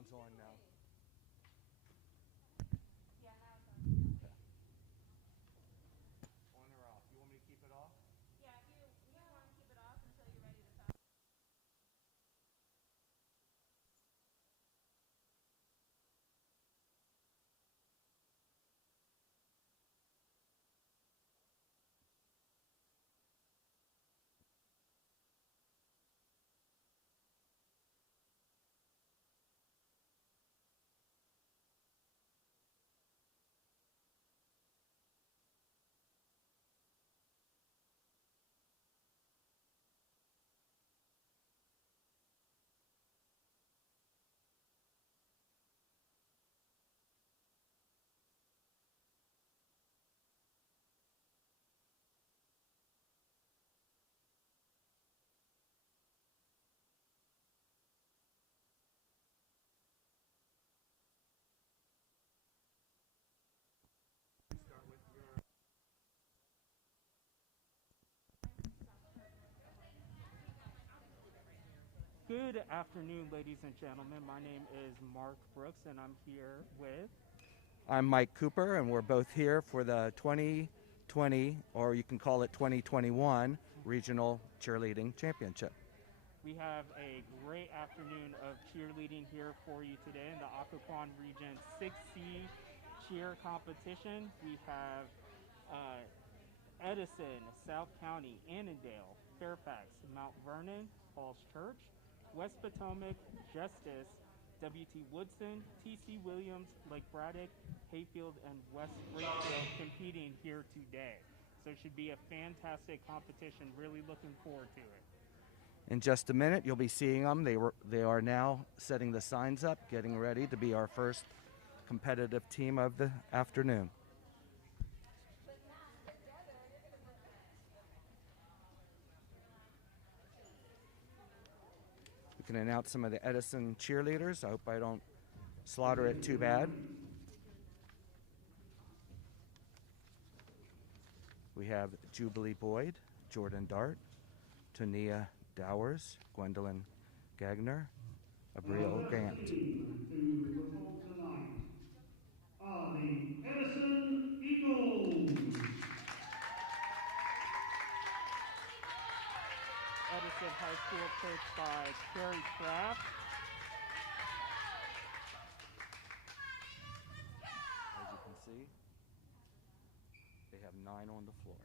sound's on now. Yeah, now it's on. Okay. On or off? You want me to keep it off? Yeah, if you want to keep it off until you're ready to talk. Start with your... Good afternoon, ladies and gentlemen. My name is Mark Brooks, and I'm here with... I'm Mike Cooper, and we're both here for the 2020, or you can call it 2021, Regional Cheerleading Championship. We have a great afternoon of cheerleading here for you today in the Occoquan Region 6C cheer competition. We have Edison, South County, Annandale, Fairfax, Mount Vernon, Falls Church, West Potomac, Justice, W.T. Woodson, T.C. Williams, Lake Braddock, Hayfield, and West Springfield competing here today. So it should be a fantastic competition. Really looking forward to it. In just a minute, you'll be seeing them. They are now setting the signs up, getting ready to be our first competitive team of the afternoon. We can announce some of the Edison cheerleaders. I hope I don't slaughter it too bad. We have Jubilee Boyd, Jordan Dart, Tania Dowers, Gwendolyn Gagner, Abriel Gant. The Edison Eagles. Edison High School coached by Carrie Kraft. As you can see, they have 9 on the floor.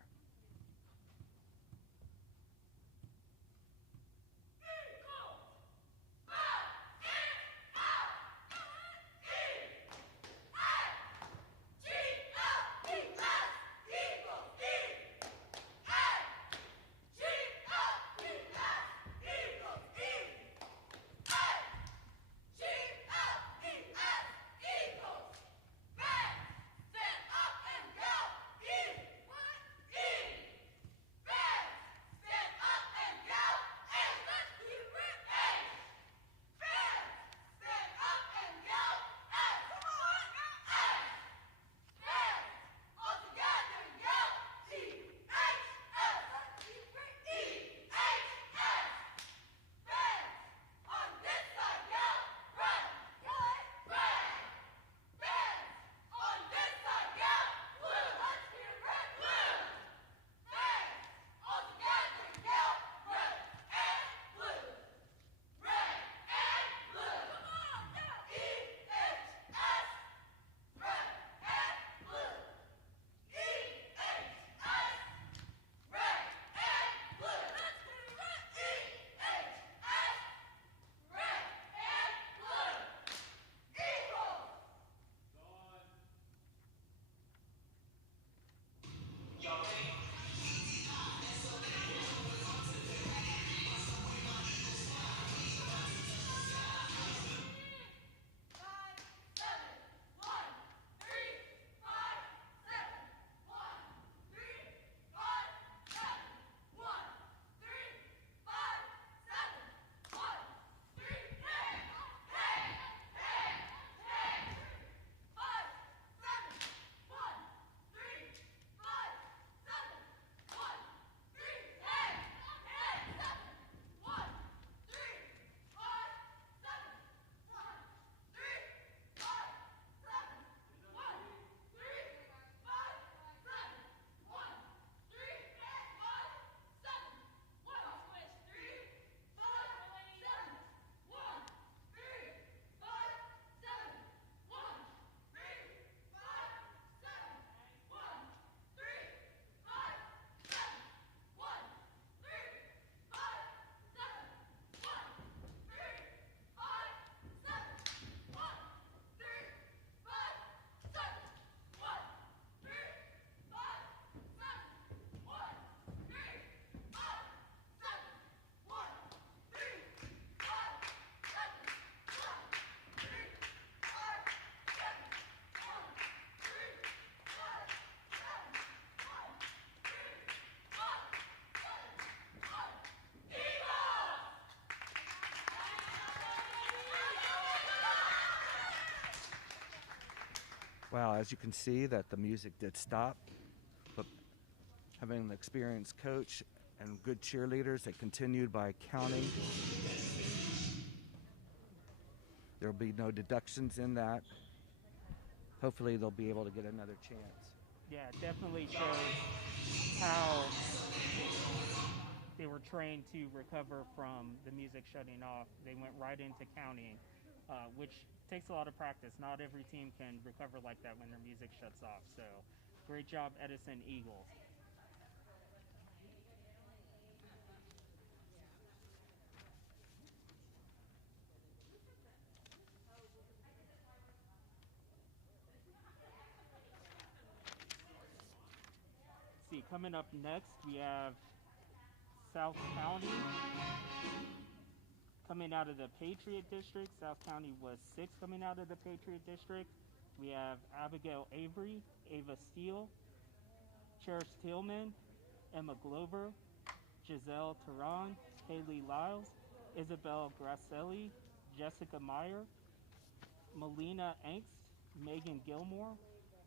Wow, as you can see that the music did stop, but having an experienced coach and good cheerleaders, they continued by counting. There will be no deductions in that. Hopefully they'll be able to get another chance. Yeah, it definitely shows how they were trained to recover from the music shutting off. They went right into counting, which takes a lot of practice. Not every team can recover like that when their music shuts off. So great job, Edison Eagles. See, coming up next, we have South County. Coming out of the Patriot District, South County was 6 coming out of the Patriot District. We have Abigail Avery, Ava Steele, Cherish Tillman, Emma Glover, Giselle Tehran, Haley Lyles, Isabel Grasselli, Jessica Meyer, Melina Angst, Megan Gilmore,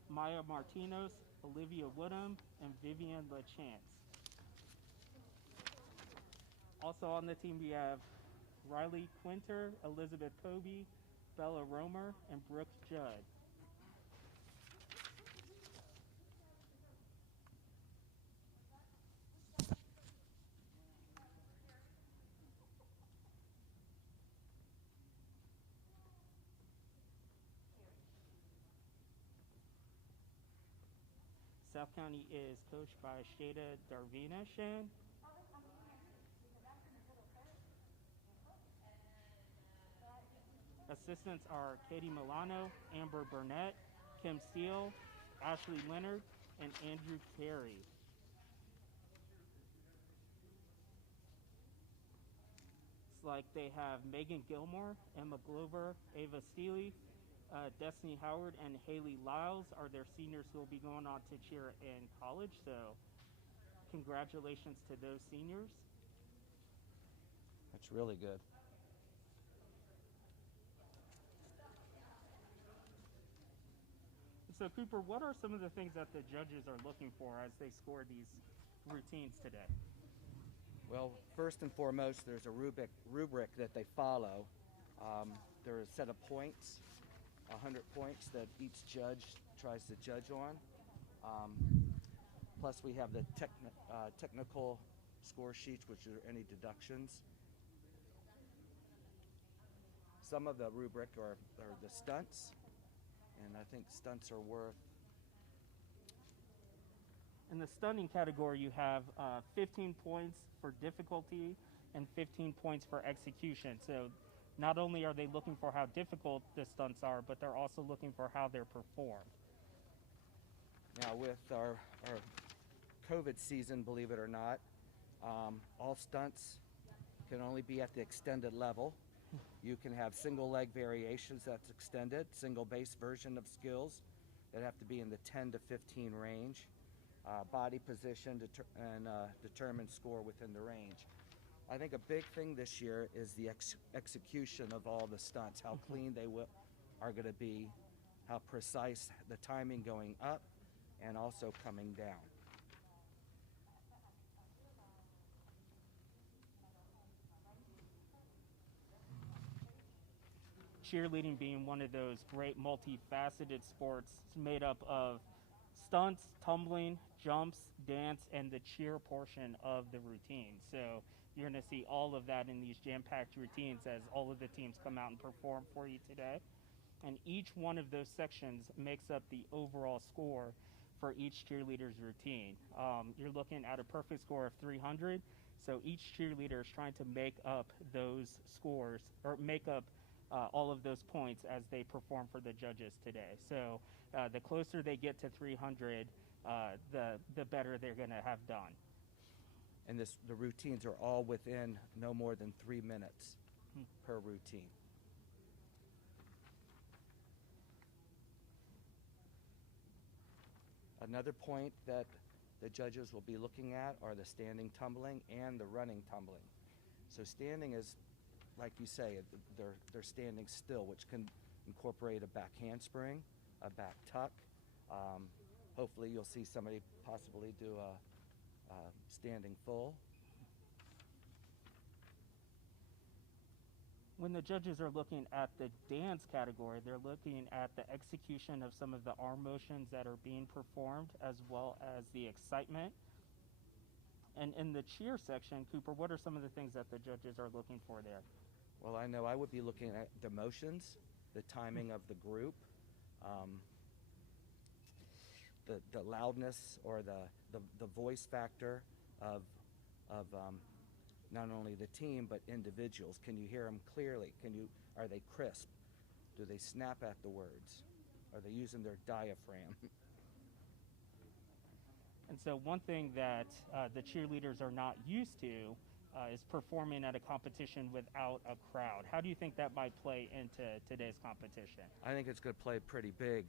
Maya Martinez, Olivia Woodham, and Vivian LaChance. Also on the team we have Riley Quinter, Elizabeth Kobe, Bella Romer, and Brooke Judd. South County is coached by Shada Darvinashan. Assistants are Katie Milano, Amber Burnett, Kim Steele, Ashley Leonard, and Andrew Carey. It's like they have Megan Gilmore, Emma Glover, Ava Steele, Destiny Howard, and Haley Lyles are their seniors who will be going on to cheer in college. So congratulations to those seniors. That's really good. So Cooper, what are some of the things that the judges are looking for as they score these routines today? Well, first and foremost, there's a rubric that they follow. There are a set of points, 100 points that each judge tries to judge on. Plus we have the technical score sheets, which are any deductions. Some of the rubric are the stunts, and I think stunts are worth. In the stunning category, you have 15 points for difficulty and 15 points for execution. So not only are they looking for how difficult the stunts are, but they're also looking for how they're performed. Now with our COVID season, believe it or not, all stunts can only be at the extended level. You can have single leg variations that's extended, single base version of skills that have to be in the 10 to 15 range. Body position and determine score within the range. I think a big thing this year is the execution of all the stunts, how clean they are going to be, how precise the timing going up and also coming down. Cheerleading being one of those great multifaceted sports. It's made up of stunts, tumbling, jumps, dance, and the cheer portion of the routine. So you're going to see all of that in these jam-packed routines as all of the teams come out and perform for you today. And each one of those sections makes up the overall score for each cheerleader's routine. You're looking at a perfect score of 300. So each cheerleader is trying to make up those scores, or make up all of those points as they perform for the judges today. So the closer they get to 300, the better they're going to have done. And the routines are all within no more than 3 minutes per routine. Another point that the judges will be looking at are the standing tumbling and the running tumbling. So standing is, like you say, they're standing still, which can incorporate a back handspring a back tuck. Hopefully you'll see somebody possibly do a standing full. When the judges are looking at the dance category, they're looking at the execution of some of the arm motions that are being performed, as well as the excitement. And in the cheer section, Cooper, what are some of the things that the judges are looking for there? Well, I know I would be looking at the motions, the timing of the group, the loudness or the voice factor of not only the team but individuals. Can you hear them clearly? Are they crisp? Do they snap at the words? Are they using their diaphragm? And so one thing that the cheerleaders are not used to is performing at a competition without a crowd. How do you think that might play into today's competition? I think it's going to play pretty big.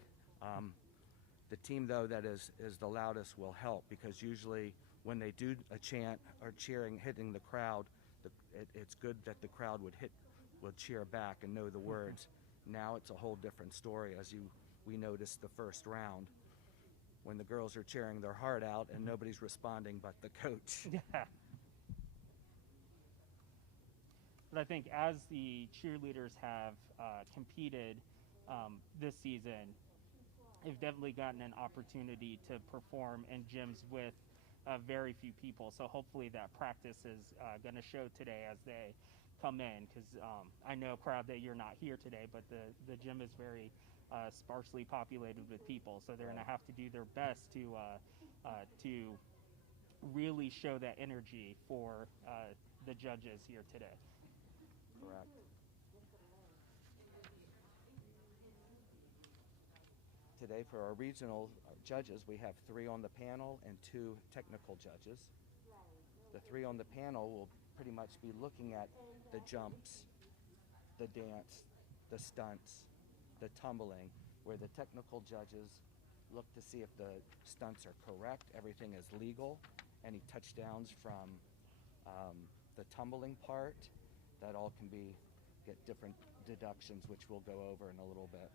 The team, though, that is the loudest will help, because usually when they do a chant or cheering, hitting the crowd, it's good that the crowd will cheer back and know the words. Now it's a whole different story, as we noticed the first round, when the girls are cheering their heart out and nobody's responding but the coach. Yeah. But I think as the cheerleaders have competed this season, they've definitely gotten an opportunity to perform in gyms with very few people. So hopefully that practice is going to show today as they come in, because I know, crowd, that you're not here today, but the gym is very sparsely populated with people. So they're going to have to do their best to really show that energy for the judges here today. Correct. Today for our regional judges, we have 3 on the panel and 2 technical judges. The 3 on the panel will pretty much be looking at the jumps, the dance, the stunts, the tumbling, where the technical judges look to see if the stunts are correct, everything is legal, any touchdowns from the tumbling part. That all can get different deductions, which we'll go over in a little bit.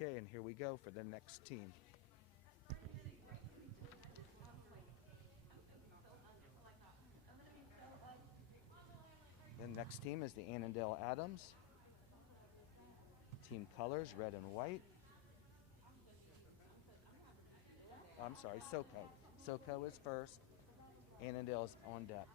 Okay, and here we go for the next team. The next team is the Annandale Adams. Team colors, red and white. I'm sorry, SoCo. SoCo is first. Annandale is on deck.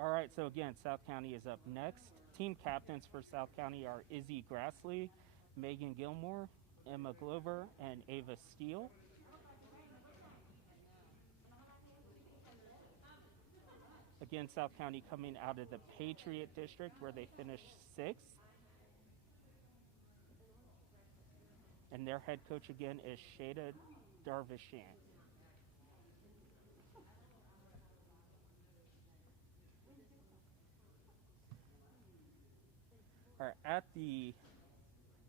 All right, so again, South County is up next. Team captains for South County are Izzy Grassley, Megan Gilmore, Emma Glover, and Ava Steele. Again, South County coming out of the Patriot District where they finished 6th. And their head coach again is Shada Darvishan. All right, at the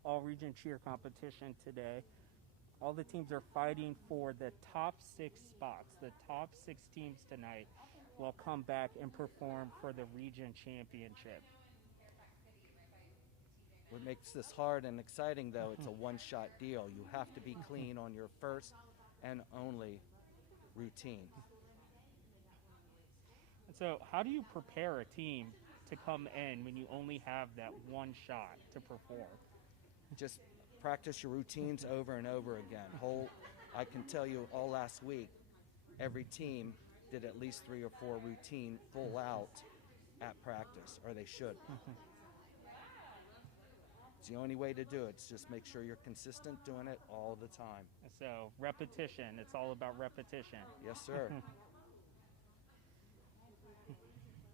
all-region cheer competition today, all the teams are fighting for the top 6 spots. The top 6 teams tonight will come back and perform for the region championship. What makes this hard and exciting, though, it's a one-shot deal. You have to be clean on your first and only routine. So how do you prepare a team to come in when you only have that one shot to perform? Just practice your routines over and over again. I can tell you all last week, every team did at least 3 or 4 routine full out at practice, or they should. It's the only way to do it. It's just make sure you're consistent doing it all the time. So repetition, it's all about repetition. Yes, sir.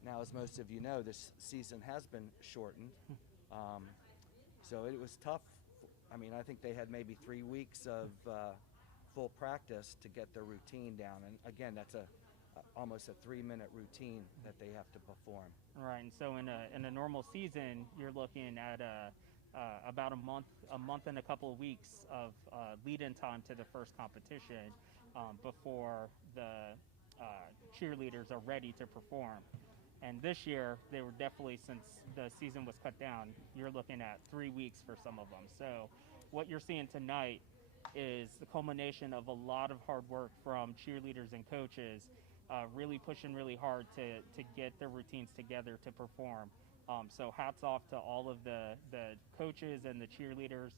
Now, as most of you know, this season has been shortened. So it was tough. I mean, I think they had maybe 3 weeks of full practice to get their routine down. And again, that's almost a 3-minute routine that they have to perform. Right, and so in a normal season, you're looking at about a month and a couple of weeks of lead-in time to the first competition before the cheerleaders are ready to perform. And this year, they were definitely, since the season was cut down, you're looking at 3 weeks for some of them. So what you're seeing tonight is the culmination of a lot of hard work from cheerleaders and coaches, really pushing really hard to get their routines together to perform. So hats off to all of the coaches and the cheerleaders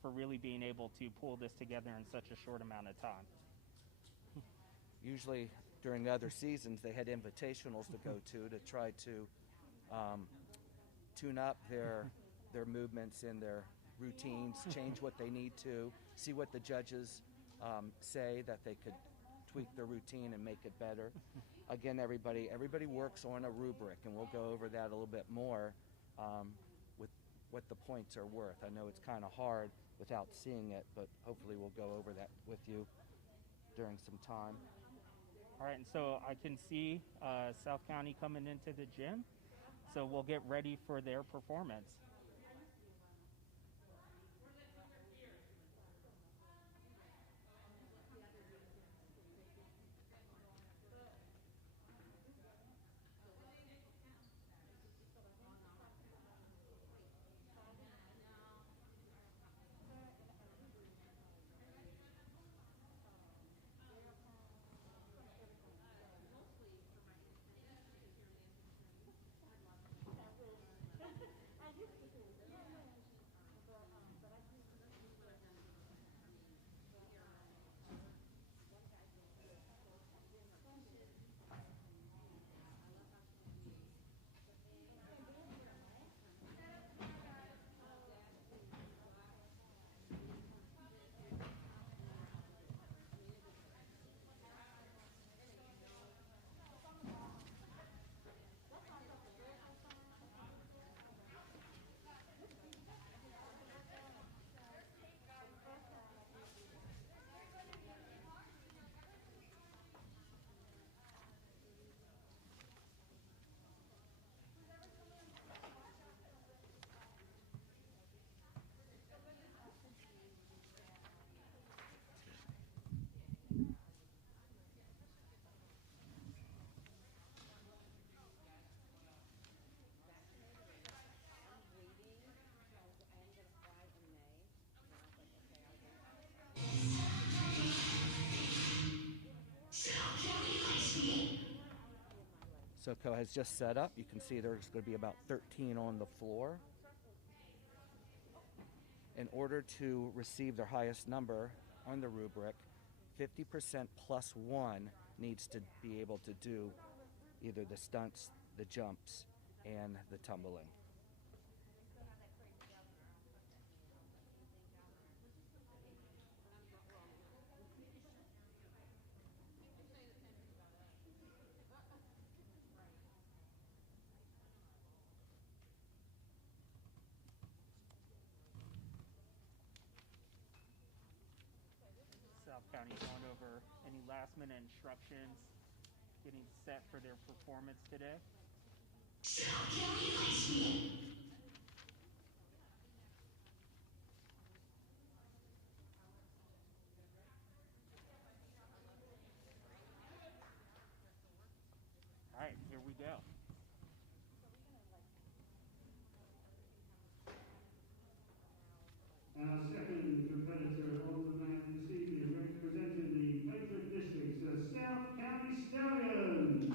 for really being able to pull this together in such a short amount of time. Usually during the other seasons, they had invitationals to go to try to tune up their movements and their routines, change what they need to, see what the judges say that they could tweak their routine and make it better. Again, everybody works on a rubric, and we'll go over that a little bit more with what the points are worth. I know it's kind of hard without seeing it, but hopefully we'll go over that with you during some time. All right, and so I can see South County coming into the gym, so we'll get ready for their performance. Occoquan has just set up. You can see there's going to be about 13 on the floor. In order to receive their highest number on the rubric, 50% plus 1 needs to be able to do either the stunts, the jumps, and the tumbling. South County going over any last minute instructions, getting set for their performance today. All right, here we go. Our second competitor on the mat this evening, representing the Hayfield districts, the South County Stallions.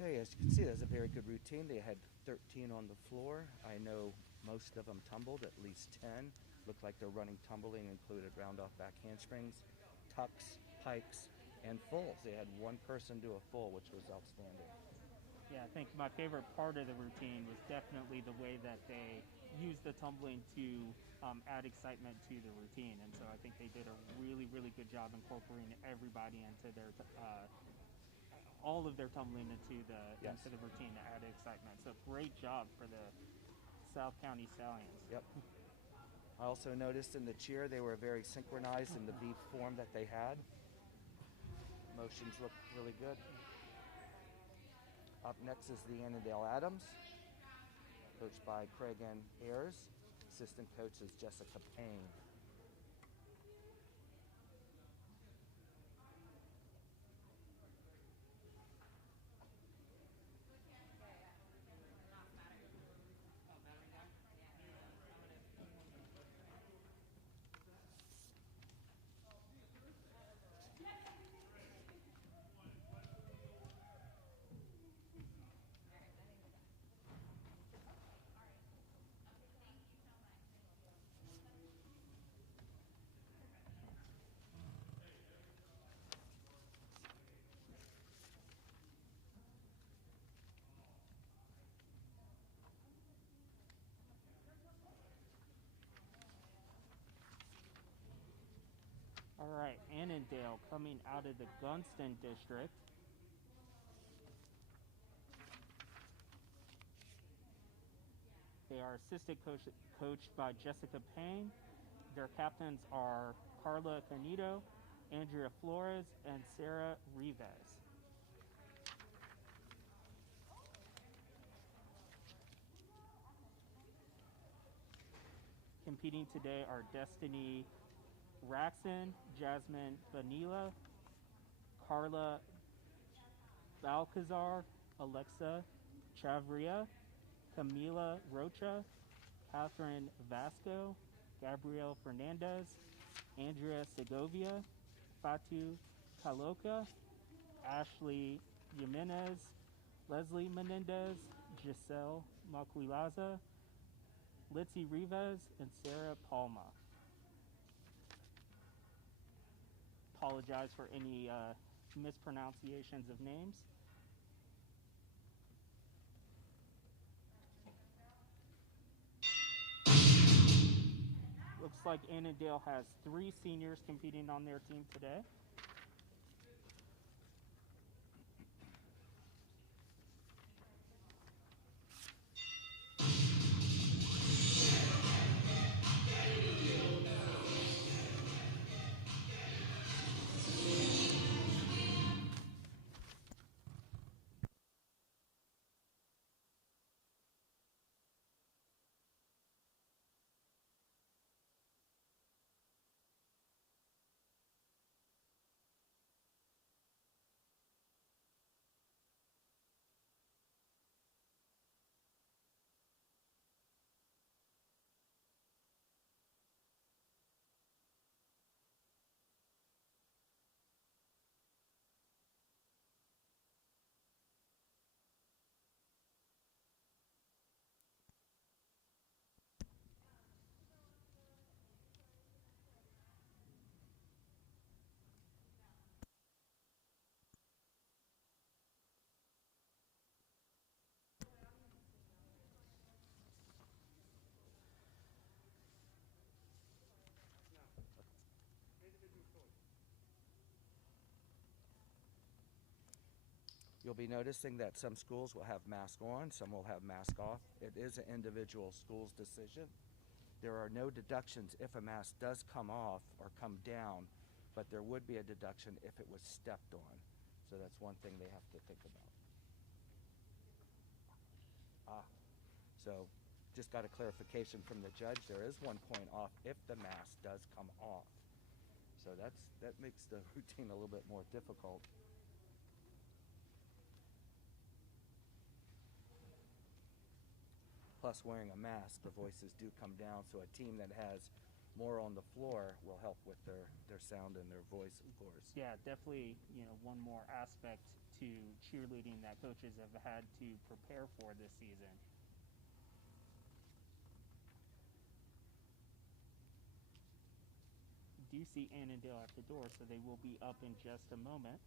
Okay, as you can see, that's a very good routine. They had 13 on the floor. I know most of them tumbled, at least 10. Looked like their running tumbling included round off back handsprings, tucks, pikes, and fulls. They had one person do a full, which was outstanding. Yeah, I think my favorite part of the routine was definitely the way that they used the tumbling to add excitement to the routine, and so I think they did a really, really good job incorporating everybody into their all of their tumbling into the routine to add excitement. So great job for the South County Stallions. Yep. I also noticed in the cheer they were very synchronized in the V form that they had. Motions looked really good. Up next is the Annandale Adams, coached by Craig N. Ayers. Assistant coach is Jessica Payne. All right, Annandale coming out of the Gunston district. They are assistant coached by Jessica Payne. Their captains are Carla Canito, Andrea Flores, and Sarah Rivas. Competing today are Destiny Raxon, Jasmine Vanilla, Carla Balcazar, Alexa Chavria, Camila Rocha, Catherine Vasco, Gabrielle Fernandez, Andrea Segovia, Fatu Caloca, Ashley Jimenez, Leslie Menendez, Giselle Maquilaza, Litzy Rivas, and Sarah Palma. Apologize for any mispronunciations of names. Looks like Annandale has 3 seniors competing on their team today. You'll be noticing that some schools will have mask on, some will have mask off. It is an individual school's decision. There are no deductions if a mask does come off or come down, but there would be a deduction if it was stepped on. So that's one thing they have to think about. So just got a clarification from the judge. There is 1 point off if the mask does come off. So that makes the routine a little bit more difficult. Plus, wearing a mask, the voices do come down, so a team that has more on the floor will help with their sound and their voice, of course. Yeah, definitely, one more aspect to cheerleading that coaches have had to prepare for this season. Do see Annandale at the door, so they will be up in just a moment.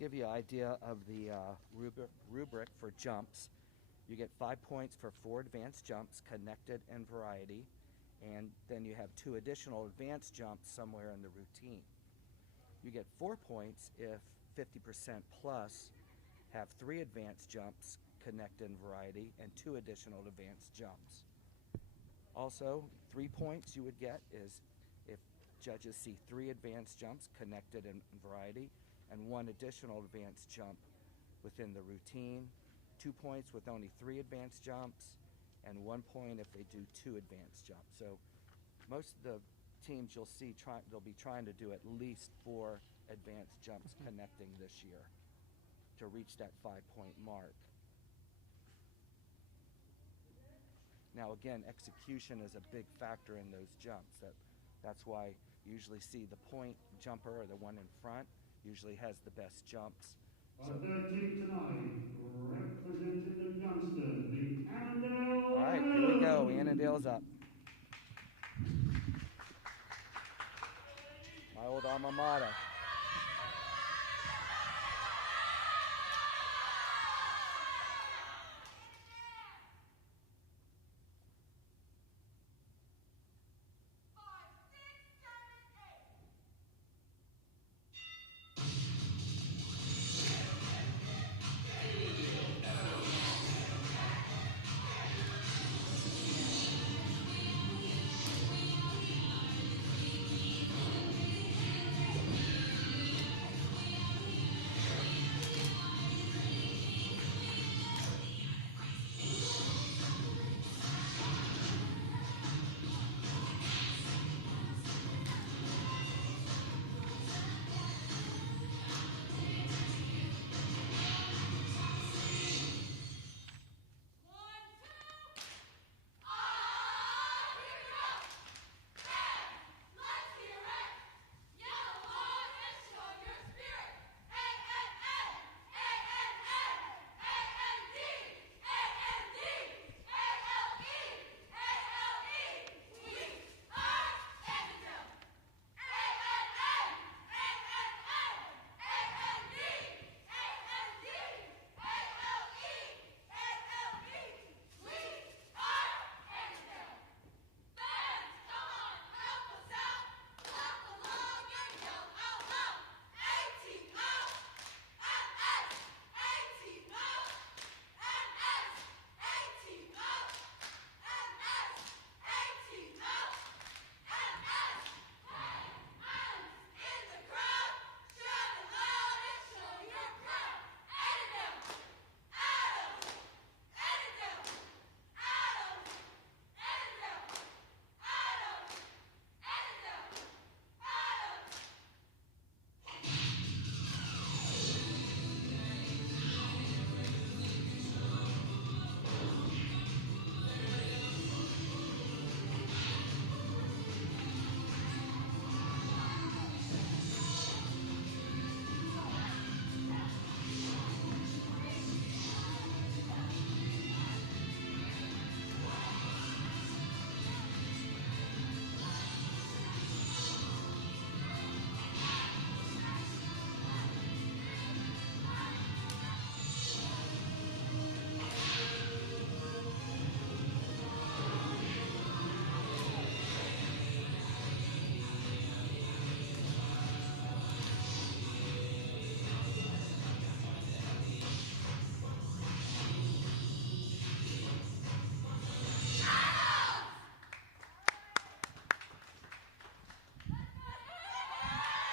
give you an idea of the rubric for jumps. You get 5 points for 4 advanced jumps, connected and variety, and then you have 2 additional advanced jumps somewhere in the routine. You get 4 points if 50% plus have 3 advanced jumps, connected and variety, and 2 additional advanced jumps. Also, 3 points you would get is if judges see 3 advanced jumps, connected and variety, and 1 additional advanced jump within the routine. 2 points with only 3 advanced jumps, and 1 point if they do 2 advanced jumps. So most of the teams you'll see they'll be trying to do at least 4 advanced jumps connecting this year to reach that 5-point mark. Now again, execution is a big factor in those jumps. That's why you usually see the point jumper, or the one in front, usually has the best jumps. Our third team tonight, representing the Gunston, the Annandale. All right, here we go. Annandale's up. My old alma mater.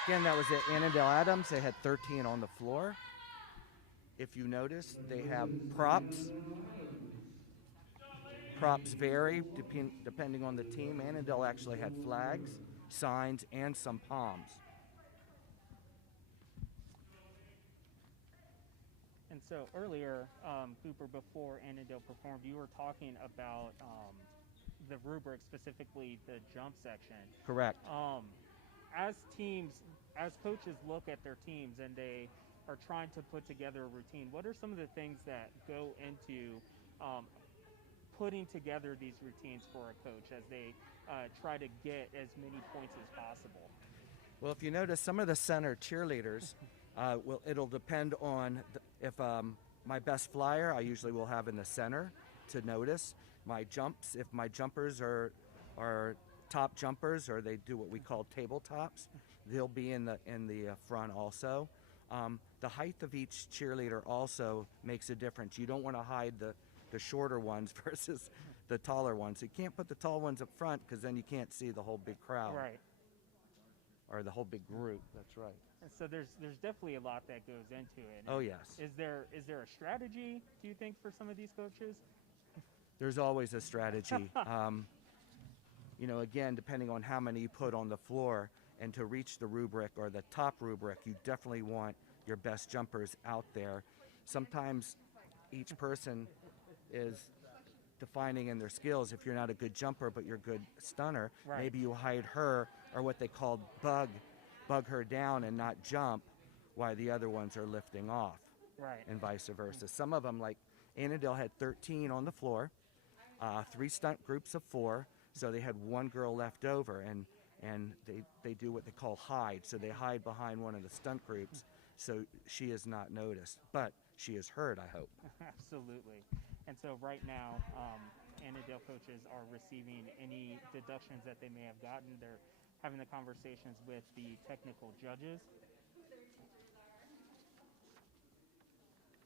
Again, that was at Annandale Adams. They had 13 on the floor. If you notice, they have props. Props vary depending on the team. Annandale actually had flags, signs, and some palms. And so earlier, Cooper, before Annandale performed, you were talking about the rubric, specifically the jump section. Correct. As coaches look at their teams and they are trying to put together a routine, what are some of the things that go into putting together these routines for a coach as they try to get as many points as possible? Well, if you notice, some of the center cheerleaders Well, it'll depend on if my best flyer I usually will have in the center to notice. My jumps, if my jumpers are top jumpers, or they do what we call tabletops, they'll be in the front also. The height of each cheerleader also makes a difference. You don't want to hide the shorter ones versus the taller ones. You can't put the tall ones up front because then you can't see the whole big crowd. Right. Or the whole big group. That's right. And so there's definitely a lot that goes into it. Oh, yes. Is there a strategy, do you think, for some of these coaches? There's always a strategy. Again, depending on how many you put on the floor, and to reach the rubric or the top rubric, you definitely want your best jumpers out there. Sometimes each person is defining in their skills. If you're not a good jumper but you're a good stunner, right. Maybe you hide her, or what they call bug her down and not jump while the other ones are lifting off. Right. And vice versa. Some of them, like Annandale, had 13 on the floor, 3 stunt groups of 4, so they had 1 girl left over, and they do what they call hide. So they hide behind one of the stunt groups so she is not noticed. But she is heard, I hope. Absolutely. And so right now, Annandale coaches are receiving any deductions that they may have gotten. They're having the conversations with the technical judges.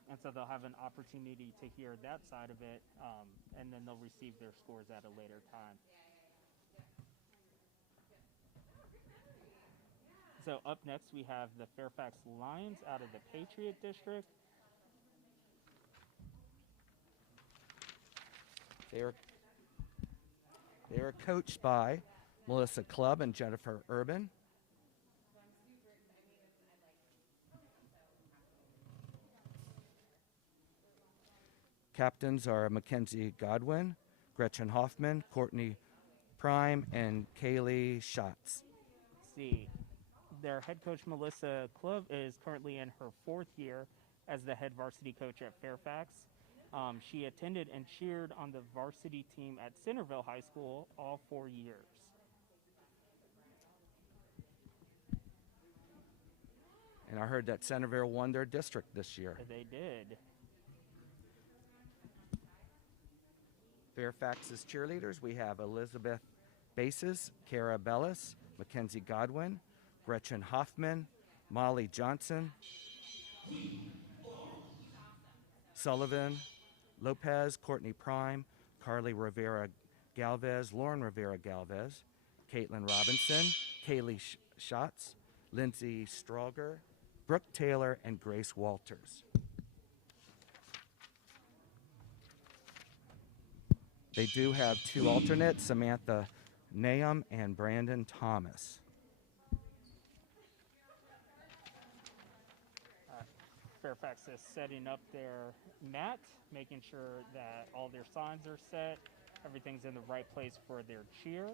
And so they'll have an opportunity to hear that side of it, and then they'll receive their scores at a later time. So up next, we have the Fairfax Lions out of the Patriot District. They are coached by Melissa Clubb and Jennifer Urban. Captains are Mackenzie Godwin, Gretchen Hoffman, Courtney Prime, and Kaylee Schatz. See, their head coach, Melissa Clubb, is currently in her 4th year as the head varsity coach at Fairfax. She attended and cheered on the varsity team at Centerville High School all 4 years. And I heard that Centerville won their district this year. They did. Fairfax's cheerleaders, we have Elizabeth Bases, Kara Bellis, Mackenzie Godwin, Gretchen Hoffman, Molly Johnson, Sullivan, Lopez, Courtney Prime, Carly Rivera Galvez, Lauren Rivera Galvez, Caitlin Robinson, Kaylee Schatz, Lindsay Stroger, Brooke Taylor, and Grace Walters. They do have 2 alternates, Samantha Nahum and Brandon Thomas. Fairfax is setting up their mat, making sure that all their signs are set, everything's in the right place for their cheer.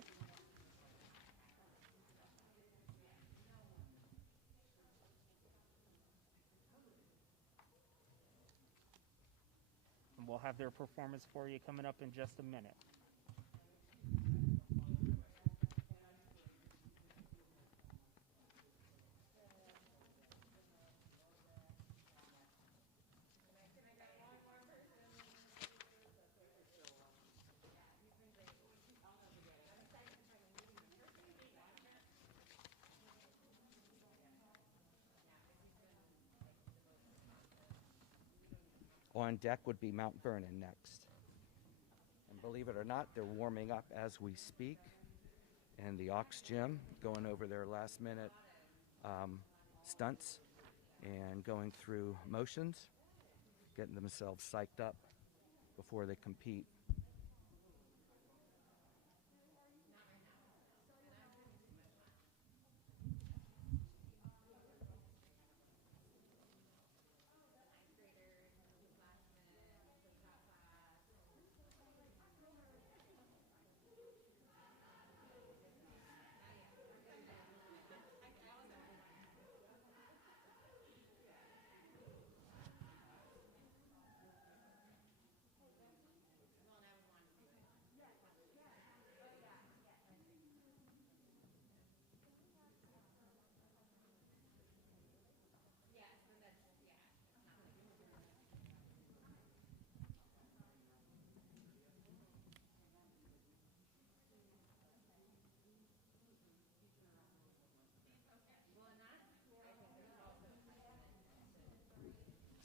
And we'll have their performance for you coming up in just a minute. On deck would be Mount Vernon next. And believe it or not, they're warming up as we speak in the Ox Gym, going over their last minute stunts and going through motions, getting themselves psyched up before they compete.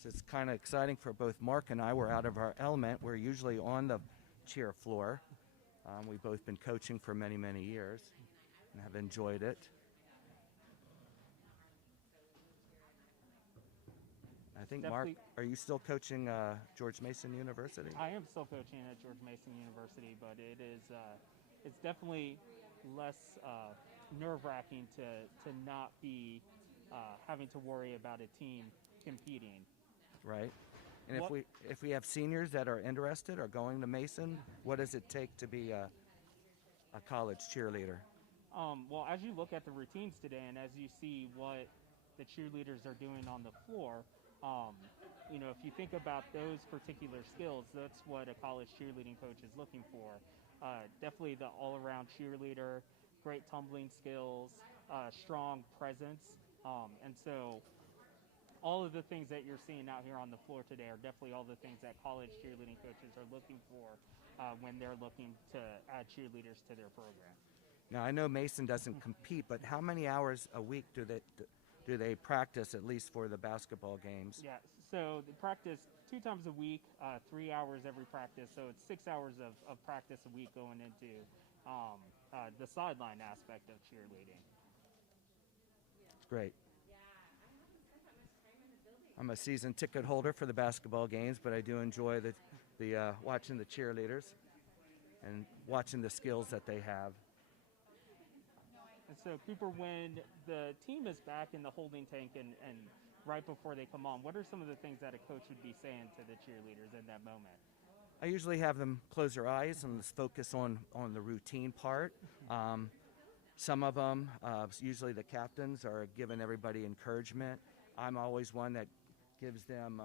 So it's kind of exciting for both Mark and I. We're out of our element. We're usually on the cheer floor. We've both been coaching for many, many years and have enjoyed it. I think, Mark, are you still coaching George Mason University? I am still coaching at George Mason University, but it is it's definitely less nerve-wracking to not be having to worry about a team competing. Right. And if we have seniors that are interested or going to Mason, what does it take to be a college cheerleader? Well, as you look at the routines today and as you see what the cheerleaders are doing on the floor, you know, if you think about those particular skills, that's what a college cheerleading coach is looking for. Definitely the all-around cheerleader, great tumbling skills, strong presence, and so all of the things that you're seeing out here on the floor today are definitely all the things that college cheerleading coaches are looking for when they're looking to add cheerleaders to their program. Now, I know Mason doesn't compete, but how many hours a week do they practice, at least for the basketball games? Yeah, so they practice 2 times a week, 3 hours every practice, so it's 6 hours of practice a week going into the sideline aspect of cheerleading. Great. I'm a season ticket holder for the basketball games, but I do enjoy the watching the cheerleaders and watching the skills that they have. And so, Cooper, when the team is back in the holding tank and right before they come on, what are some of the things that a coach would be saying to the cheerleaders in that moment? I usually have them close their eyes and just focus on the routine part. Some of them, usually the captains, are giving everybody encouragement. I'm always one that gives them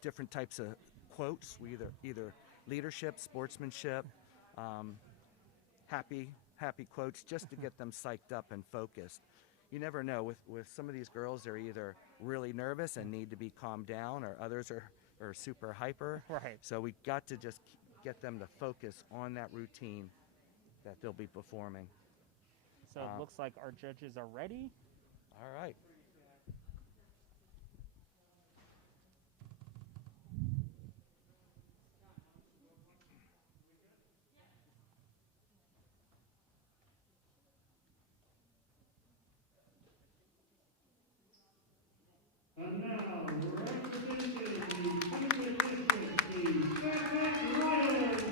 different types of quotes, either leadership, sportsmanship, happy quotes, just to get them psyched up and focused. You never know. With some of these girls, they're either really nervous and need to be calmed down, or others are super hyper. Right. So we got to just get them to focus on that routine that they'll be performing. So it looks like our judges are ready. All right. And now, representing the Springfield District, the Fairfax Lions.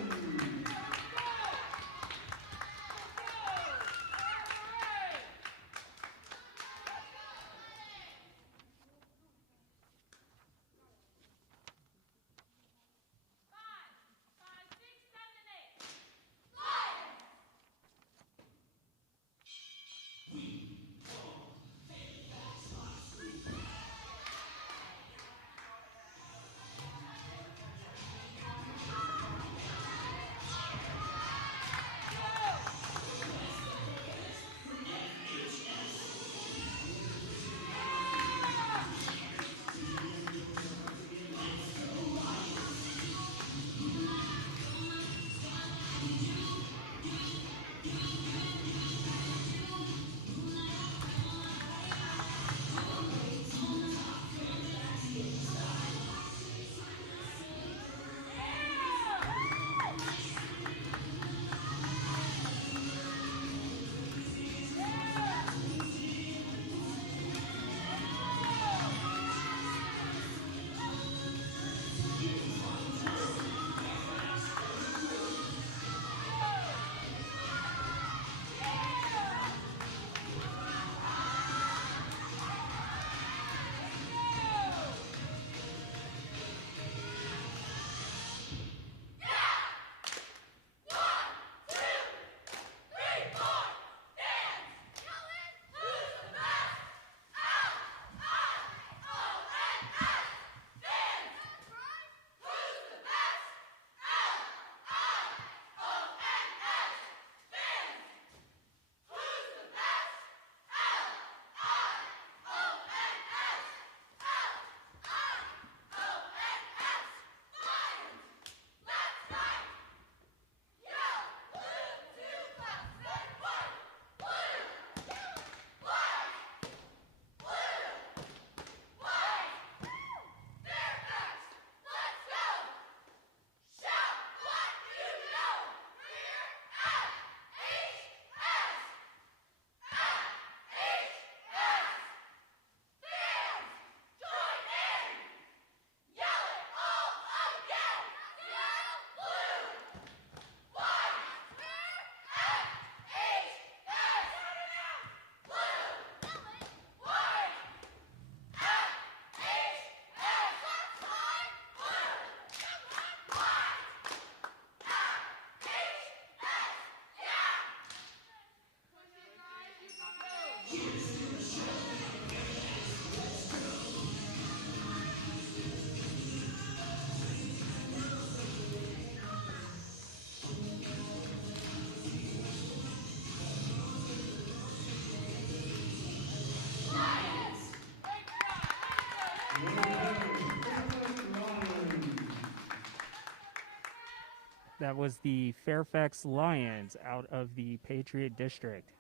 That was the Fairfax Lions out of the Patriot District.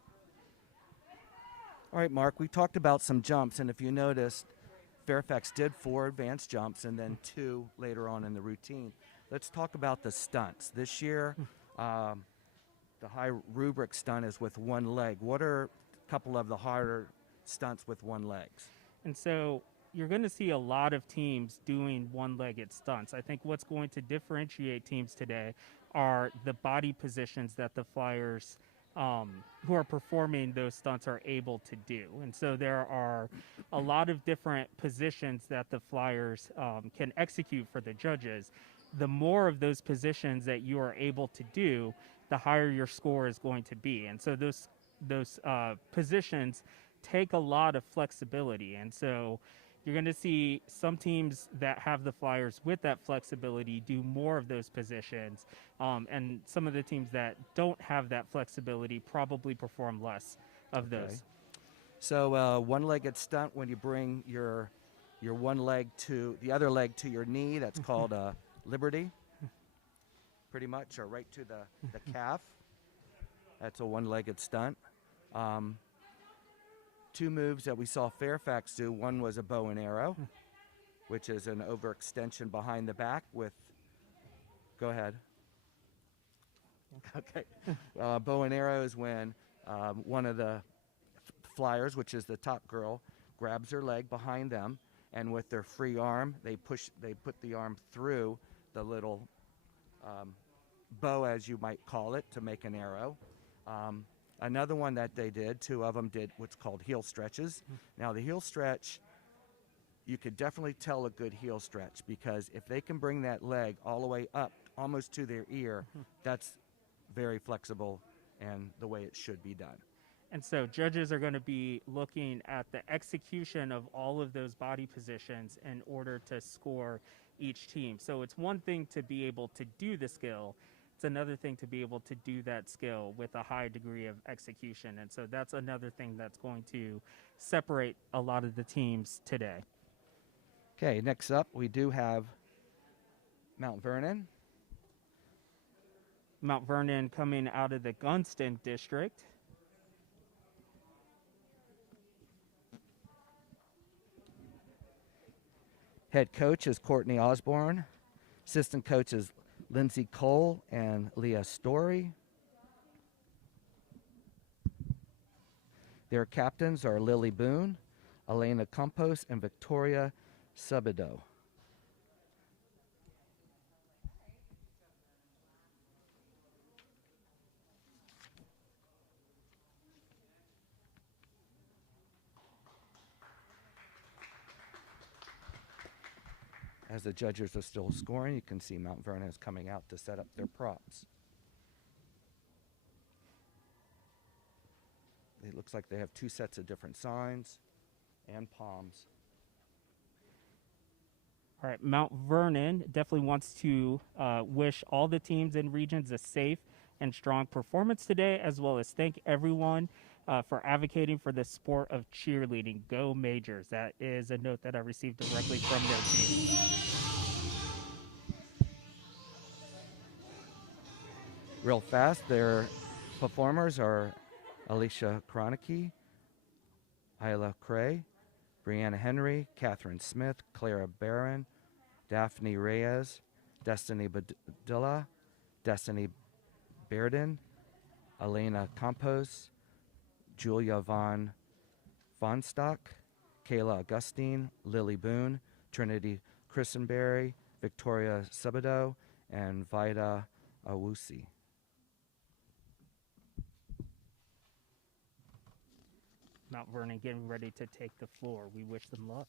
All right, Mark, we talked about some jumps, and if you noticed, Fairfax did 4 advanced jumps and then 2 later on in the routine. Let's talk about the stunts. This year, the high rubric stunt is with one leg. What are a couple of the harder stunts with one leg? And so you're going to see a lot of teams doing one-legged stunts. I think what's going to differentiate teams today are the body positions that the flyers who are performing those stunts are able to do. And so there are a lot of different positions that the flyers can execute for the judges. The more of those positions that you are able to do, the higher your score is going to be. And so those positions take a lot of flexibility. And so you're going to see some teams that have the flyers with that flexibility do more of those positions. And some of the teams that don't have that flexibility probably perform less of those. So one-legged stunt, when you bring your one leg to the other leg to your knee, that's called a liberty, pretty much, or right to the calf. That's a one-legged stunt. 2 moves that we saw Fairfax do. One was a bow and arrow, which is an overextension behind the back with, go ahead. Okay. Bow and arrow is when one of the flyers, which is the top girl, grabs her leg behind them, and with their free arm, they put the arm through the little bow, as you might call it, to make an arrow. Another one that they did, 2 of them did what's called heel stretches. Now the heel stretch, you could definitely tell a good heel stretch, because if they can bring that leg all the way up almost to their ear, that's very flexible and the way it should be done. And so judges are going to be looking at the execution of all of those body positions in order to score each team. So it's one thing to be able to do the skill. It's another thing to be able to do that skill with a high degree of execution. And so that's another thing that's going to separate a lot of the teams today. Okay, next up we do have Mount Vernon. Mount Vernon coming out of the Gunston district. Head coach is Courtney Osborne. Assistant coach is Lindsay Cole and Leah Story. Their captains are Lily Boone, Elena Campos, and Victoria Subido. As the judges are still scoring, you can see Mount Vernon is coming out to set up their props. It looks like they have 2 sets of different signs and palms. All right, Mount Vernon definitely wants to wish all the teams and regions a safe and strong performance today, as well as thank everyone for advocating for the sport of cheerleading. Go Majors. That is a note that I received directly from their team. Real fast, their performers are Alicia Kronicki, Isla Cray, Brianna Henry, Catherine Smith, Clara Barron, Daphne Reyes, Destiny Badilla, Destiny Bearden, Elena Campos, Julia Von Stock, Kayla Augustine, Lily Boone, Trinity Christenberry, Victoria Subido, and Vida Awusi. Mount Vernon getting ready to take the floor. We wish them luck.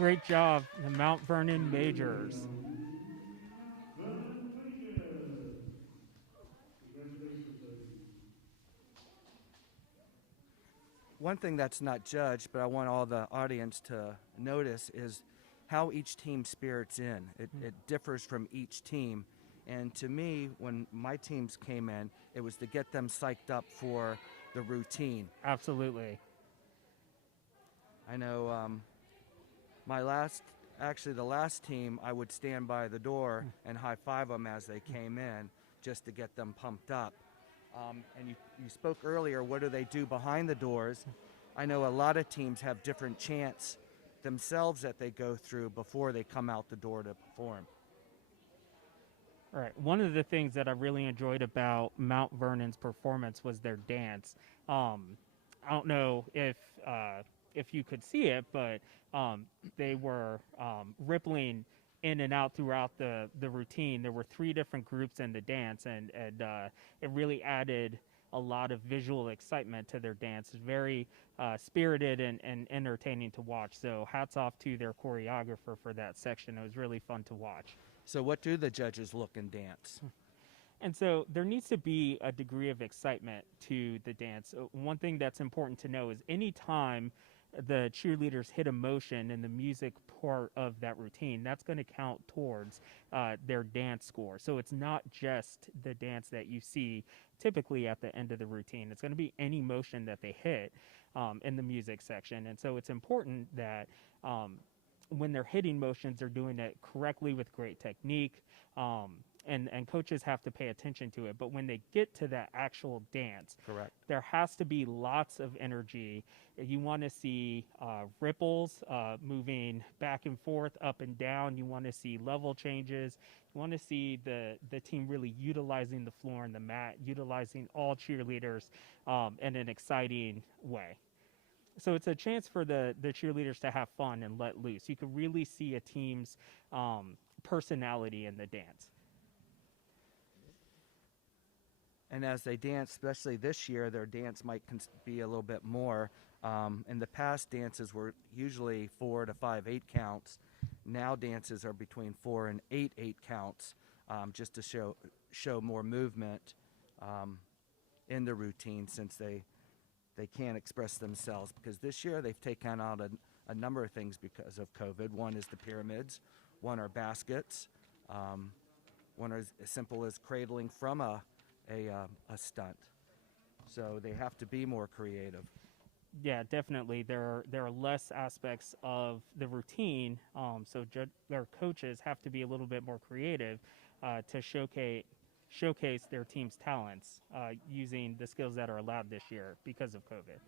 Great job, the Mount Vernon Majors. Vernon Majors. Congratulations, ladies. One thing that's not judged, but I want all the audience to notice, is how each team spirits in. It differs from each team. And to me, when my teams came in, it was to get them psyched up for the routine. Absolutely. I know the last team, I would stand by the door and high-five them as they came in just to get them pumped up. And you spoke earlier, what do they do behind the doors? I know a lot of teams have different chants themselves that they go through before they come out the door to perform. All right. One of the things that I really enjoyed about Mount Vernon's performance was their dance. I don't know if you could see it, but they were rippling in and out throughout the routine. There were 3 different groups in the dance, and it really added a lot of visual excitement to their dance. It's very spirited and entertaining to watch. So hats off to their choreographer for that section. It was really fun to watch. So what do the judges look and dance? And so there needs to be a degree of excitement to the dance. One thing that's important to know is any time the cheerleaders hit a motion in the music part of that routine, that's going to count towards their dance score. So it's not just the dance that you see typically at the end of the routine. It's going to be any motion that they hit in the music section. And so it's important that when they're hitting motions, they're doing it correctly with great technique. And coaches have to pay attention to it. But when they get to that actual dance, Correct. there has to be lots of energy. You want to see ripples moving back and forth, up and down. You want to see level changes. You want to see the team really utilizing the floor and the mat, utilizing all cheerleaders in an exciting way. So it's a chance for the cheerleaders to have fun and let loose. You can really see a team's personality in the dance. And as they dance, especially this year, their dance might be a little bit more. In the past, dances were usually 4 to 5 8 counts. Now dances are between 4 and 8 8 counts, just to show more movement in the routine, since they can't express themselves. Because this year they've taken out a number of things because of COVID. One is the pyramids, one are baskets, one is as simple as cradling from a stunt. So they have to be more creative. Yeah, definitely. There are less aspects of the routine, so their coaches have to be a little bit more creative to showcase their team's talents using the skills that are allowed this year because of COVID.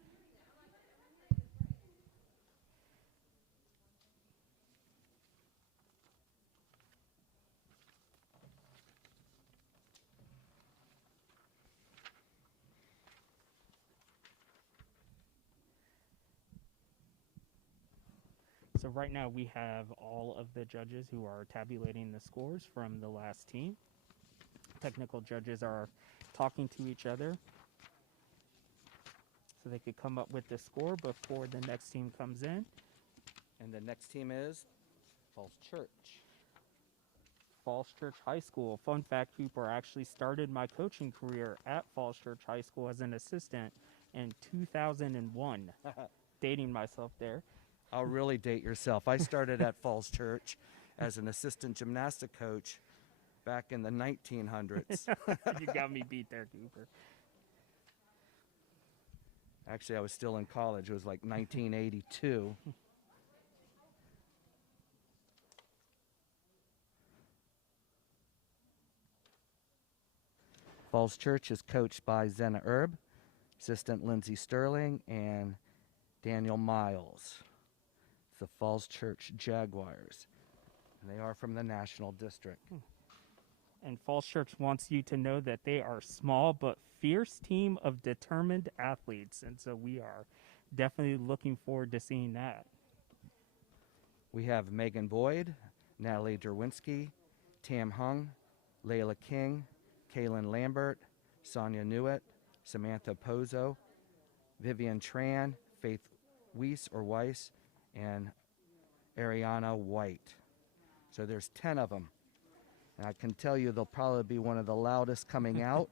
So right now we have all of the judges who are tabulating the scores from the last team. Technical judges are talking to each other so they could come up with the score before the next team comes in. And the next team is Falls Church. Falls Church High School. Fun fact, Cooper, I actually started my coaching career at Falls Church High School as an assistant in 2001. Dating myself there. I'll really date yourself. I started at Falls Church as an assistant gymnastic coach back in the 1900s. You got me beat there, Cooper. Actually, I was still in college. It was like 1982. Falls Church is coached by Zena Erb, assistant Lindsay Sterling, and Daniel Miles. The Falls Church Jaguars, and they are from the National District. And Falls Church wants you to know that they are a small but fierce team of determined athletes, and so we are definitely looking forward to seeing that. We have Megan Boyd, Natalie Derwinski, Tam Hung, Layla King, Kaylin Lambert, Sonia Newitt, Samantha Pozo, Vivian Tran, Faith Weiss, and Ariana White. So there's 10 of them. And I can tell you they'll probably be one of the loudest coming out.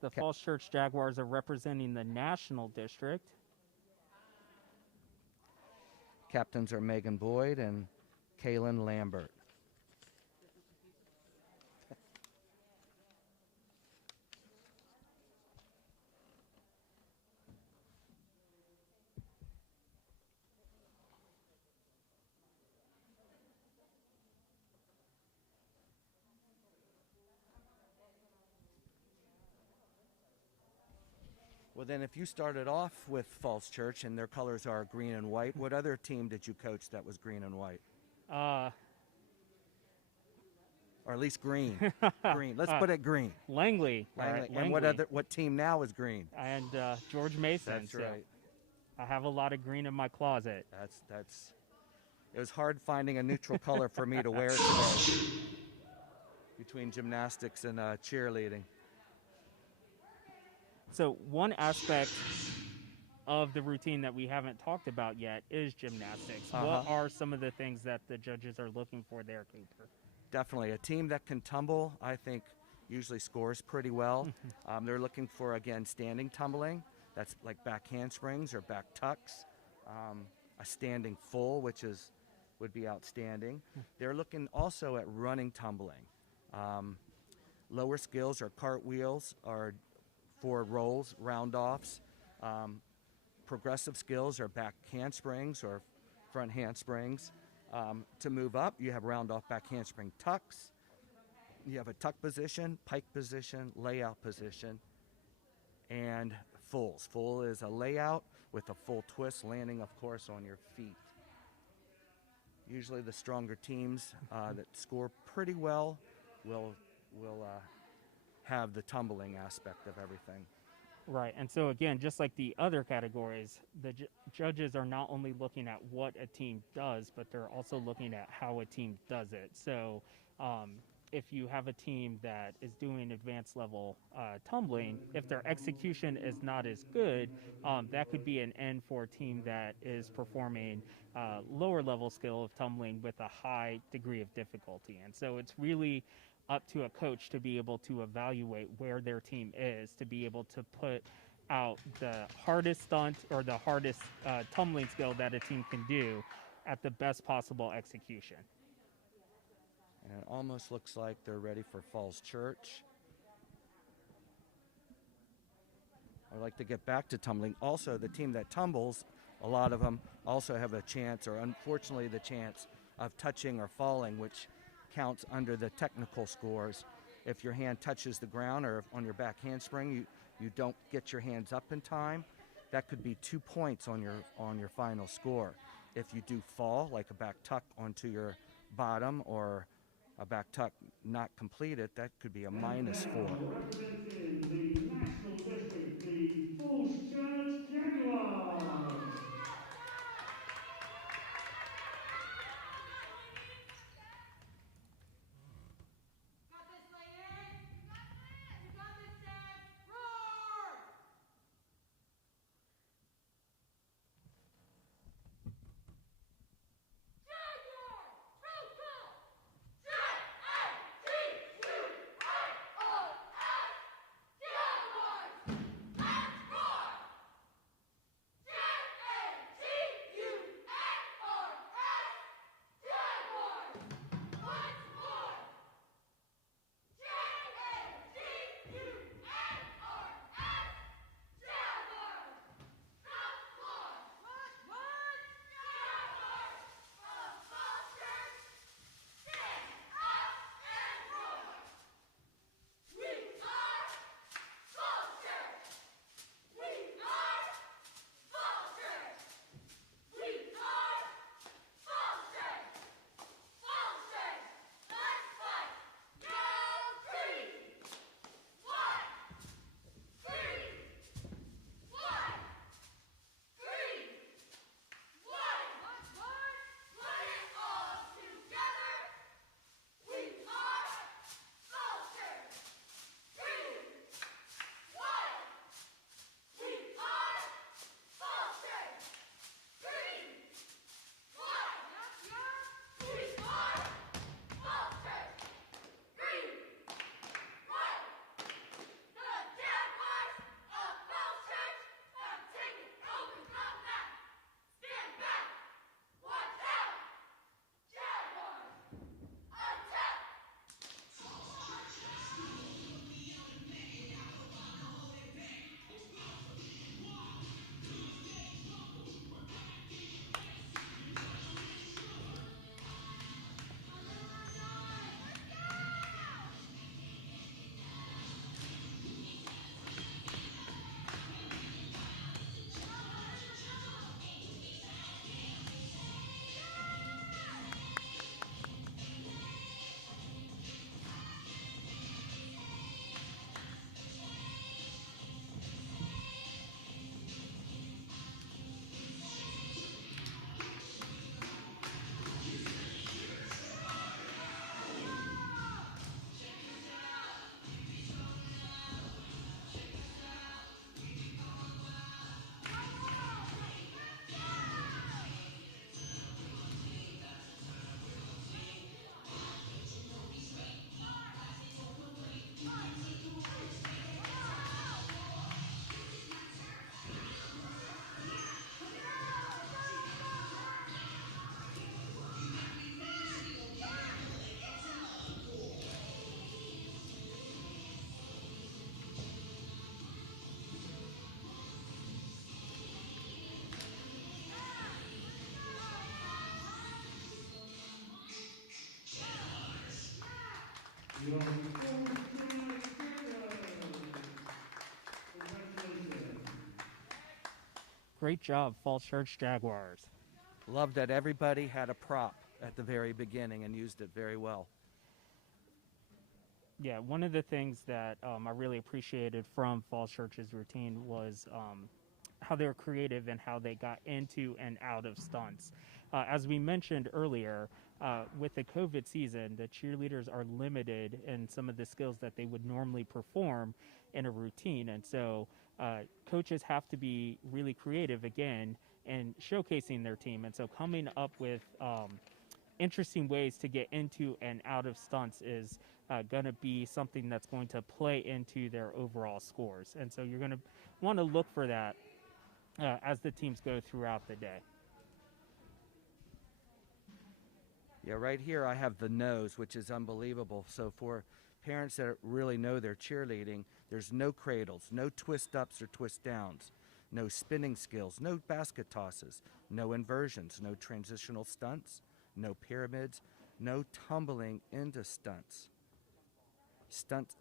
The Falls Church Jaguars are representing the National District. Captains are Megan Boyd and Kaylin Lambert. Well, then if you started off with Falls Church and their colors are green and white, what other team did you coach that was green and white? Or at least green. Green. Let's put it green. Langley. Langley. And Langley. what team now is green? And George Mason. That's right. I have a lot of green in my closet. It was hard finding a neutral color for me to wear today between gymnastics and cheerleading. So one aspect of the routine that we haven't talked about yet is gymnastics. What are some of the things that the judges are looking for there, Cooper? Definitely. A team that can tumble, I think, usually scores pretty well. They're looking for, again, standing tumbling. That's like back handsprings or back tucks. A standing full, which would be outstanding. They're looking also at running tumbling. Lower skills are cartwheels or forward rolls, round-offs. Progressive skills are back handsprings or front handsprings. To move up, you have round-off back handspring tucks. You have a tuck position, pike position, layout position, and fulls. Full is a layout with a full twist, landing, of course, on your feet. Usually the stronger teams that score pretty well will have the tumbling aspect of everything. Right, and so again, just like the other categories, the judges are not only looking at what a team does, but they're also looking at how a team does it. So if you have a team that is doing advanced level tumbling, if their execution is not as good, that could be an end for a team that is performing lower level skill of tumbling with a high degree of difficulty. And so it's really up to a coach to be able to evaluate where their team is, to be able to put out the hardest stunt or the hardest tumbling skill that a team can do at the best possible execution. And it almost looks like they're ready for Falls Church. I'd like to get back to tumbling. Also, the team that tumbles, a lot of them also have a chance, or unfortunately the chance, of touching or falling, which counts under the technical scores. If your hand touches the ground or on your back handspring, you don't get your hands up in time, that could be 2 points on your final score. If you do fall, like a back tuck onto your bottom or a back tuck not completed, that could be a -4. Representing the National District, the Falls Church Jaguars. Got this, ladies! You got this, Dad! Roar! Jaguar! Roll call! J-A-G-U-A-R-S! Your fourth prize Congratulations. Great job, Falls Church Jaguars. Love that everybody had a prop at the very beginning and used it very well. Yeah, one of the things that I really appreciated from Falls Church's routine was how they were creative and how they got into and out of stunts. As we mentioned earlier, with the COVID season, the cheerleaders are limited in some of the skills that they would normally perform in a routine. And so coaches have to be really creative again in showcasing their team. And so coming up with interesting ways to get into and out of stunts is going to be something that's going to play into their overall scores. And so you're going to want to look for that as the teams go throughout the day. Yeah, right here I have the nose, which is unbelievable. So for parents that really know their cheerleading, there's no cradles, no twist ups or twist downs, no spinning skills, no basket tosses, no inversions, no transitional stunts, no pyramids, no tumbling into stunts.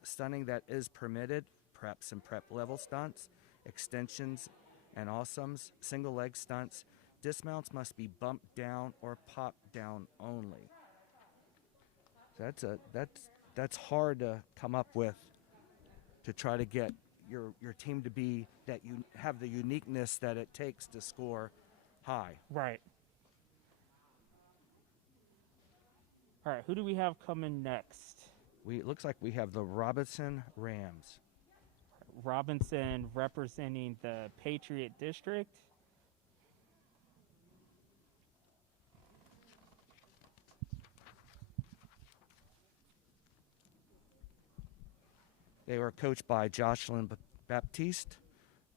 Stunning that is permitted, preps and prep level stunts, extensions and awesomes, single leg stunts. Dismounts must be bumped down or popped down only. That's hard to come up with, to try to get your team to be that you have the uniqueness that it takes to score high. Right. All right, who do we have coming next? It looks like we have the Robinson Rams. Robinson representing the Patriot District. They were coached by Jocelyn Baptiste,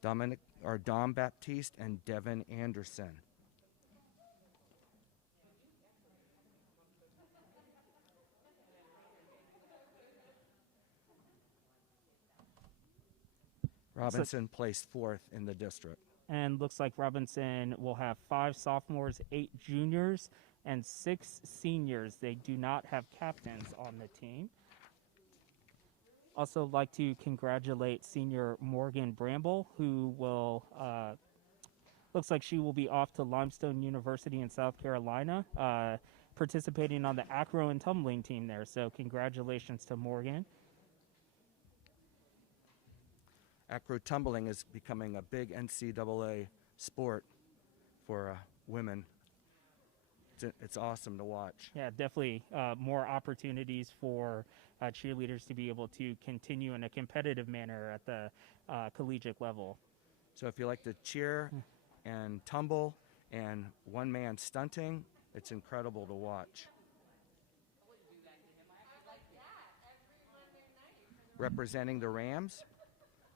Dom Baptiste, and Devin Anderson. Robinson placed 4th in the district. And looks like Robinson will have 5 sophomores, 8 juniors, and 6 seniors. They do not have captains on the team. Also like to congratulate senior Morgan Bramble, who will, looks like she will be off to Limestone University in South Carolina, participating on the acro and tumbling team there. So congratulations to Morgan. Acro tumbling is becoming a big NCAA sport for women. It's awesome to watch. Yeah, definitely more opportunities for cheerleaders to be able to continue in a competitive manner at the collegiate level. So if you like to cheer and tumble and one-man stunting, it's incredible to watch. Representing the Rams,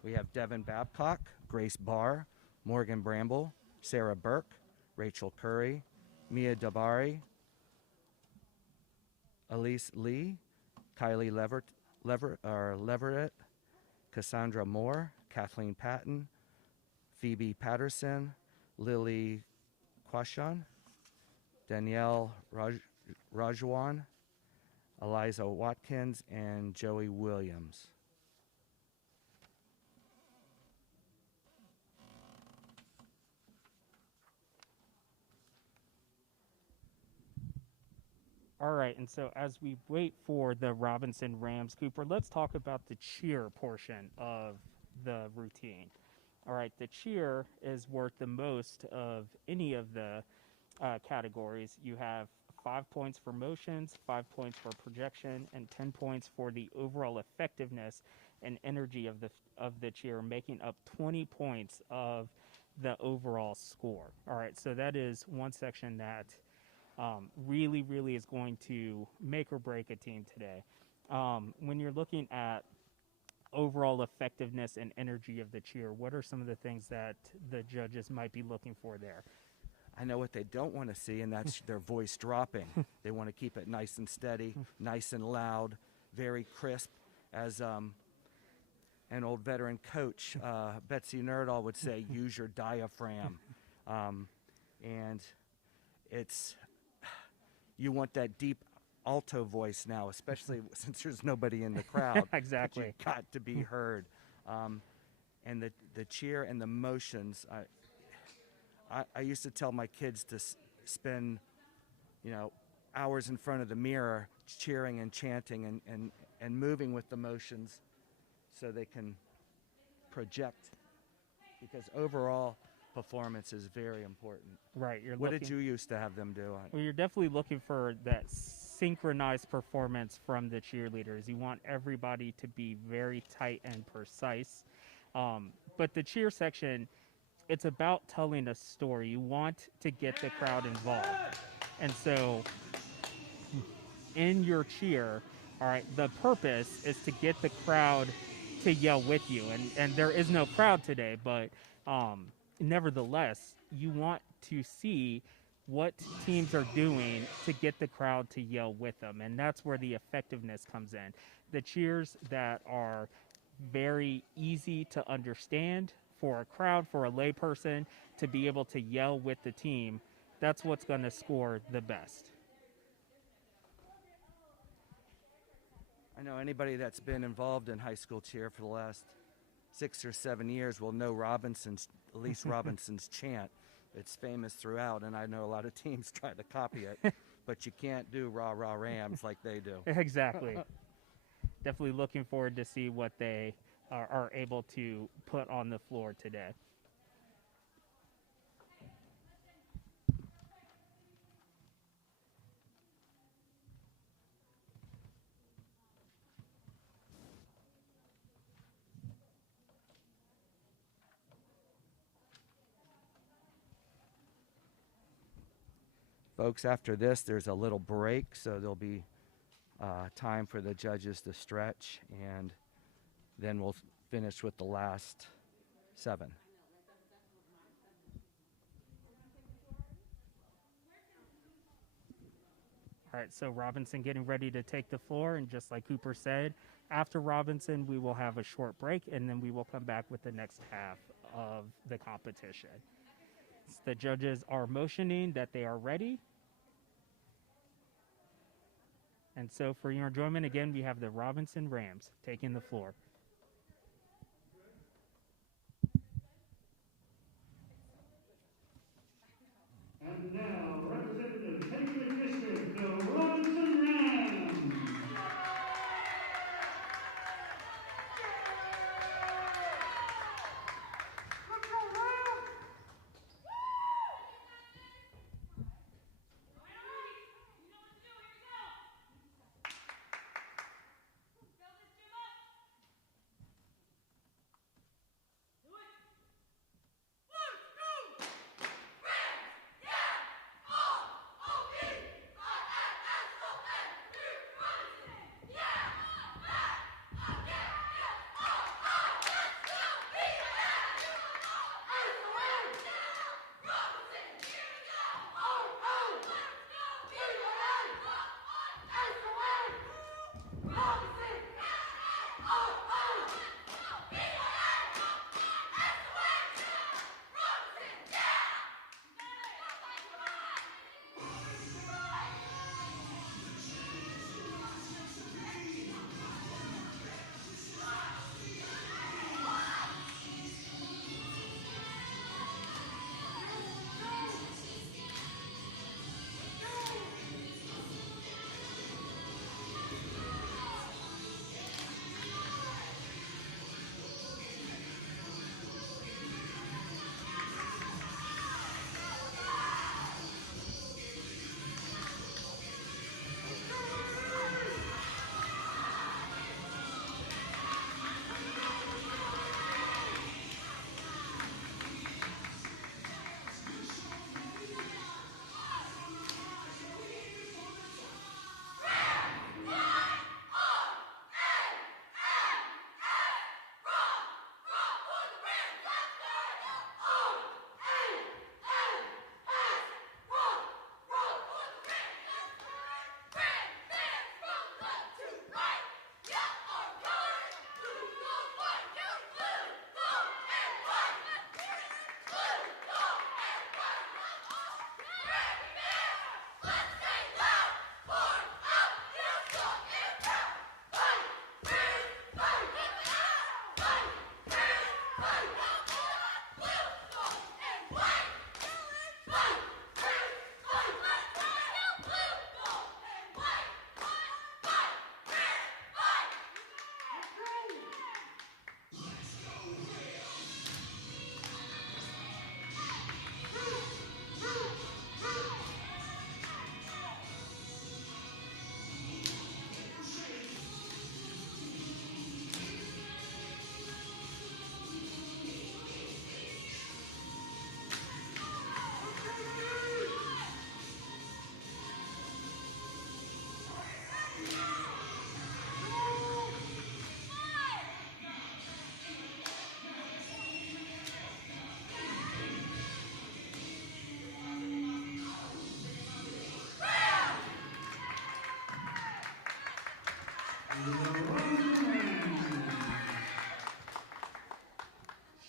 we have Devin Babcock, Grace Barr, Morgan Bramble, Sarah Burke, Rachel Curry, Mia Dabari, Elise Lee, Kylie Leverett, Cassandra Moore, Kathleen Patton, Phoebe Patterson, Lily Quashan, Danielle Rajwan, Eliza Watkins, and Joey Williams. All right, and so as we wait for the Robinson Rams, Cooper, let's talk about the cheer portion of the routine. All right, the cheer is worth the most of any of the categories. You have 5 points for motions, 5 points for projection, and 10 points for the overall effectiveness and energy of the cheer, making up 20 points of the overall score. All right, so that is one section that really is going to make or break a team today. When you're looking at overall effectiveness and energy of the cheer, what are some of the things that the judges might be looking for there? I know what they don't want to see, and that's their voice dropping. They want to keep it nice and steady, nice and loud, very crisp. As an old veteran coach, Betsy Nerdall would say, use your diaphragm. And you want that deep alto voice now, especially since there's nobody in the crowd. But Exactly. you've got to be heard. And the cheer and the motions. I used to tell my kids to spend, hours in front of the mirror cheering and chanting and moving with the motions so they can project, because overall performance is very important. Right. What did you used to have them do? Well, you're definitely looking for that synchronized performance from the cheerleaders. You want everybody to be very tight and precise. But the cheer section, it's about telling a story. You want to get the crowd involved. And so in your cheer, all right, the purpose is to get the crowd to yell with you. And there is no crowd today, but nevertheless, you want to see what teams are doing to get the crowd to yell with them. And that's where the effectiveness comes in. The cheers that are very easy to understand for a crowd, for a layperson to be able to yell with the team, that's what's going to score the best. I know anybody that's been involved in high school cheer for the last 6 or 7 years will know Elise Robinson's chant. It's famous throughout, and I know a lot of teams try to copy it, but you can't do rah, rah, Rams like they do. Exactly. Definitely looking forward to see what they are able to put on the floor today. Folks, after this, there's a little break, so there'll be time for the judges to stretch, and then we'll finish with the last 7. All right, so Robinson getting ready to take the floor, and just like Cooper said, after Robinson, we will have a short break, and then we will come back with the next half of the competition. The judges are motioning that they are ready. And so for your enjoyment, again, we have the Robinson Rams taking the floor. And now, representative taking the district, the Robinson Rams. Let's go! Rams! Yeah!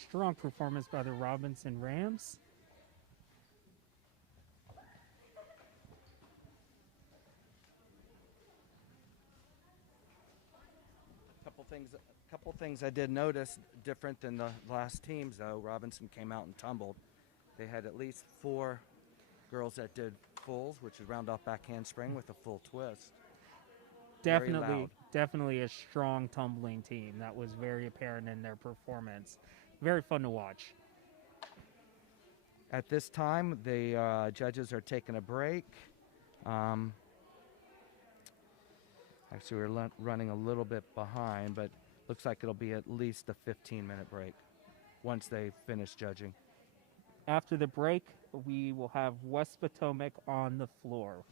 strong performance by the Robinson Rams. Couple things I did notice different than the last teams, though. Robinson came out and tumbled. They had at least 4 girls that did fulls, which is round off back handspring with a full twist. Very loud. Definitely a strong tumbling team. That was very apparent in their performance. Very fun to watch. At this time, the judges are taking a break. Actually, we're running a little bit behind, but looks like it'll be at least a 15-minute break once they finish judging. After the break, we will have West Potomac on the floor.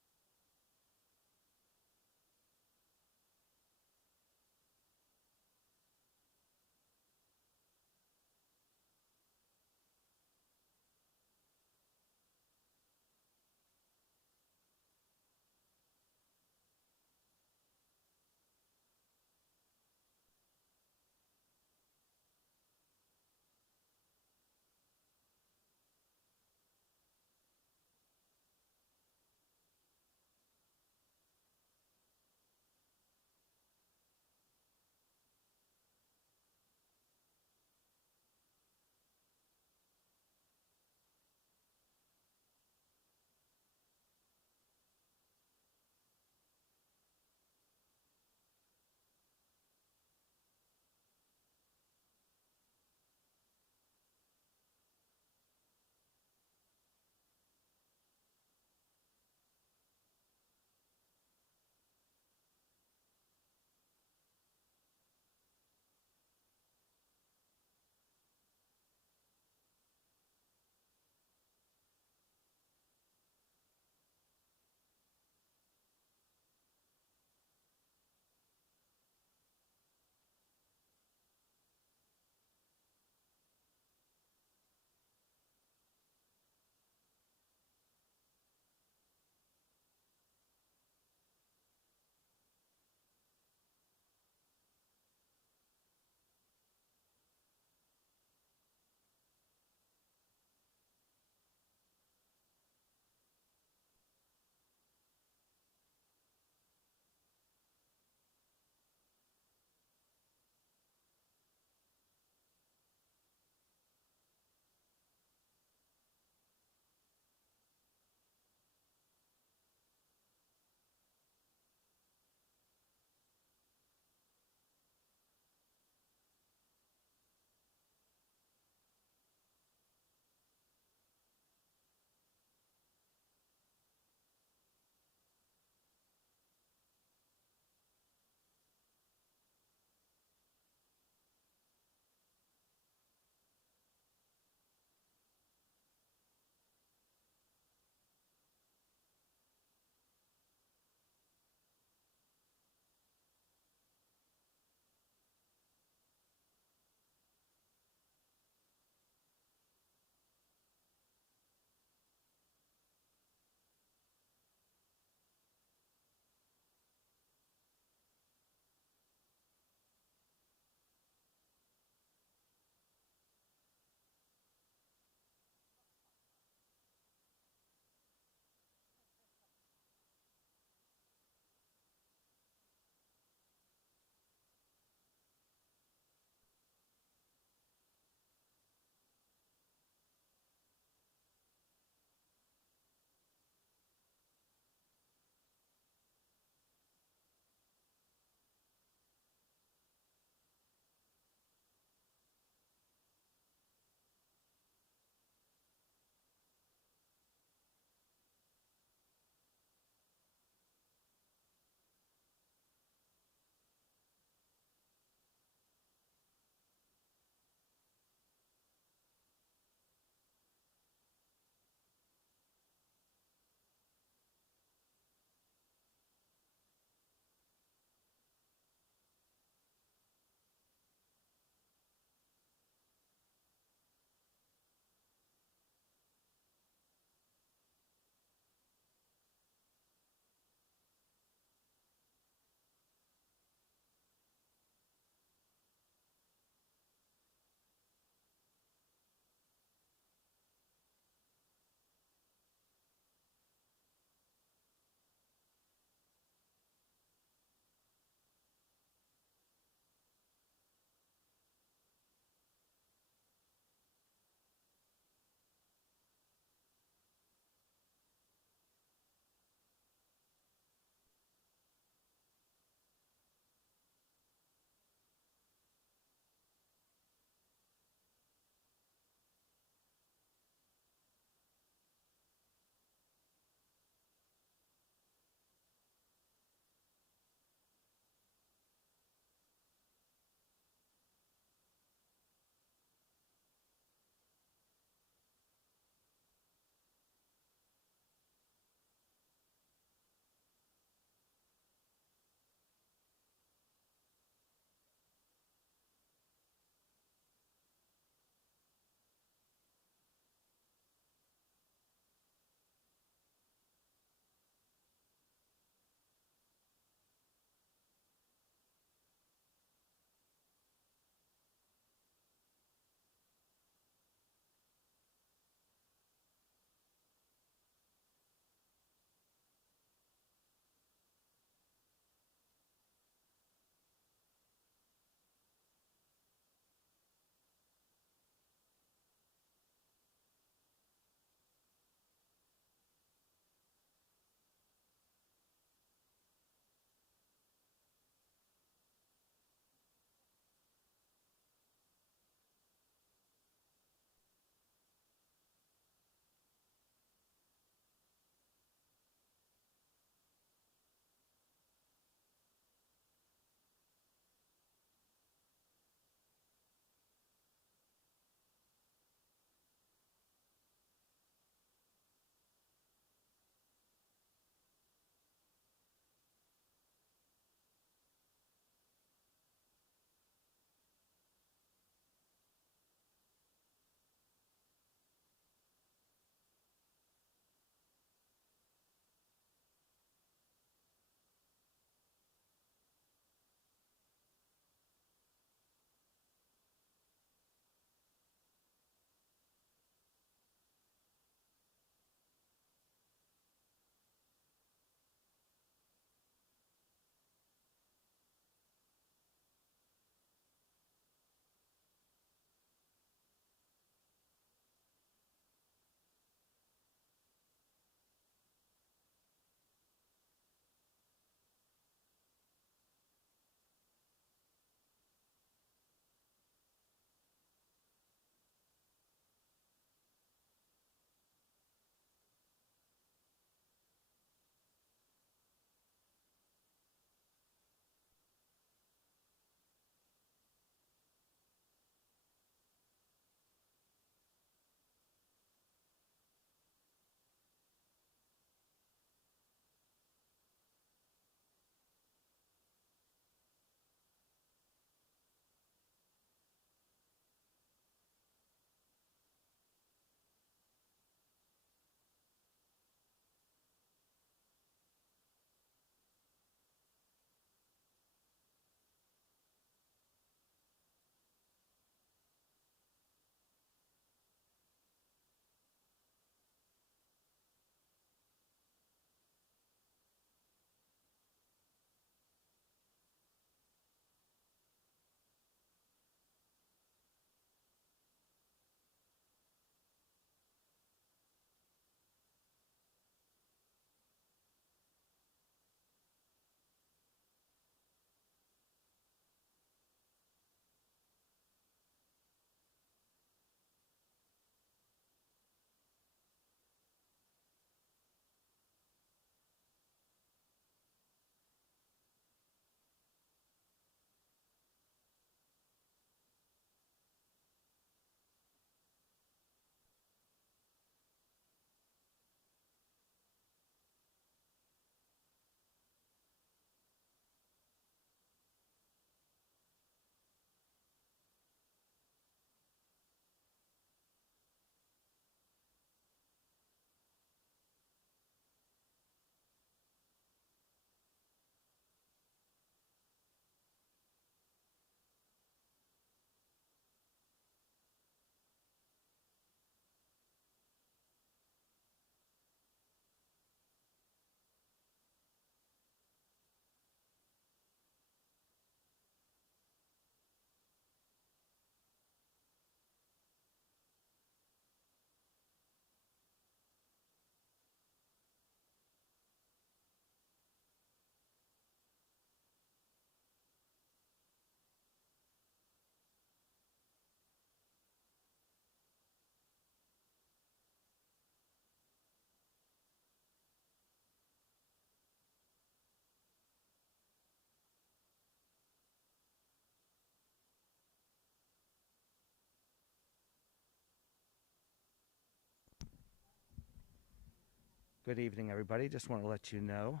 Good evening, everybody. Just want to let you know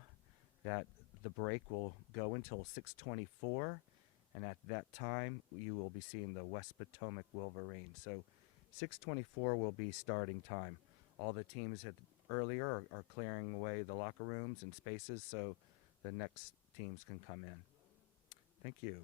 that the break will go until 6:24, and at that time you will be seeing the West Potomac Wolverines. So 6:24 will be starting time. All the teams earlier are clearing away the locker rooms and spaces so the next teams can come in. Thank you.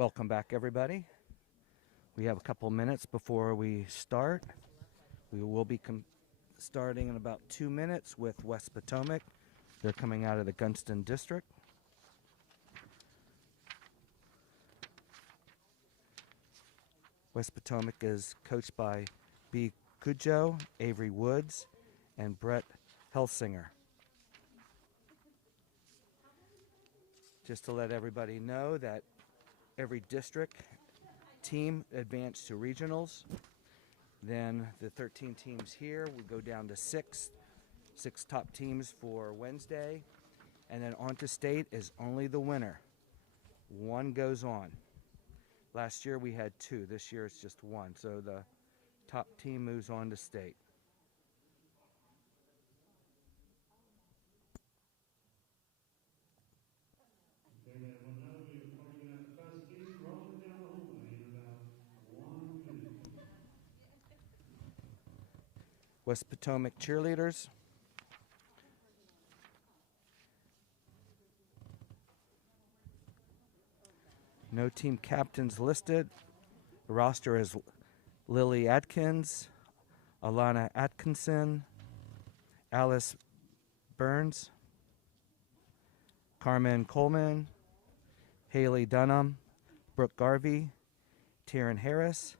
Welcome back, everybody. We have a couple minutes before we start. We will be starting in about 2 minutes with West Potomac. They're coming out of the Gunston District. West Potomac is coached by B. Cujo, Avery Woods, and Brett Helsinger. Just to let everybody know that every district team advanced to regionals. Then the 13 teams here will go down to six top teams for Wednesday. And then on to state is only the winner. One goes on. Last year we had 2. This year it's just 1. So the top team moves on to state. Okay, let everyone know we are probably going to have the first team rolling down the hallway in about 1 minute. West Potomac cheerleaders. No team captains listed. The roster is Lily Atkins, Alana Atkinson, Alice Burns, Carmen Coleman, Haley Dunham, Brooke Garvey, Taryn Harris,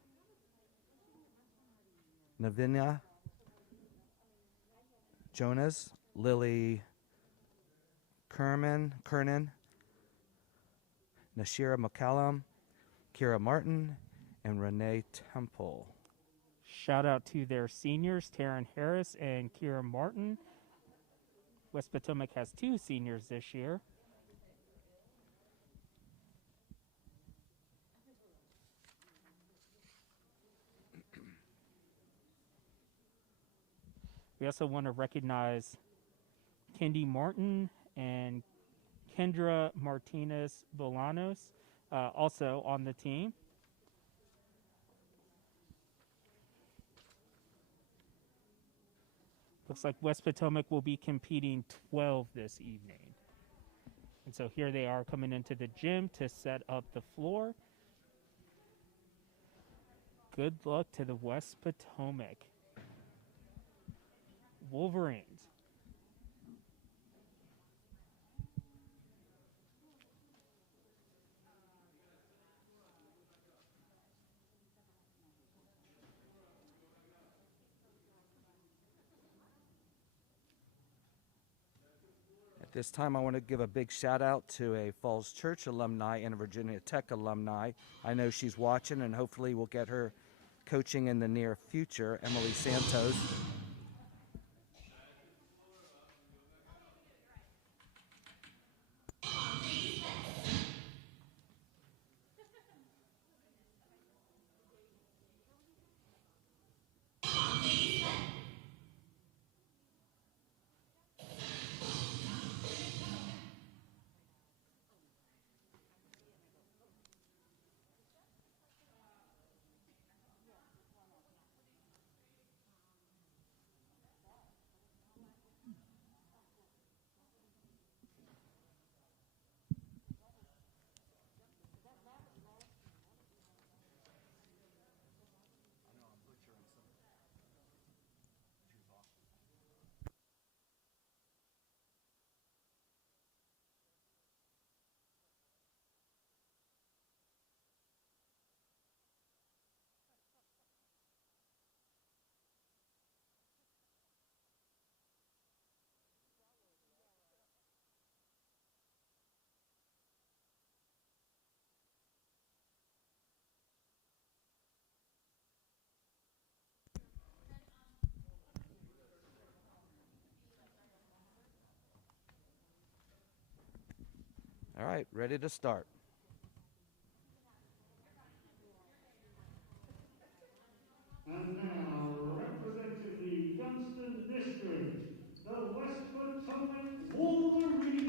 Navina Jonas, Lily Kernan, Nashira McCallum, Kira Martin, and Renee Temple. Shout out to their seniors, Taryn Harris and Kira Martin. West Potomac has 2 seniors this year. We also want to recognize Kendi Martin and Kendra Martinez Bolanos, also on the team. Looks like West Potomac will be competing 12 this evening. And so here they are coming into the gym to set up the floor. Good luck to the West Potomac Wolverines. At this time, I want to give a big shout out to a Falls Church alumni and a Virginia Tech alumni. I know she's watching, and hopefully we'll get her coaching in the near future, Emily Santos. All right, ready to start. And now, representing the Gunston District, the West Potomac Wolverines.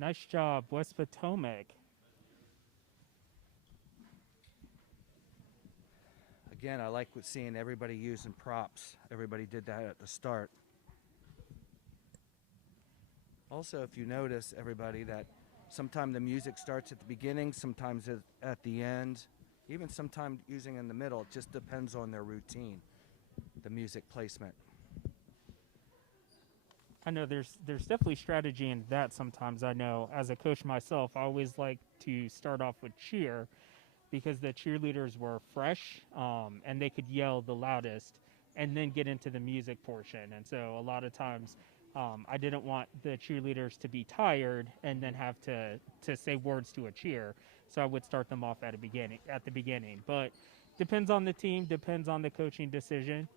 Nice job, West Potomac. Again, I like seeing everybody using props. Everybody did that at the start. Also, if you notice, everybody, that sometimes the music starts at the beginning, sometimes at the end, even sometimes using in the middle. It just depends on their routine, the music placement. I know there's definitely strategy in that sometimes. I know as a coach myself, I always like to start off with cheer because the cheerleaders were fresh and they could yell the loudest and then get into the music portion. And so a lot of times I didn't want the cheerleaders to be tired and then have to say words to a cheer. So I would start them off at the beginning. But depends on the team, depends on the coaching decision.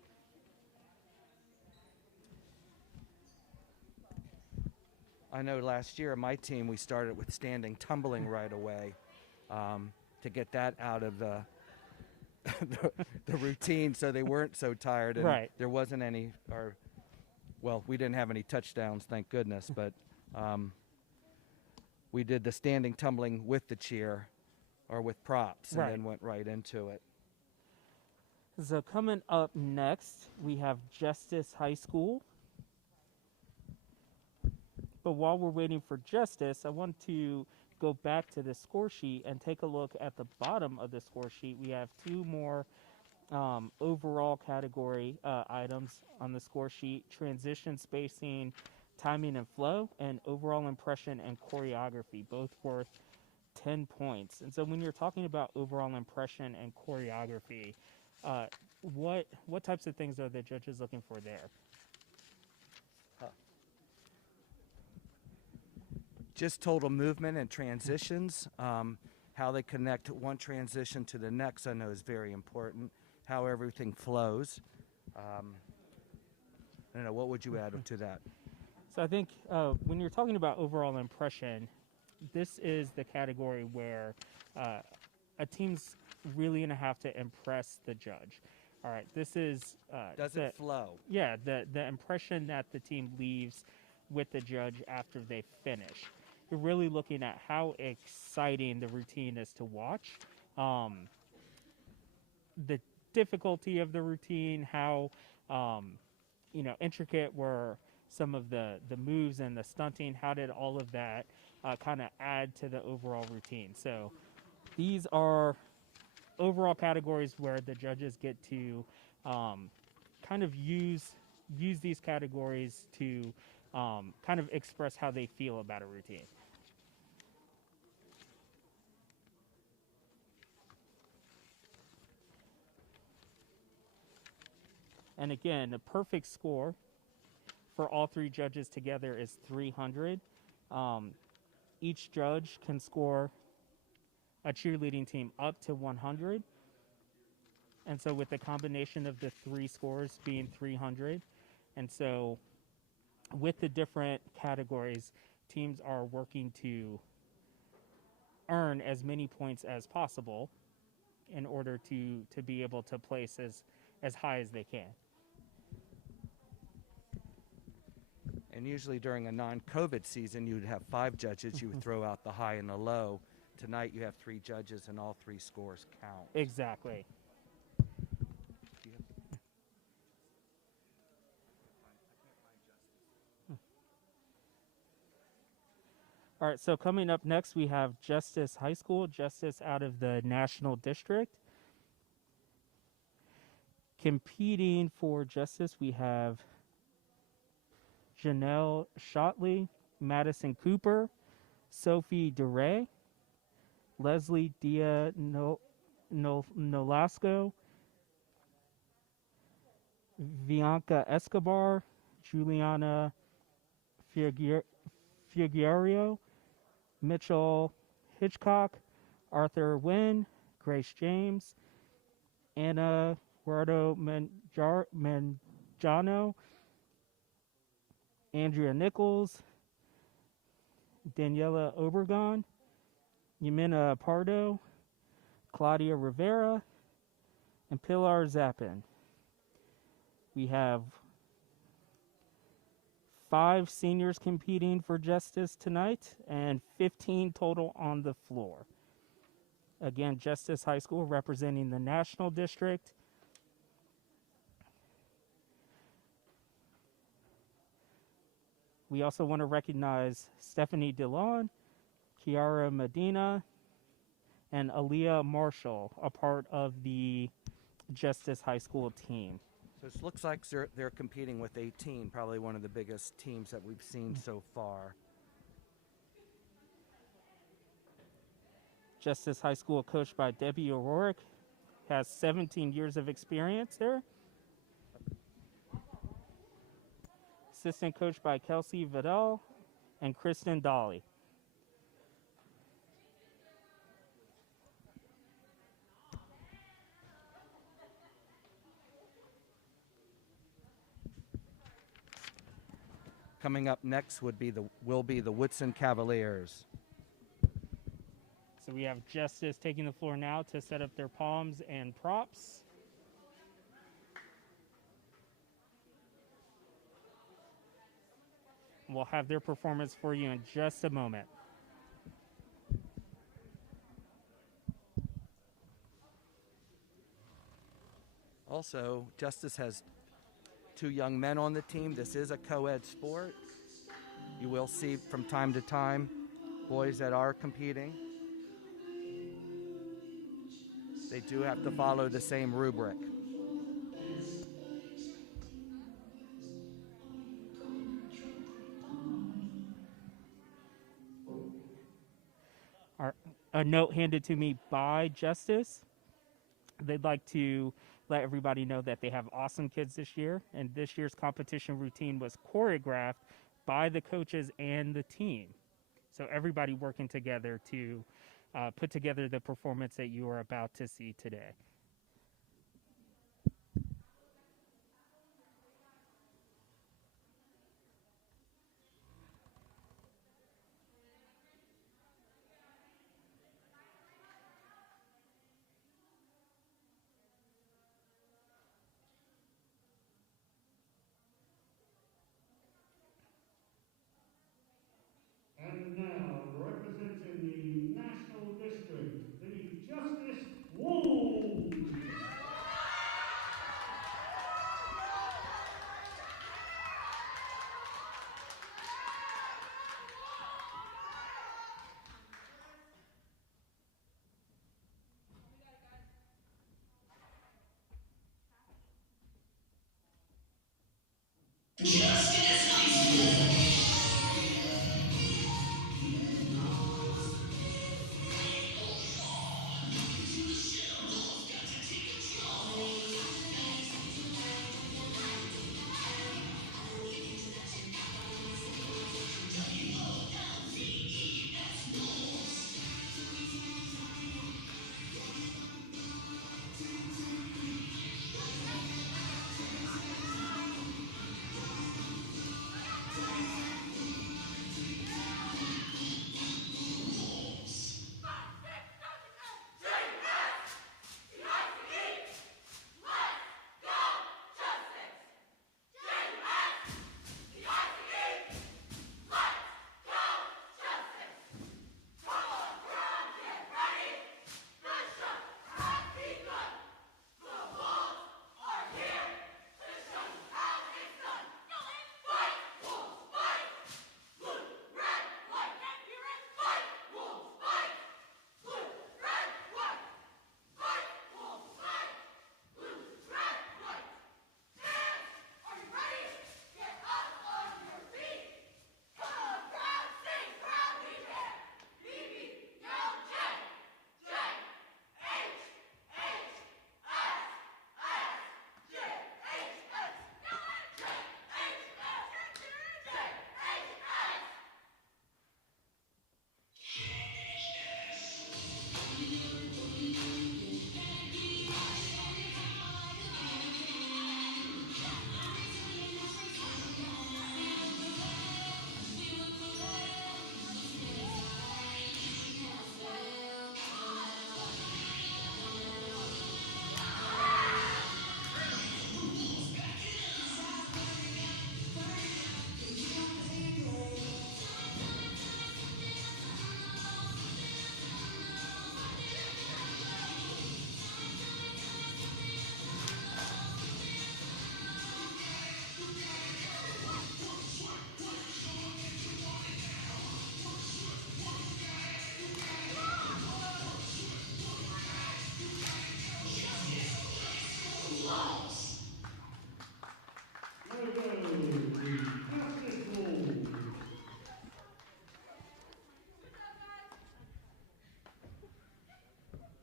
I know last year, my team, we started with standing tumbling right away to get that out of the routine so they weren't so tired. And Right. there wasn't any, well, we didn't have any touchdowns, thank goodness, but we did the standing tumbling with the cheer or with props and Right. then went right into it. So coming up next, we have Justice High School. But while we're waiting for Justice, I want to go back to the score sheet and take a look at the bottom of the score sheet. We have two more overall category items on the score sheet: transition, spacing, timing and flow, and overall impression and choreography, both worth 10 points. And so when you're talking about overall impression and choreography, what types of things are the judges looking for there? Just total movement and transitions. How they connect one transition to the next, I know, is very important. How everything flows. I don't know, what would you add to that? So I think when you're talking about overall impression, this is the category where a team's really going to have to impress the judge. All right, this is... Does it flow? Yeah, the impression that the team leaves with the judge after they finish. You're really looking at how exciting the routine is to watch, the difficulty of the routine, how intricate were some of the moves and the stunting. How did all of that kind of add to the overall routine? So these are overall categories where the judges get to kind of use these categories to kind of express how they feel about a routine. And again, the perfect score for all three judges together is 300. Each judge can score a cheerleading team up to 100. And so with the combination of the three scores being 300, and so with the different categories, teams are working to earn as many points as possible in order to be able to place as high as they can. And usually during a non-COVID season, you'd have 5 judges. You would throw out the high and the low. Tonight you have 3 judges and all 3 scores count. Exactly. All right, so coming up next, we have Justice High School, Justice out of the National District. Competing for Justice, we have Janelle Shotley, Madison Cooper, Sophie DeRay, Leslie Dia Nolasco, Bianca Escobar, Juliana Figueroa, Mitchell Hitchcock, Arthur Wynn, Grace James, Anna Guardo Mangiano, Andrea Nichols, Daniela Obergon, Yamina Pardo, Claudia Rivera, and Pilar Zappin. We have 5 seniors competing for Justice tonight and 15 total on the floor. Again, Justice High School representing the National District. We also want to recognize Stephanie Dillon, Kiara Medina, and Aaliyah Marshall, a part of the Justice High School team. So it looks like they're competing with 18, probably one of the biggest teams that we've seen so far. Justice High School, coached by Debbie O'Rourke, has 17 years of experience there. Assistant coached by Kelsey Vidal and Kristen Dolly. Coming up next will be the Woodson Cavaliers. So we have Justice taking the floor now to set up their palms and props. We'll have their performance for you in just a moment. Also, Justice has 2 young men on the team. This is a co-ed sport. You will see from time to time boys that are competing. They do have to follow the same rubric. A note handed to me by Justice. They'd like to let everybody know that they have awesome kids this year, and this year's competition routine was choreographed by the coaches and the team. So everybody working together to put together the performance that you are about to see today. And now, representing the National District, the Justice Wolves.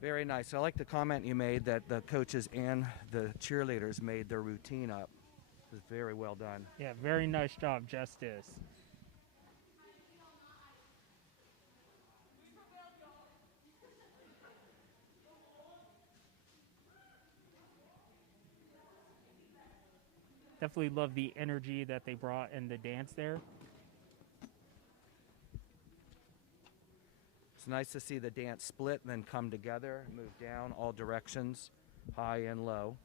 Very nice. I like the comment you made that the coaches and the cheerleaders made their routine up. It was very well done. Yeah, very nice job, Justice. Definitely love the energy that they brought in the dance there. It's nice to see the dance split and then come together, move down all directions, high and low.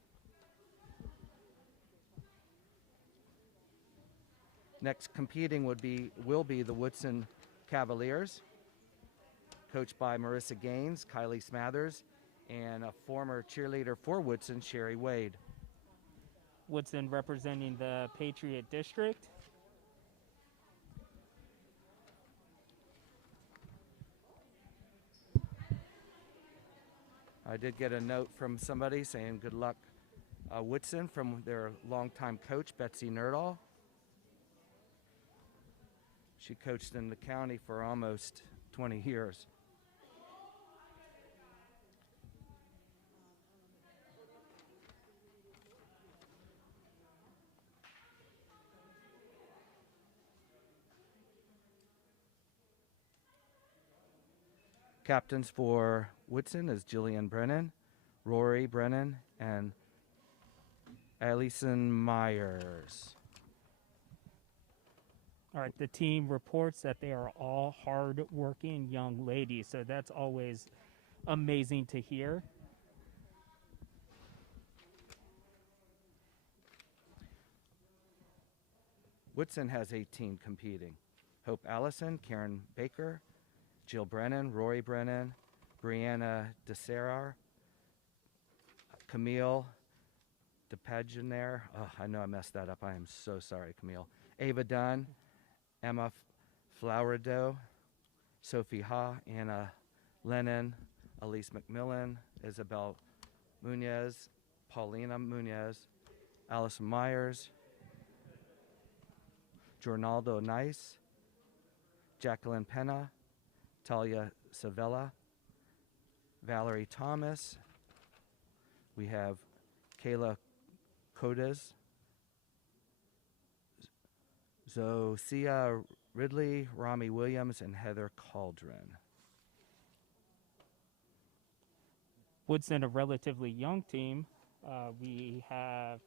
Next competing will be the Woodson Cavaliers, coached by Marissa Gaines, Kylie Smathers, and a former cheerleader for Woodson, Sherry Wade. Woodson representing the Patriot District. I did get a note from somebody saying good luck, Woodson, from their longtime coach, Betsy Nerdahl. She coached in the county for almost 20 years. Captains for Woodson is Jillian Brennan, Rory Brennan, and Allison Myers. All right, the team reports that they are all hard-working young ladies, so that's always amazing to hear. Woodson has 18 competing. Hope Allison, Karen Baker, Jill Brennan, Rory Brennan, Brianna DeSerrar, Camille DePagenaire. Oh, I know I messed that up. I am so sorry, Camille. Ava Dunn, Emma Flowerdeau, Sophie Ha, Anna Lennon, Elise McMillan, Isabel Munez, Paulina Munez, Allison Myers, Jornaldo Nice, Jacqueline Penna, Talia Savella, Valerie Thomas. We have Kayla Codes, Zosia Ridley, Rami Williams, and Heather Cauldron. Woodson, a relatively young team. We have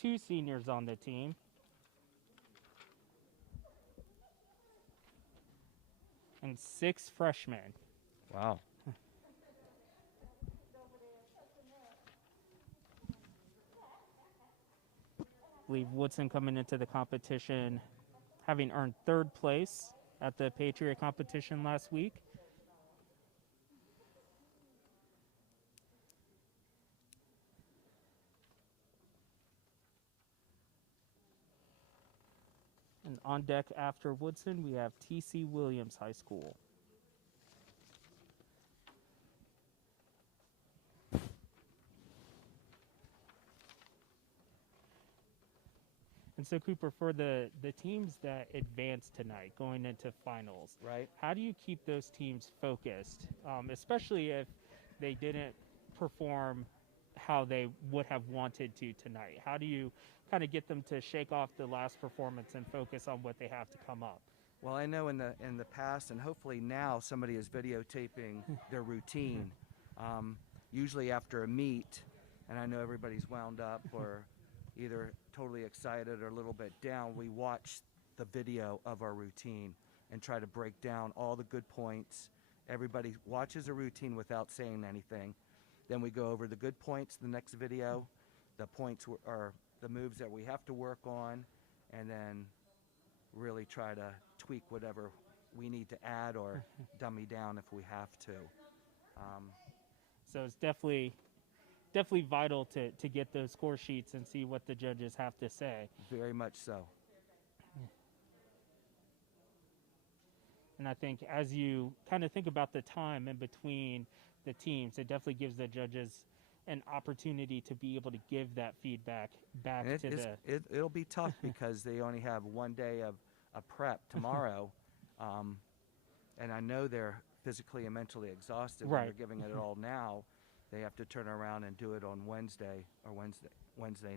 2 seniors on the team. And 6 freshmen. Wow. I believe Woodson coming into the competition having earned 3rd place at the Patriot competition last week. And on deck after Woodson, we have T.C. Williams High School. And so, Cooper, for the teams that advance tonight, going into finals, Right. how do you keep those teams focused, especially if they didn't perform how they would have wanted to tonight? How do you kind of get them to shake off the last performance and focus on what they have to come up? Well, I know in the past, and hopefully now, somebody is videotaping their routine. Usually after a meet, and I know everybody's wound up or either totally excited or a little bit down, we watch the video of our routine and try to break down all the good points. Everybody watches a routine without saying anything. Then we go over the good points, the next video, the points are the moves that we have to work on, and then really try to tweak whatever we need to add or dummy down if we have to. So it's definitely vital to get those score sheets and see what the judges have to say. Very much so. And I think as you kind of think about the time in between the teams, it definitely gives the judges an opportunity to be able to give that feedback back And to the... it'll be tough because they only have one day of prep tomorrow. And I know they're physically and mentally exhausted when Right. they're giving it all now. They have to turn around and do it on Wednesday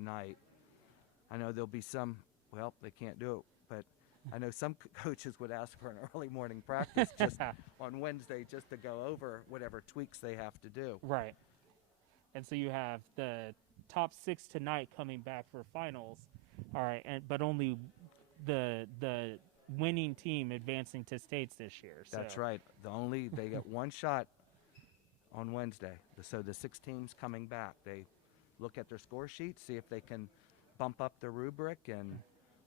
night. I know there'll be some, well, they can't do it, but I know some coaches would ask for an early morning practice just on Wednesday just to go over whatever tweaks they have to do. Right. And so you have the top 6 tonight coming back for finals. All right, but only the winning team advancing to states this year. That's so. right. They get one shot on Wednesday. So the 6 teams coming back, they look at their score sheets, see if they can bump up the rubric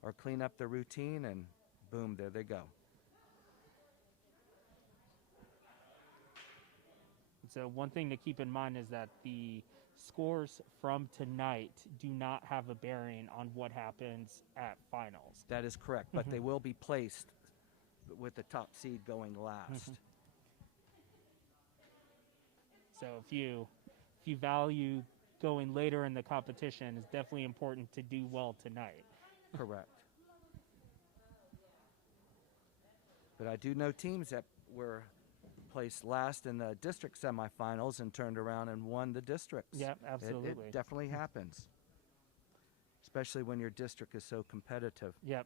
or clean up the routine, and boom, there they go. So one thing to keep in mind is that the scores from tonight do not have a bearing on what happens at finals. That is correct, but they will be placed with the top seed going last. So if you value going later in the competition, it's definitely important to do well tonight. Correct. But I do know teams that were placed last in the district semifinals and turned around and won the districts. Yep, absolutely. It definitely happens, especially when your district is so competitive. Yep.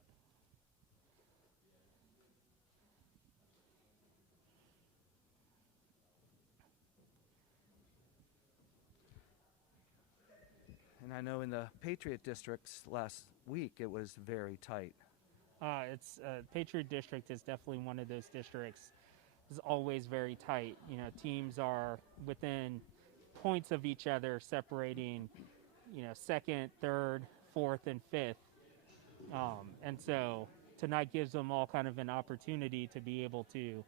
And I know in the Patriot districts last week it was very tight. It's Patriot District is definitely one of those districts. It's always very tight. You know, teams are within points of each other, separating, second, third, fourth, and fifth. And so tonight gives them all kind of an opportunity to be able to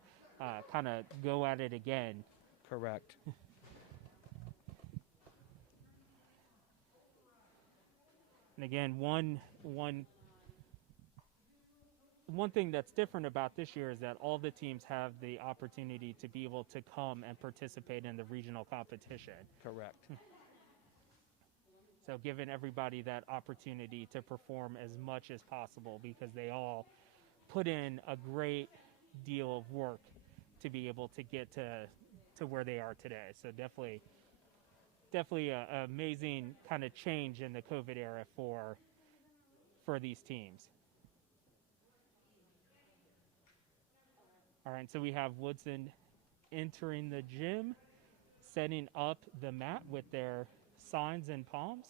kind of go at it again. Correct. And again, one thing that's different about this year is that all the teams have the opportunity to be able to come and participate in the regional competition. Correct. So giving everybody that opportunity to perform as much as possible, because they all put in a great deal of work to be able to get to where they are today. So definitely an amazing kind of change in the COVID era for these teams. All right, so we have Woodson entering the gym, setting up the mat with their signs and palms.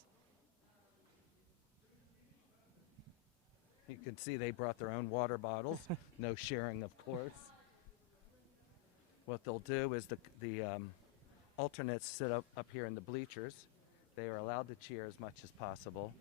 You can see they brought their own water bottles. No sharing, of course. What they'll do is the alternates sit up here in the bleachers. They are allowed to cheer as much as possible.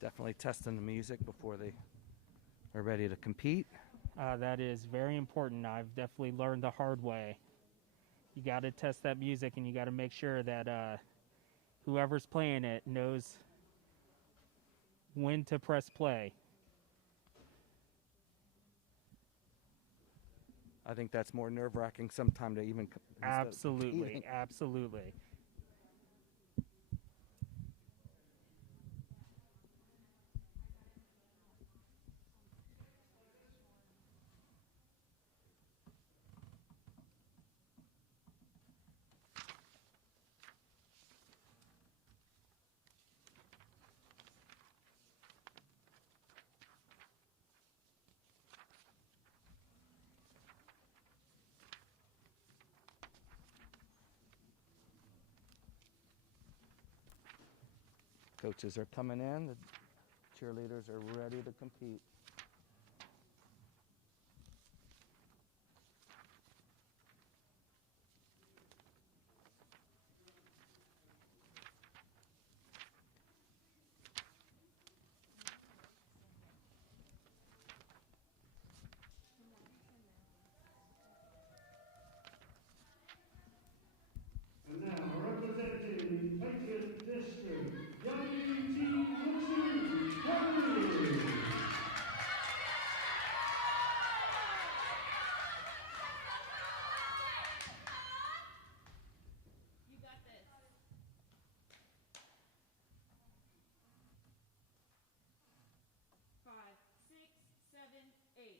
Definitely testing the music before they are ready to compete. That is very important. I've definitely learned the hard way. You got to test that music, and you got to make sure that whoever's playing it knows when to press play. I think that's more nerve-wracking sometime to even Absolutely, absolutely. Coaches are coming in. The cheerleaders are ready to compete. And now, representing Patriot District, W.T. Woodson, Cavaliers. You got this. 5, 6, 7, 8.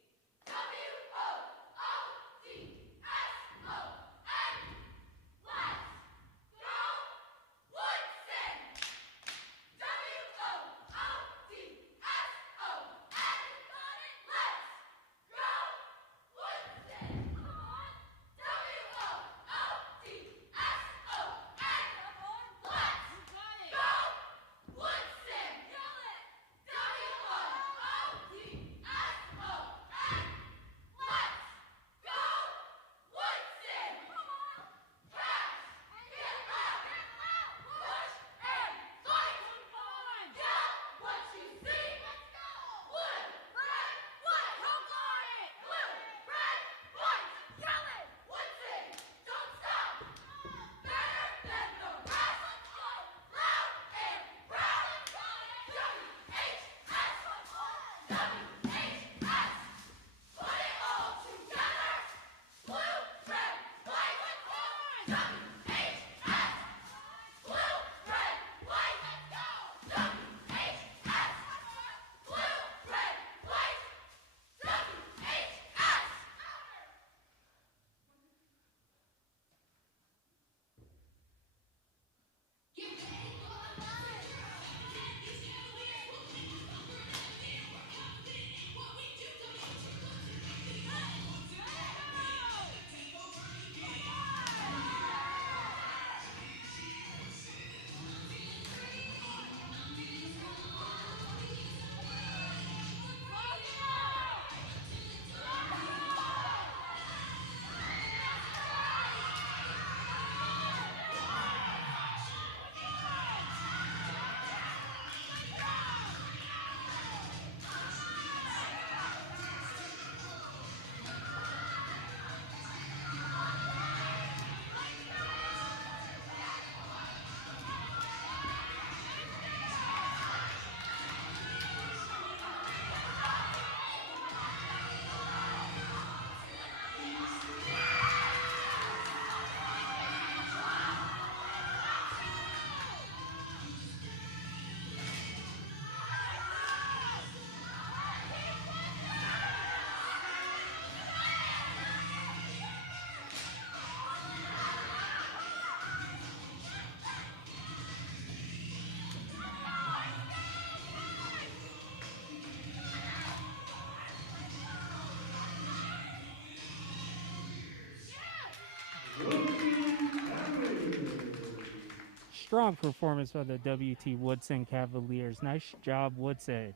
Strong performance by the W.T. Woodson Cavaliers. Nice job, Woodson.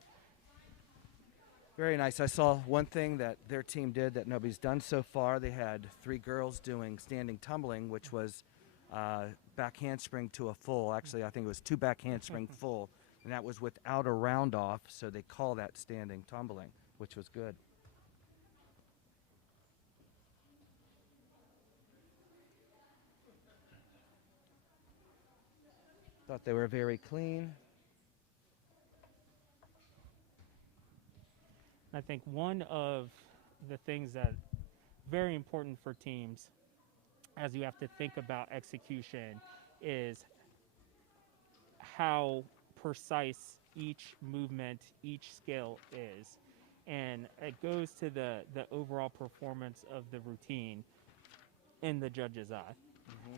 Very nice. I saw one thing that their team did that nobody's done so far. They had 3 girls doing standing tumbling, which was back handspring to a full. Actually, I think it was 2 back handspring full, and that was without a round off, so they call that standing tumbling, which was good. Thought they were very clean. I think one of the things that very important for teams as you have to think about execution is how precise each movement, each skill is. And it goes to the overall performance of the routine in the judge's eye. Mm-hmm.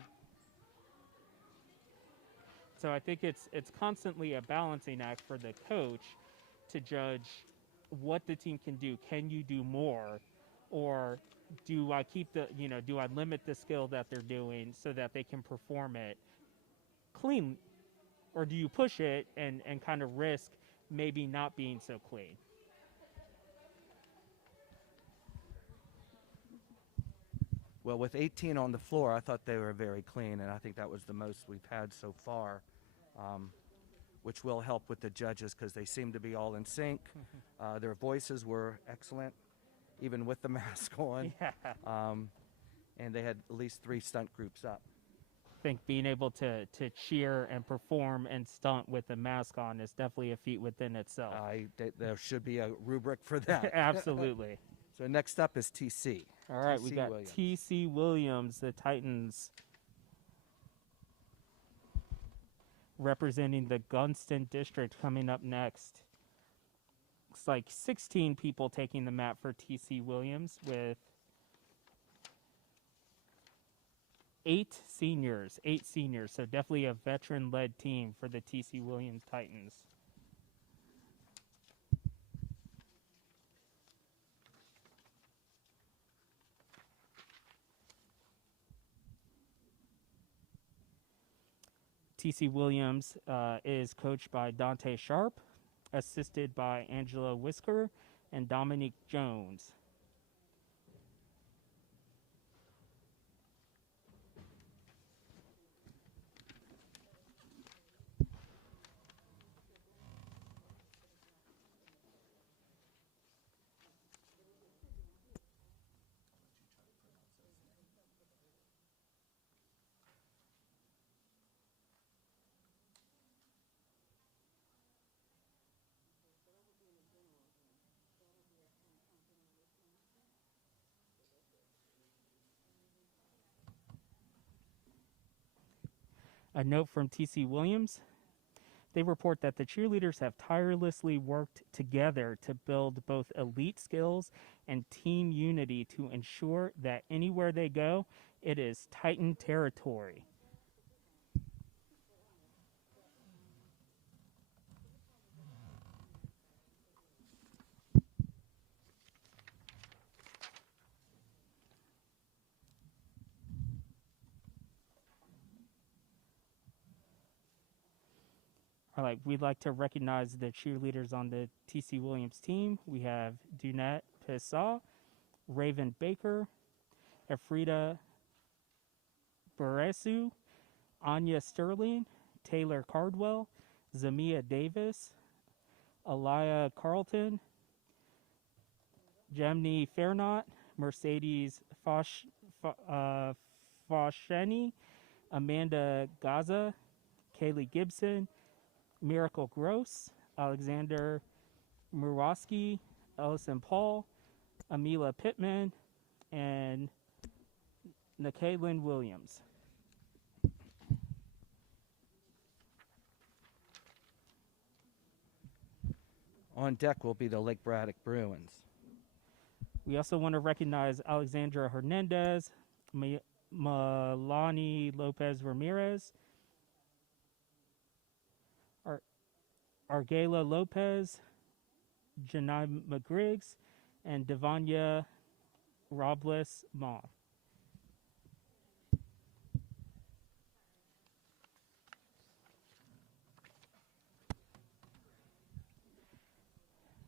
So I think it's constantly a balancing act for the coach to judge what the team can do. Can you do more? Or do I do I limit the skill that they're doing so that they can perform it clean or do you push it and kind of risk maybe not being so clean? Well, with 18 on the floor, I thought they were very clean, and I think that was the most we've had so far, which will help with the judges because they seem to be all in sync. Their voices were excellent, even with the mask on. Yeah. And they had at least 3 stunt groups up. I think being able to cheer and perform and stunt with a mask on is definitely a feat within itself. There should be a rubric for that. Absolutely. So next up is TC. All right, we TC got Williams. T.C. Williams, the Titans, representing the Gunston District, coming up next. Looks like 16 people taking the mat for T.C. Williams, with 8 seniors, so definitely a veteran-led team for the T.C. Williams Titans. T.C. Williams is coached by Dante Sharp, assisted by Angela Whisker and Dominique Jones. A note from T.C. Williams. They report that the cheerleaders have tirelessly worked together to build both elite skills and team unity to ensure that anywhere they go, it is Titan territory. All right, we'd like to recognize the cheerleaders on the T.C. Williams team. We have Dunette Pissau, Raven Baker, Efrida Beresu, Anya Sterling, Taylor Cardwell, Zamia Davis, Aliyah Carlton, Jamni Fairnot, Mercedes Fosheni, Amanda Gaza, Kaylee Gibson, Miracle Gross, Alexander Murawski, Ellison Paul, Amila Pittman, and Nakaylin Williams. On deck will be the Lake Braddock Bruins. We also want to recognize Alexandra Hernandez, Milani Lopez Ramirez, Argela Lopez, Janai McGriggs, and Devanya Robles Ma.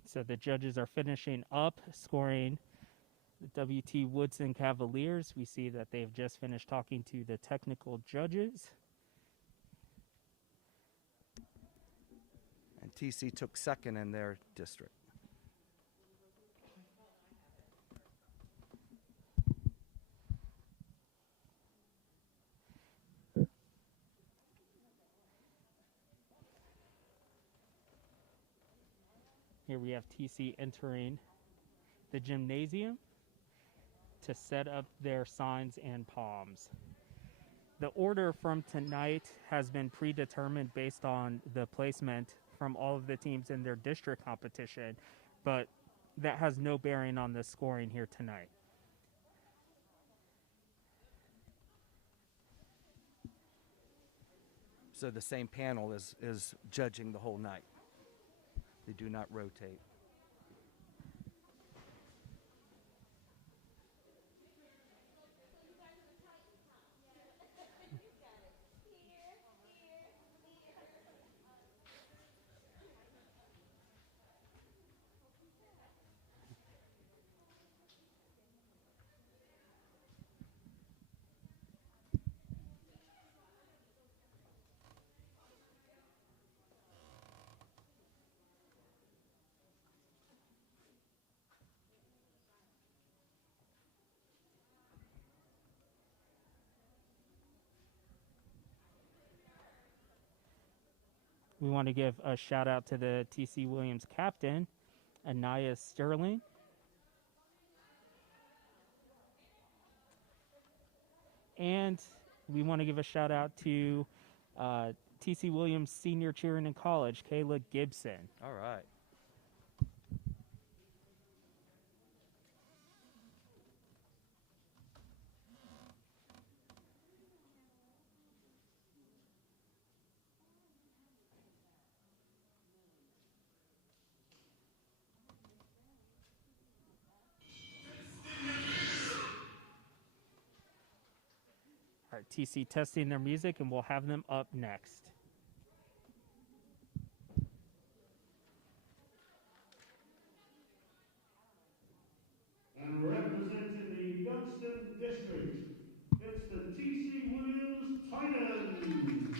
So the judges are finishing up, scoring the W.T. Woodson Cavaliers. We see that they've just finished talking to the technical judges. And TC took second in their district. Here we have TC entering the gymnasium to set up their signs and palms. The order from tonight has been predetermined based on the placement from all of the teams in their district competition, but that has no bearing on the scoring here tonight. So the same panel is judging the whole night. They do not rotate. We want to give a shout out to the TC Williams captain, Anaya Sterling. And we want to give a shout out to TC Williams senior cheering in college, Kayla Gibson. All right. All right, TC testing their music, and we'll have them up next. And representing the Youngstown District, it's the TC Williams Titans.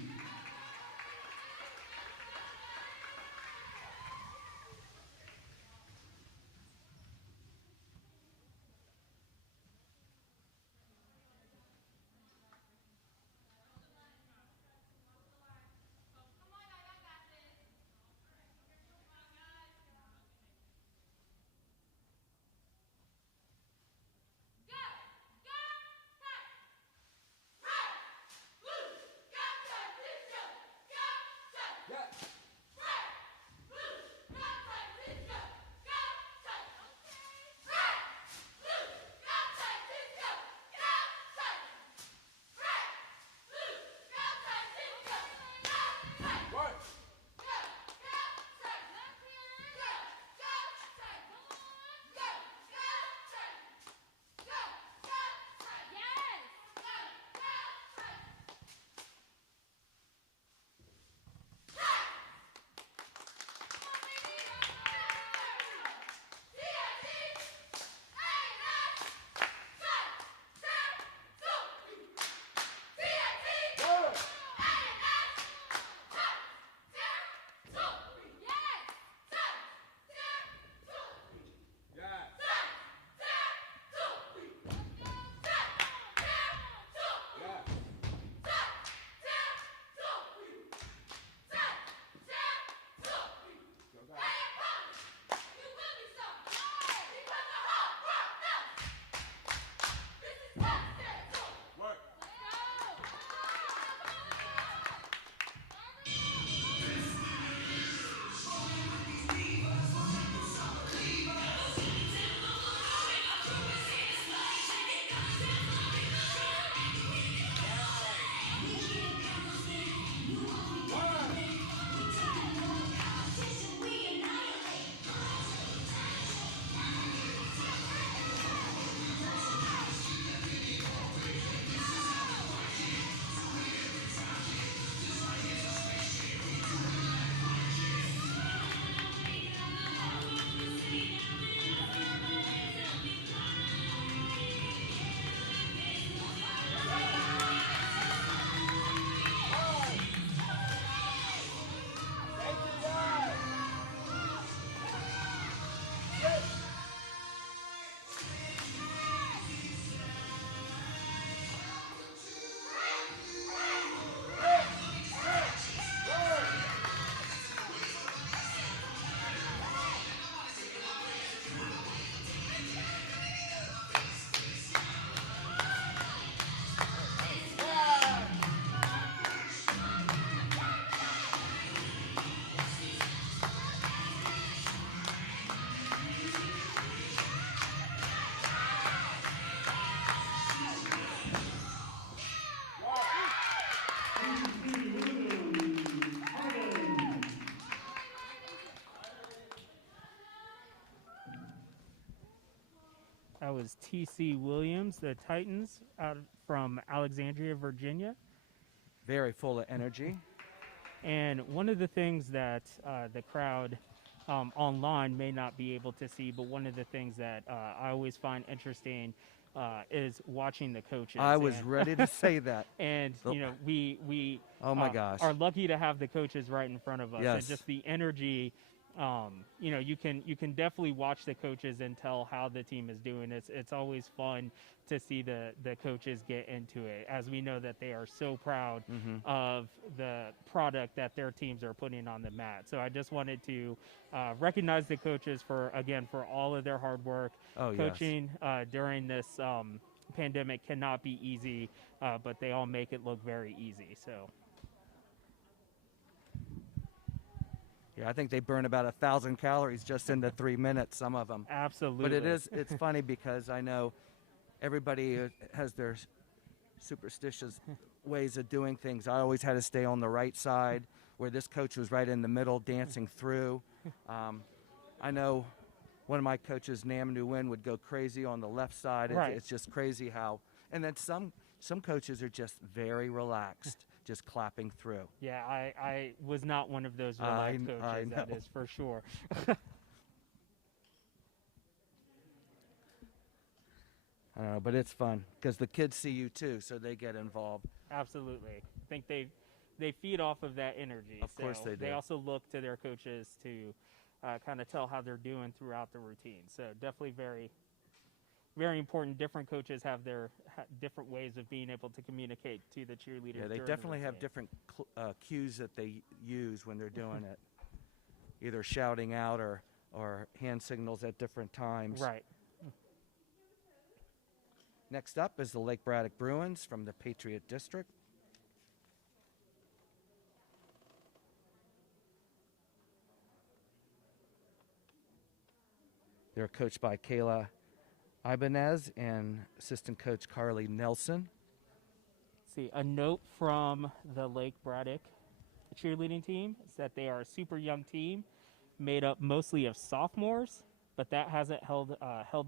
That was TC Williams, the Titans, out from Alexandria, Virginia. Very full of energy. And one of the things that the crowd online may not be able to see, but one of the things that I always find interesting is watching the coaches. I was ready to say that. And, you know, we oh my gosh, are lucky to have the coaches right in front of us. Yes. And just the energy You can definitely watch the coaches and tell how the team is doing. It's always fun to see the coaches get into it, as we know that they are so proud of the product that their teams are putting on the mat. So I just wanted to recognize the coaches for all of their hard work. Coaching during this pandemic cannot be easy, but they all make it look very easy. So. Yeah, I think they burn about 1,000 calories just in the 3 minutes, some of them. Absolutely. But it's funny because I know everybody has their superstitious ways of doing things. I always had to stay on the right side, where this coach was right in the middle dancing through. I know one of my coaches, Nam Nguyen, would go crazy on the left side. Right. It's just crazy how. And then some coaches are just very relaxed, just clapping through. Yeah, I was not one of those relaxed coaches, that is for sure. I don't know, but it's fun because the kids see you too, so they get involved. Absolutely. I think they feed off of that energy. Of course they do. They also look to their coaches to kind of tell how they're doing throughout the routine. So definitely very, very important. Different coaches have their different ways of being able to communicate to the cheerleaders. Yeah, they definitely have different cues that they use when they're doing it, either shouting out or hand signals at different times. Right. Next up is the Lake Braddock Bruins from the Patriot District. They're coached by Kayla Ibanez and assistant coach Carly Nelson. See, a note from the Lake Braddock cheerleading team is that they are a super young team made up mostly of sophomores, but that hasn't held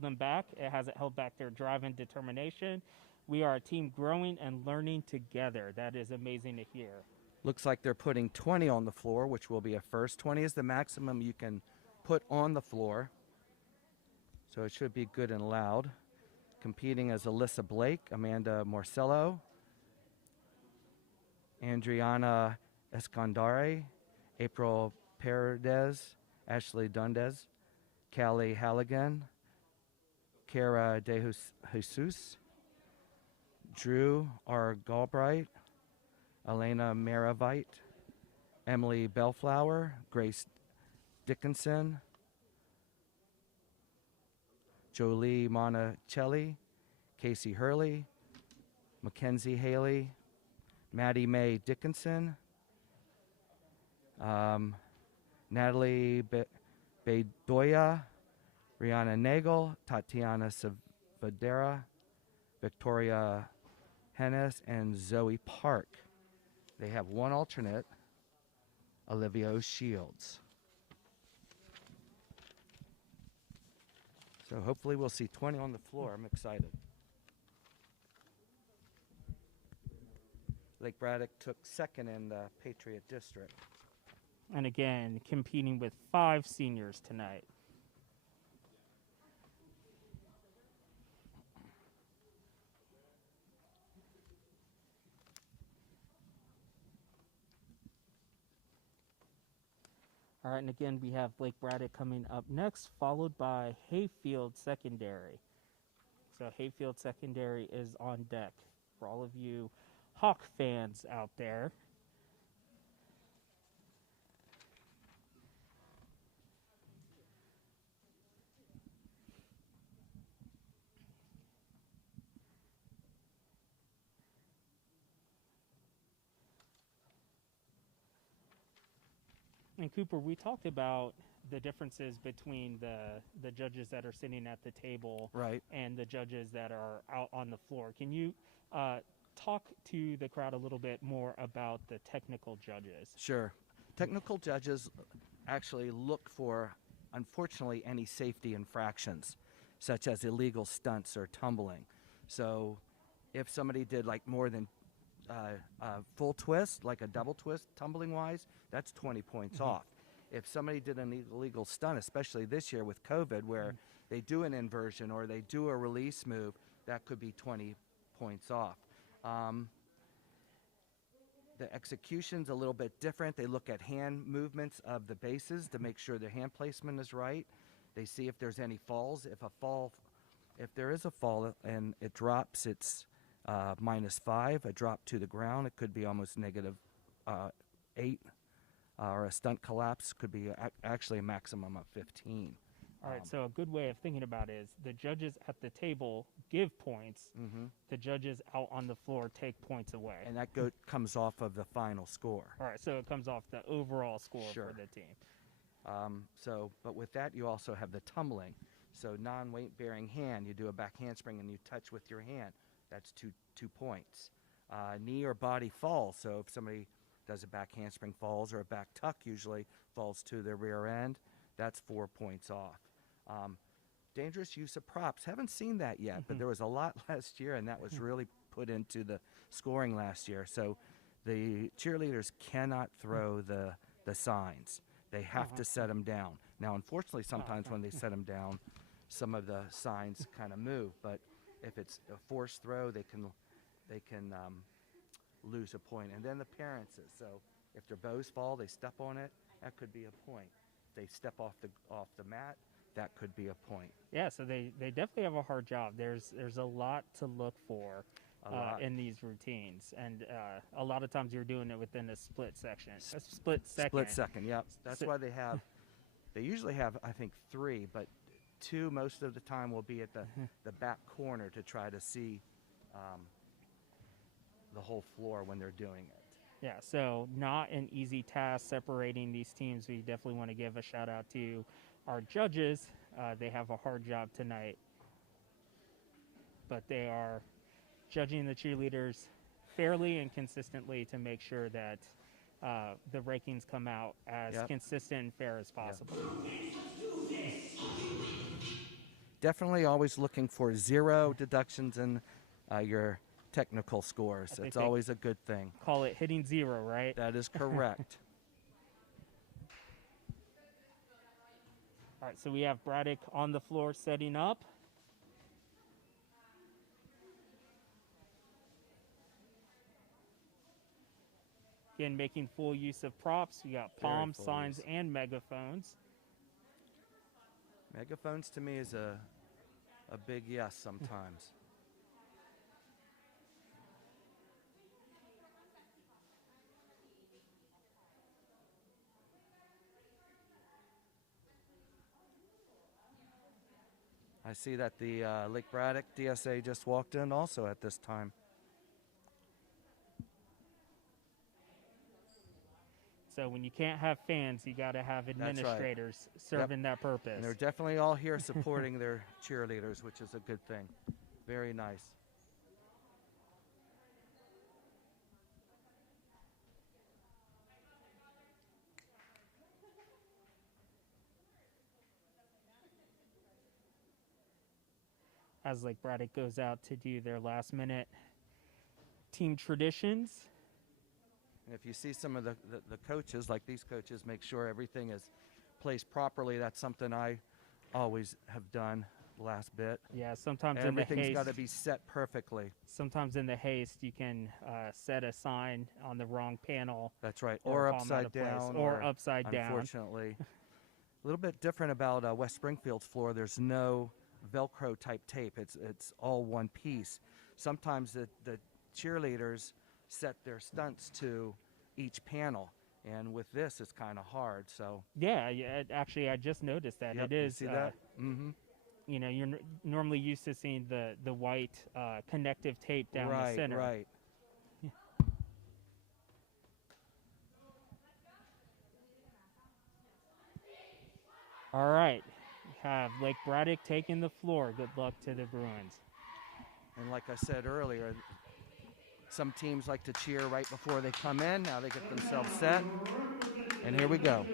them back. It hasn't held back their drive and determination. We are a team growing and learning together. That is amazing to hear. Looks like they're putting 20 on the floor, which will be a first. 20 is the maximum you can put on the floor, so it should be good and loud. Competing as Alyssa Blake, Amanda Morcello, Andriana Escondare, April Paredes, Ashley Dundes, Callie Halligan, Cara De Jesus, Drew R. Galbright, Elena Maravite, Emily Bellflower, Grace Dickinson, Jolie Monticelli, Casey Hurley, Mackenzie Haley, Maddie Mae Dickinson, Natalie Bedoya, Rihanna Nagel, Tatiana Savadera, Victoria Hennes, and Zoe Park. They have one alternate, Olivia Shields. So hopefully we'll see 20 on the floor. I'm excited. Lake Braddock took second in the Patriot District. And again, competing with 5 seniors tonight. All right, and again, we have Lake Braddock coming up next, followed by Hayfield Secondary. So Hayfield Secondary is on deck for all of you Hawk fans out there. And Cooper, we talked about the differences between the judges that are sitting at the table, right, and the judges that are out on the floor. Can you talk to the crowd a little bit more about the technical judges? Sure. Technical judges actually look for, unfortunately, any safety infractions, such as illegal stunts or tumbling. So if somebody did like more than a full twist, like a double twist, tumbling-wise, that's 20 points off. If somebody did an illegal stunt, especially this year with COVID, where they do an inversion or they do a release move, that could be 20 points off. The execution's a little bit different. They look at hand movements of the bases to make sure their hand placement is right. They see if there's any falls. If there is a fall and it drops, it's -5. A drop to the ground, it could be almost -8. Or a stunt collapse could be actually a maximum of 15. All right, so a good way of thinking about it is the judges at the table give points. The judges out on the floor take points away. And that comes off of the final score. All right, so it comes off the overall score Sure. for the team. But with that, you also have the tumbling. So non-weight bearing hand, you do a back handspring and you touch with your hand. That's two points. Knee or body fall. So if somebody does a back handspring falls or a back tuck usually falls to the rear end, that's 4 points off. Dangerous use of props. Haven't seen that yet, but there was a lot last year, and that was really put into the scoring last year. So the cheerleaders cannot throw the signs. They have to set them down. Now, unfortunately, sometimes when they set them down, some of the signs kind of move. But if it's a forced throw, they can lose a point. And then the appearances. So if their bows fall, they step on it, that could be a point. If they step off the mat, that could be a point. Yeah, so they definitely have a hard job. There's a lot to look for in these routines, and a lot of times you're doing it within a split section. Split second, yep. That's why they usually have, I think, 3, but 2 most of the time will be at the back corner to try to see the whole floor when they're doing it. Yeah, so not an easy task separating these teams. We definitely want to give a shout out to our judges. They have a hard job tonight, but they are judging the cheerleaders fairly and consistently to make sure that the rankings come out as consistent and fair as possible. Definitely always looking for 0 deductions in your technical scores. It's always a good thing. Call it hitting 0, right? That is correct. All right, so we have Braddock on the floor setting up. Again, making full use of props. We got palms, signs, and megaphones. Megaphones to me is a big yes sometimes. I see that the Lake Braddock DSA just walked in also at this time. So when you can't have fans, you got to have administrators serving that purpose. And they're definitely all here supporting their cheerleaders, which is a good thing. Very nice. As Lake Braddock goes out to do their last-minute team traditions. And if you see some of the coaches, like these coaches, make sure everything is placed properly. That's something I always have done the last bit. Yeah, sometimes everything's got to be set perfectly. Sometimes in the haste, you can set a sign on the wrong panel. That's right, or upside down. Or upside down. Unfortunately. A little bit different about West Springfield's floor. There's no Velcro type tape. It's all one piece. Sometimes the cheerleaders set their stunts to each panel, and with this it's kind of hard. So yeah, actually I just noticed that. It is. You see that? You know, you're normally used to seeing the white connective tape down the center. Right. All right. Have Lake Braddock taking the floor. Good luck to the Bruins. And like I said earlier, some teams like to cheer right before they come in. Now they get themselves set. And here we go.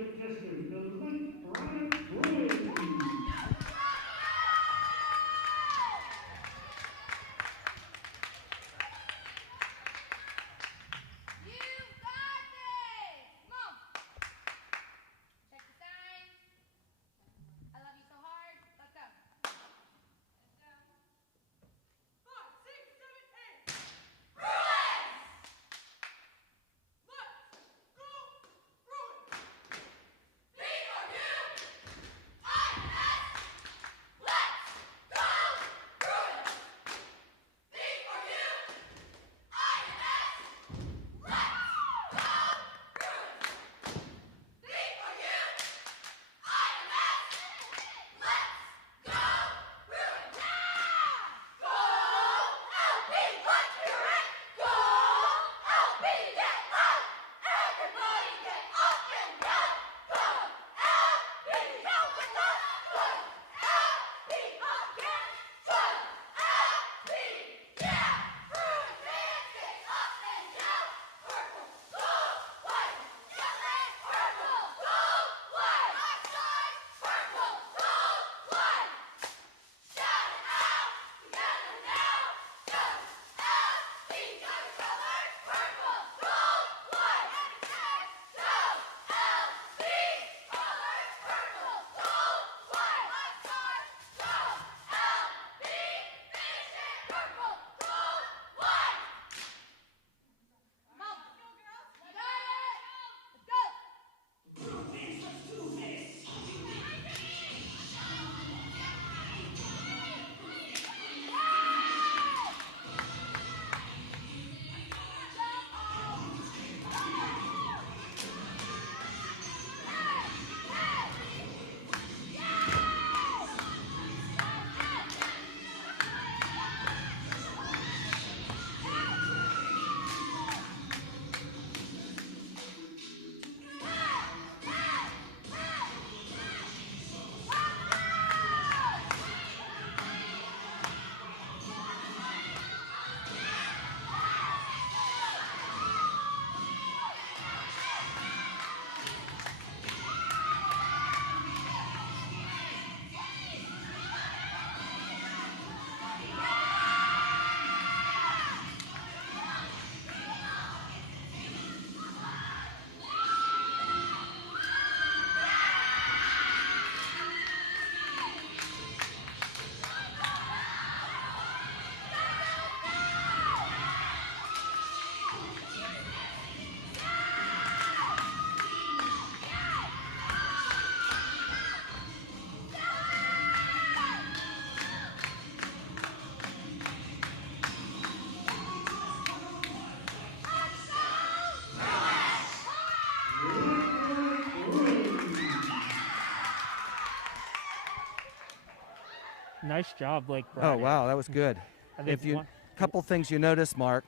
Nice job, Blake Oh, Braddock. wow, that was good. I think If you, couple things you noticed, Mark.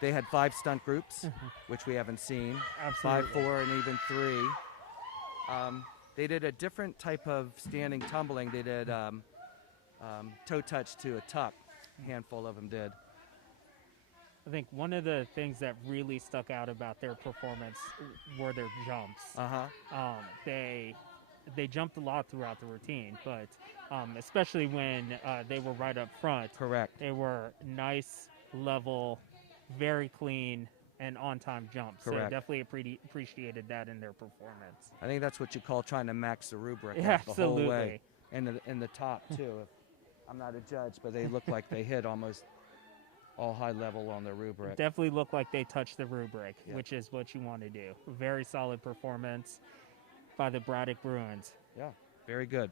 They had 5 stunt groups, which we haven't seen. Absolutely. 5, 4, and even 3. They did a different type of standing tumbling. They did toe touch to a tuck. A handful of them did. I think one of the things that really stuck out about their performance were their jumps. They jumped a lot throughout the routine, but especially when they were right up front. Correct. They were nice, level, very clean, and on-time jumps. Correct. So definitely appreciated that in their performance. I think that's what you call trying to max the rubric Yeah, the whole absolutely. way. And in the top, too. I'm not a judge, but they look like they hit almost all high level on the rubric. Definitely looked like they touched the rubric, Yeah. which is what you want to do. Very solid performance by the Braddock Bruins. Yeah, very good.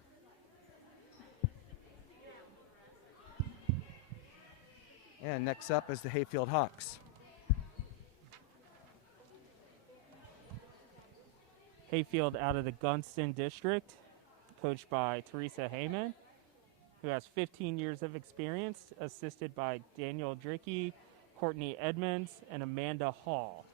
And next up is the Hayfield Hawks. Hayfield out of the Gunston district, coached by Teresa Heyman, who has 15 years of experience, assisted by Daniel Drickey, Courtney Edmonds, and Amanda Hall.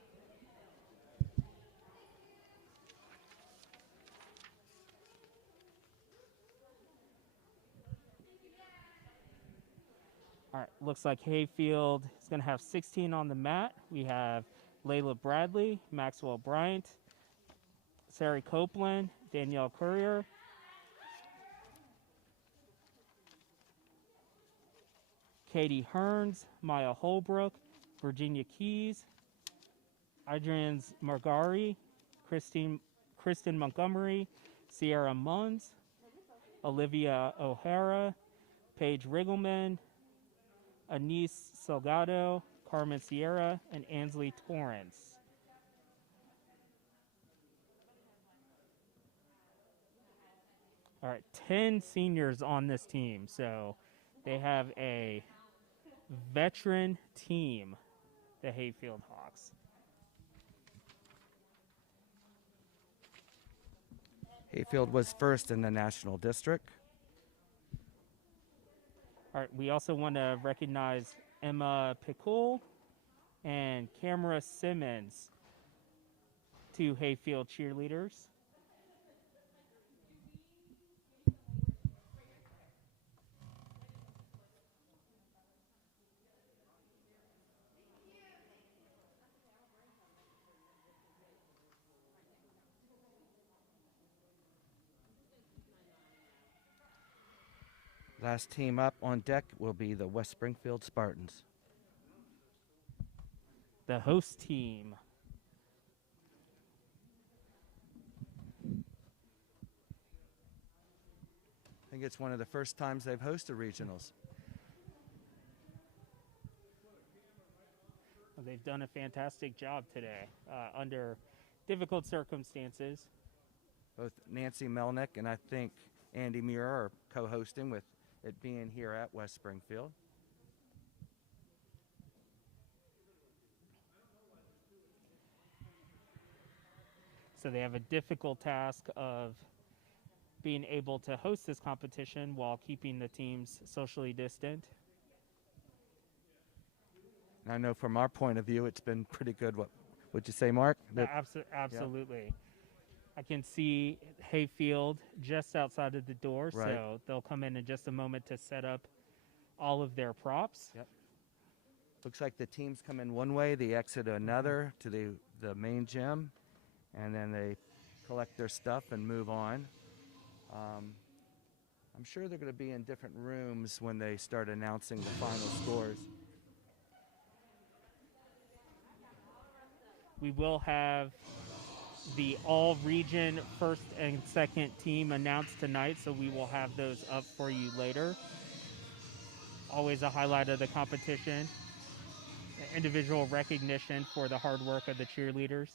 All right, looks like Hayfield is going to have 16 on the mat. We have Layla Bradley, Maxwell Bryant, Sari Copeland, Danielle Courier, Katie Hearns, Maya Holbrook, Virginia Keys, Adrians Margari, Kristen Montgomery, Sierra Munns, Olivia O'Hara, Paige Riggleman, Anise Salgado, Carmen Sierra, and Ansley Torrance. All right, 10 seniors on this team, so they have a veteran team, the Hayfield Hawks. Hayfield was first in the National District. All right, we also want to recognize Emma Pickle and Camera Simmons, 2 Hayfield cheerleaders. Last team up on deck will be the West Springfield Spartans. The host team. I think it's one of the first times they've hosted regionals. Well, they've done a fantastic job today under difficult circumstances. Both Nancy Melnick and I think Andy Muir are co-hosting with it being here at West Springfield. So they have a difficult task of being able to host this competition while keeping the teams socially distant. And I know from our point of view, it's been pretty good. What would you say, Mark? Absolutely. Yeah. I can see Hayfield just outside of the door, right. So they'll come in just a moment to set up all of their props. Yep. Looks like the teams come in one way, they exit another to the main gym, and then they collect their stuff and move on. I'm sure they're going to be in different rooms when they start announcing the final scores. We will have the all-region first and second team announced tonight, so we will have those up for you later. Always a highlight of the competition. Individual recognition for the hard work of the cheerleaders.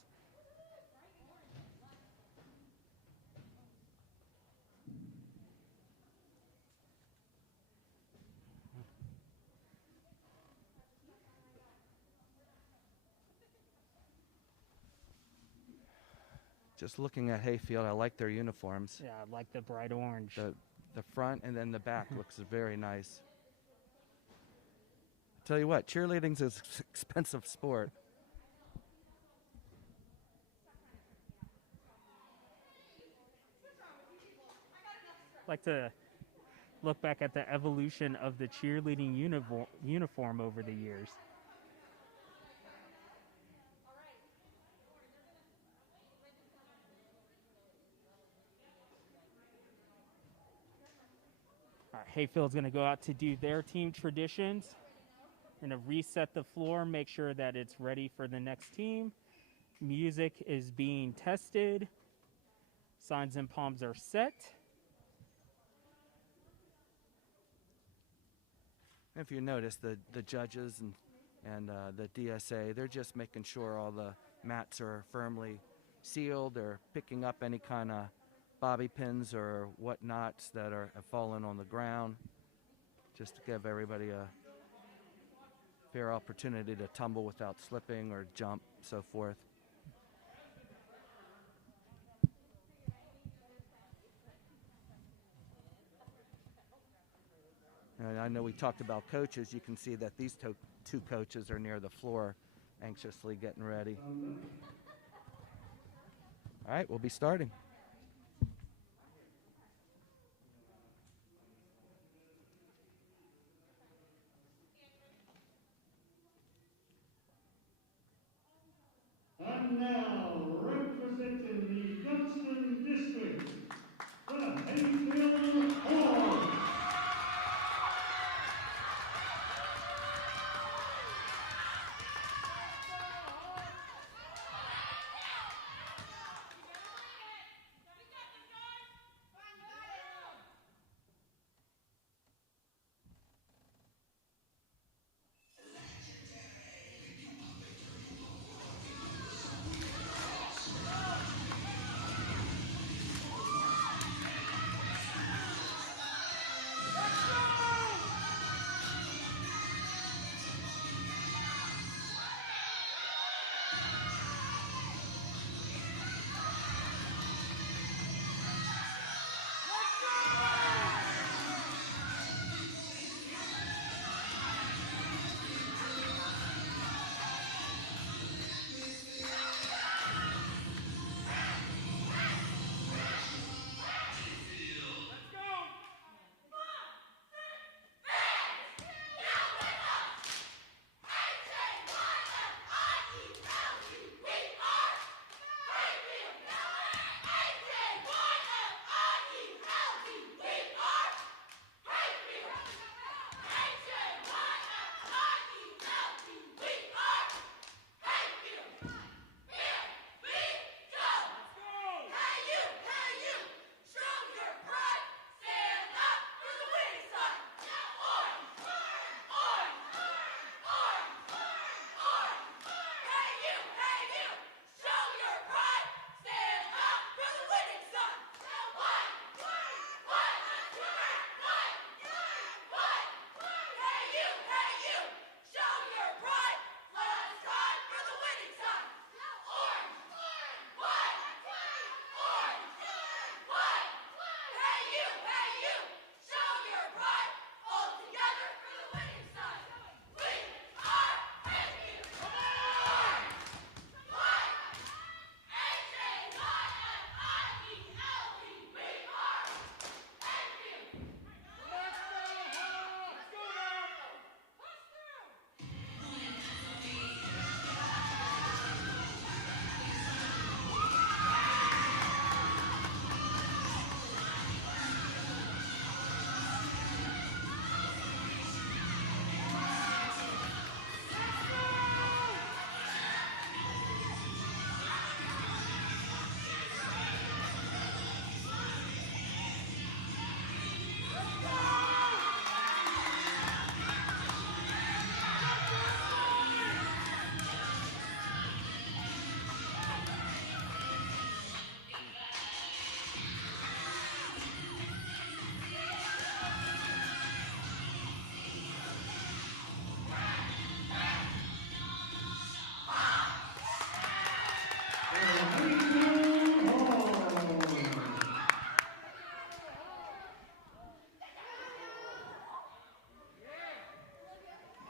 Just looking at Hayfield, I like their uniforms. Yeah, I like the bright orange. The front and then the back looks very nice. Tell you what, cheerleading's an expensive sport. I'd like to look back at the evolution of the cheerleading uniform over the years. All right, Hayfield's going to go out to do their team traditions. Going to reset the floor, make sure that it's ready for the next team. Music is being tested. Signs and palms are set. If you notice, the judges and the DSA, they're just making sure all the mats are firmly sealed. They're picking up any kind of bobby pins or whatnots that have fallen on the ground, just to give everybody a fair opportunity to tumble without slipping or jump, so forth. And I know we talked about coaches. You can see that these two coaches are near the floor, anxiously getting ready. All right, we'll be starting. And now, representing the Johnston District, the Hayfield Hawks.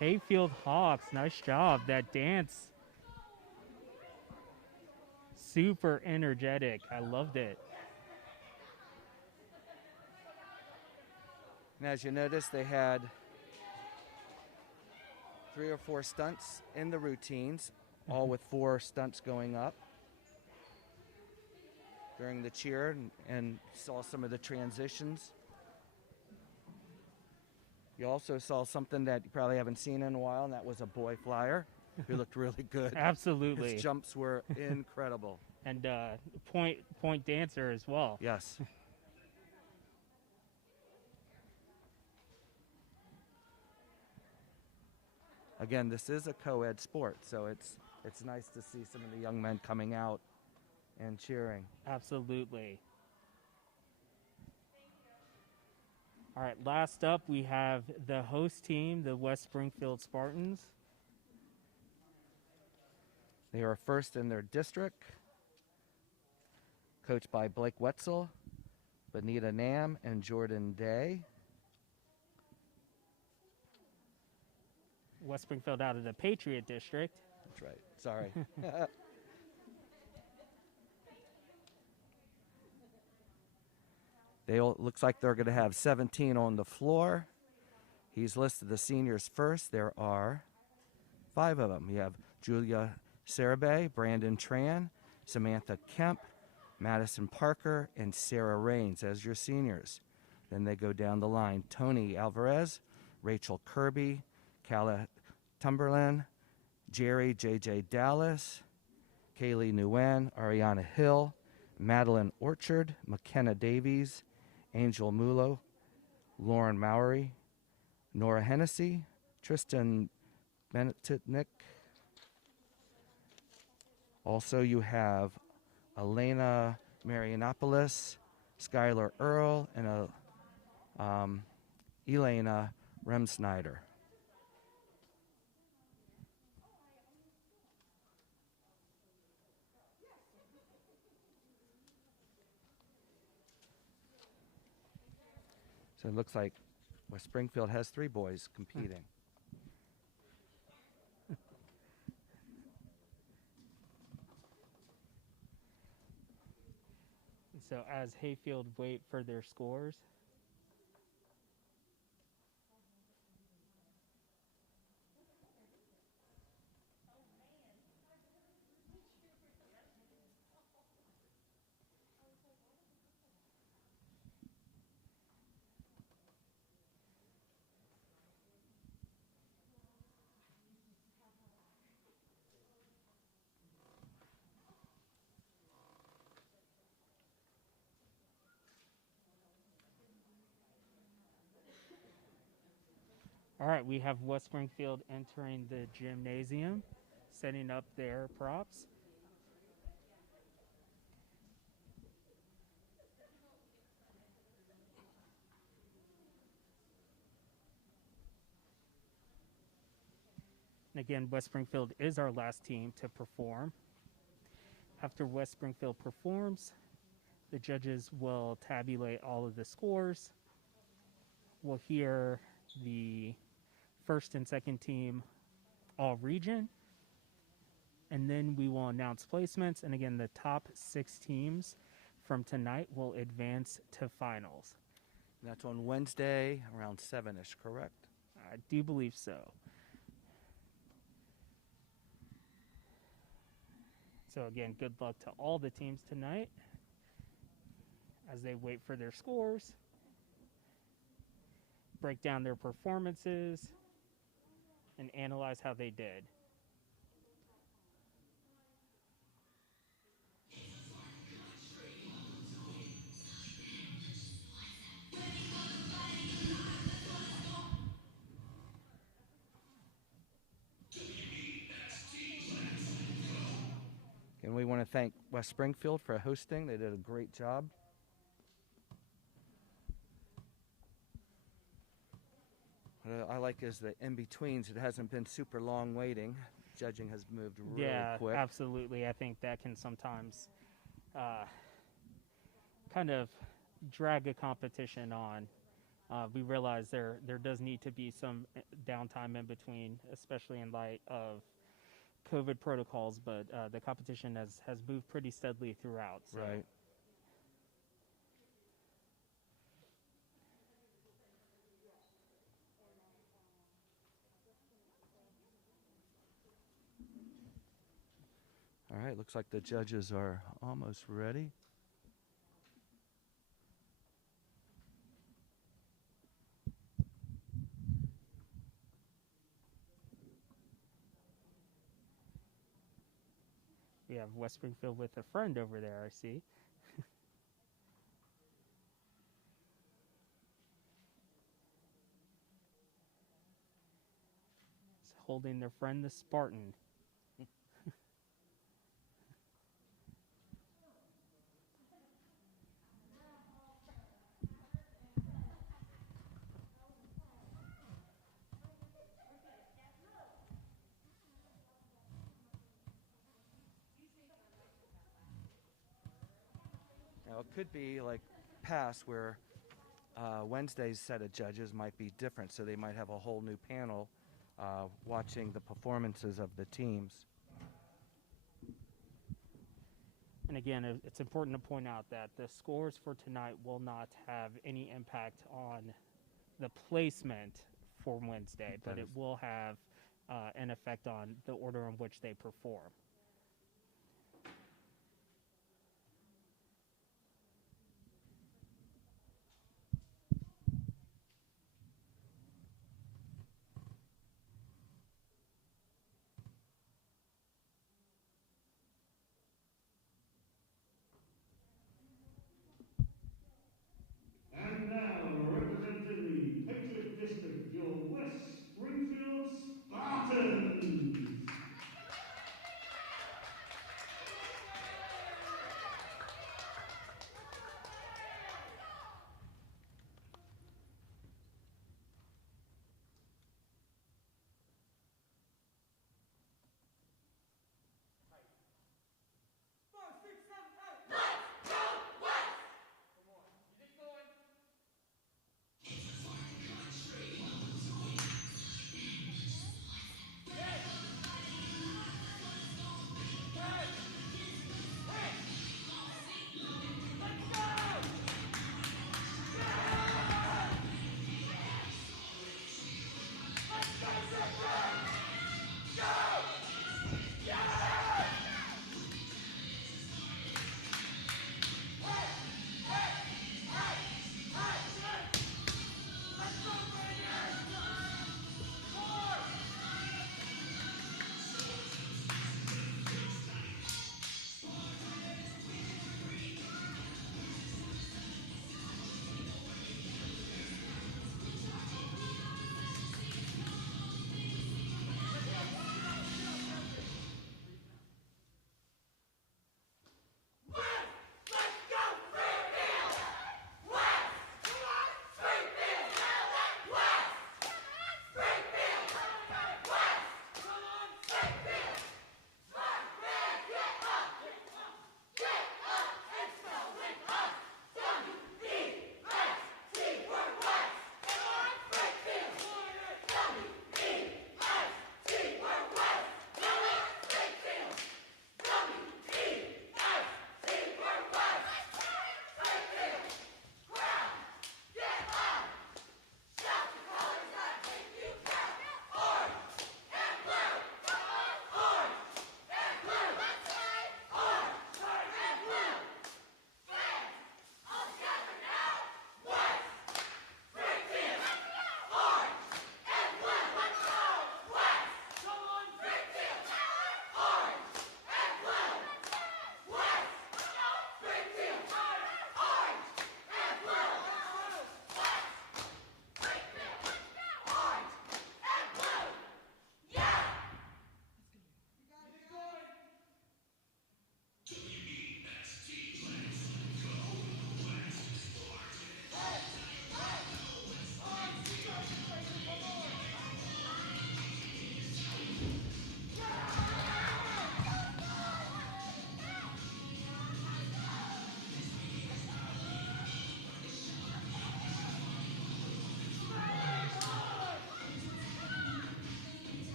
Hayfield Hawks, nice job. That dance, super energetic. I loved it. And as you notice, they had 3 or 4 stunts in the routines, all with 4 stunts going up during the cheer, and saw some of the transitions. You also saw something that you probably haven't seen in a while, and that was a boy flyer who looked really good. Absolutely. His jumps were incredible. And point dancer as well. Yes. Again, this is a co-ed sport, so it's nice to see some of the young men coming out and cheering. Absolutely. All right, last up we have the host team, the West Springfield Spartans. They are first in their district, coached by Blake Wetzel, Benita Nam, and Jordan Day. West Springfield out of the Patriot District. That's right. Sorry. Looks like they're going to have 17 on the floor. He's listed the seniors first. There are 5 of them. You have Julia Sarabay, Brandon Tran, Samantha Kemp, Madison Parker, and Sarah Rains as your seniors. Then they go down the line. Tony Alvarez, Rachel Kirby, Calla Tumberland, Jerry J.J. Dallas, Kaylee Nguyen, Ariana Hill, Madeline Orchard, McKenna Davies, Angel Mulo, Lauren Mowry, Nora Hennessy, Tristan Benetitnik. Also, you have Elena Marianopoulos, Skylar Earl, and Elena Remsnyder. So it looks like West Springfield has 3 boys competing. So as Hayfield wait for their scores. All right, we have West Springfield entering the gymnasium, setting up their props. And again, West Springfield is our last team to perform. After West Springfield performs, the judges will tabulate all of the scores. We'll hear the first and second team all region, and then we will announce placements. And again, the top 6 teams from tonight will advance to finals. And that's on Wednesday around 7-ish, correct? I do believe so. So again, good luck to all the teams tonight as they wait for their scores, break down their performances, and analyze how they did. And we want to thank West Springfield for hosting. They did a great job. What I like is the in-betweens. It hasn't been super long waiting. Judging has moved really quick. Yeah, absolutely. I think that can sometimes kind of drag a competition on We realize there does need to be some downtime in between, especially in light of COVID protocols, but the competition has moved pretty steadily throughout. So. Right. All right, looks like the judges are almost ready. We have West Springfield with a friend over there, I see. Holding their friend the Spartan. Now, it could be like past where Wednesday's set of judges might be different, so they might have a whole new panel watching the performances of the teams. And again, it's important to point out that the scores for tonight will not have any impact on the placement for Wednesday, but it will have an effect on the order in which they perform. And now, representing the Patriot District, your West Springfield Spartans.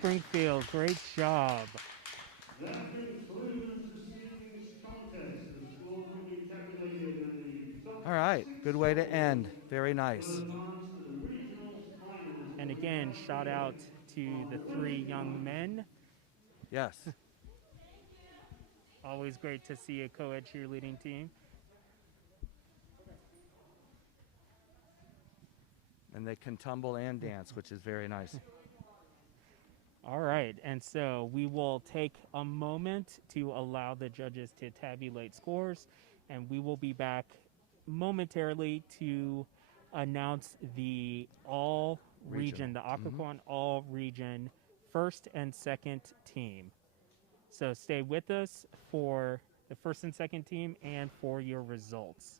Springfield. Great job. That concludes this evening's contest. The scores will be tabulated and the top All right, 6 good way to scores end. Very will nice. advance to the regionals finals. And which again, are shout here out to on the Thursday 3 young night. men. Yes. Always great to see a co-ed cheerleading team. And they can tumble and dance, which is very nice. All right, and so we will take a moment to allow the judges to tabulate scores, and we will be back momentarily to announce the all-region, the Occoquan all-region first and second team. So stay with us for the first and second team and for your results.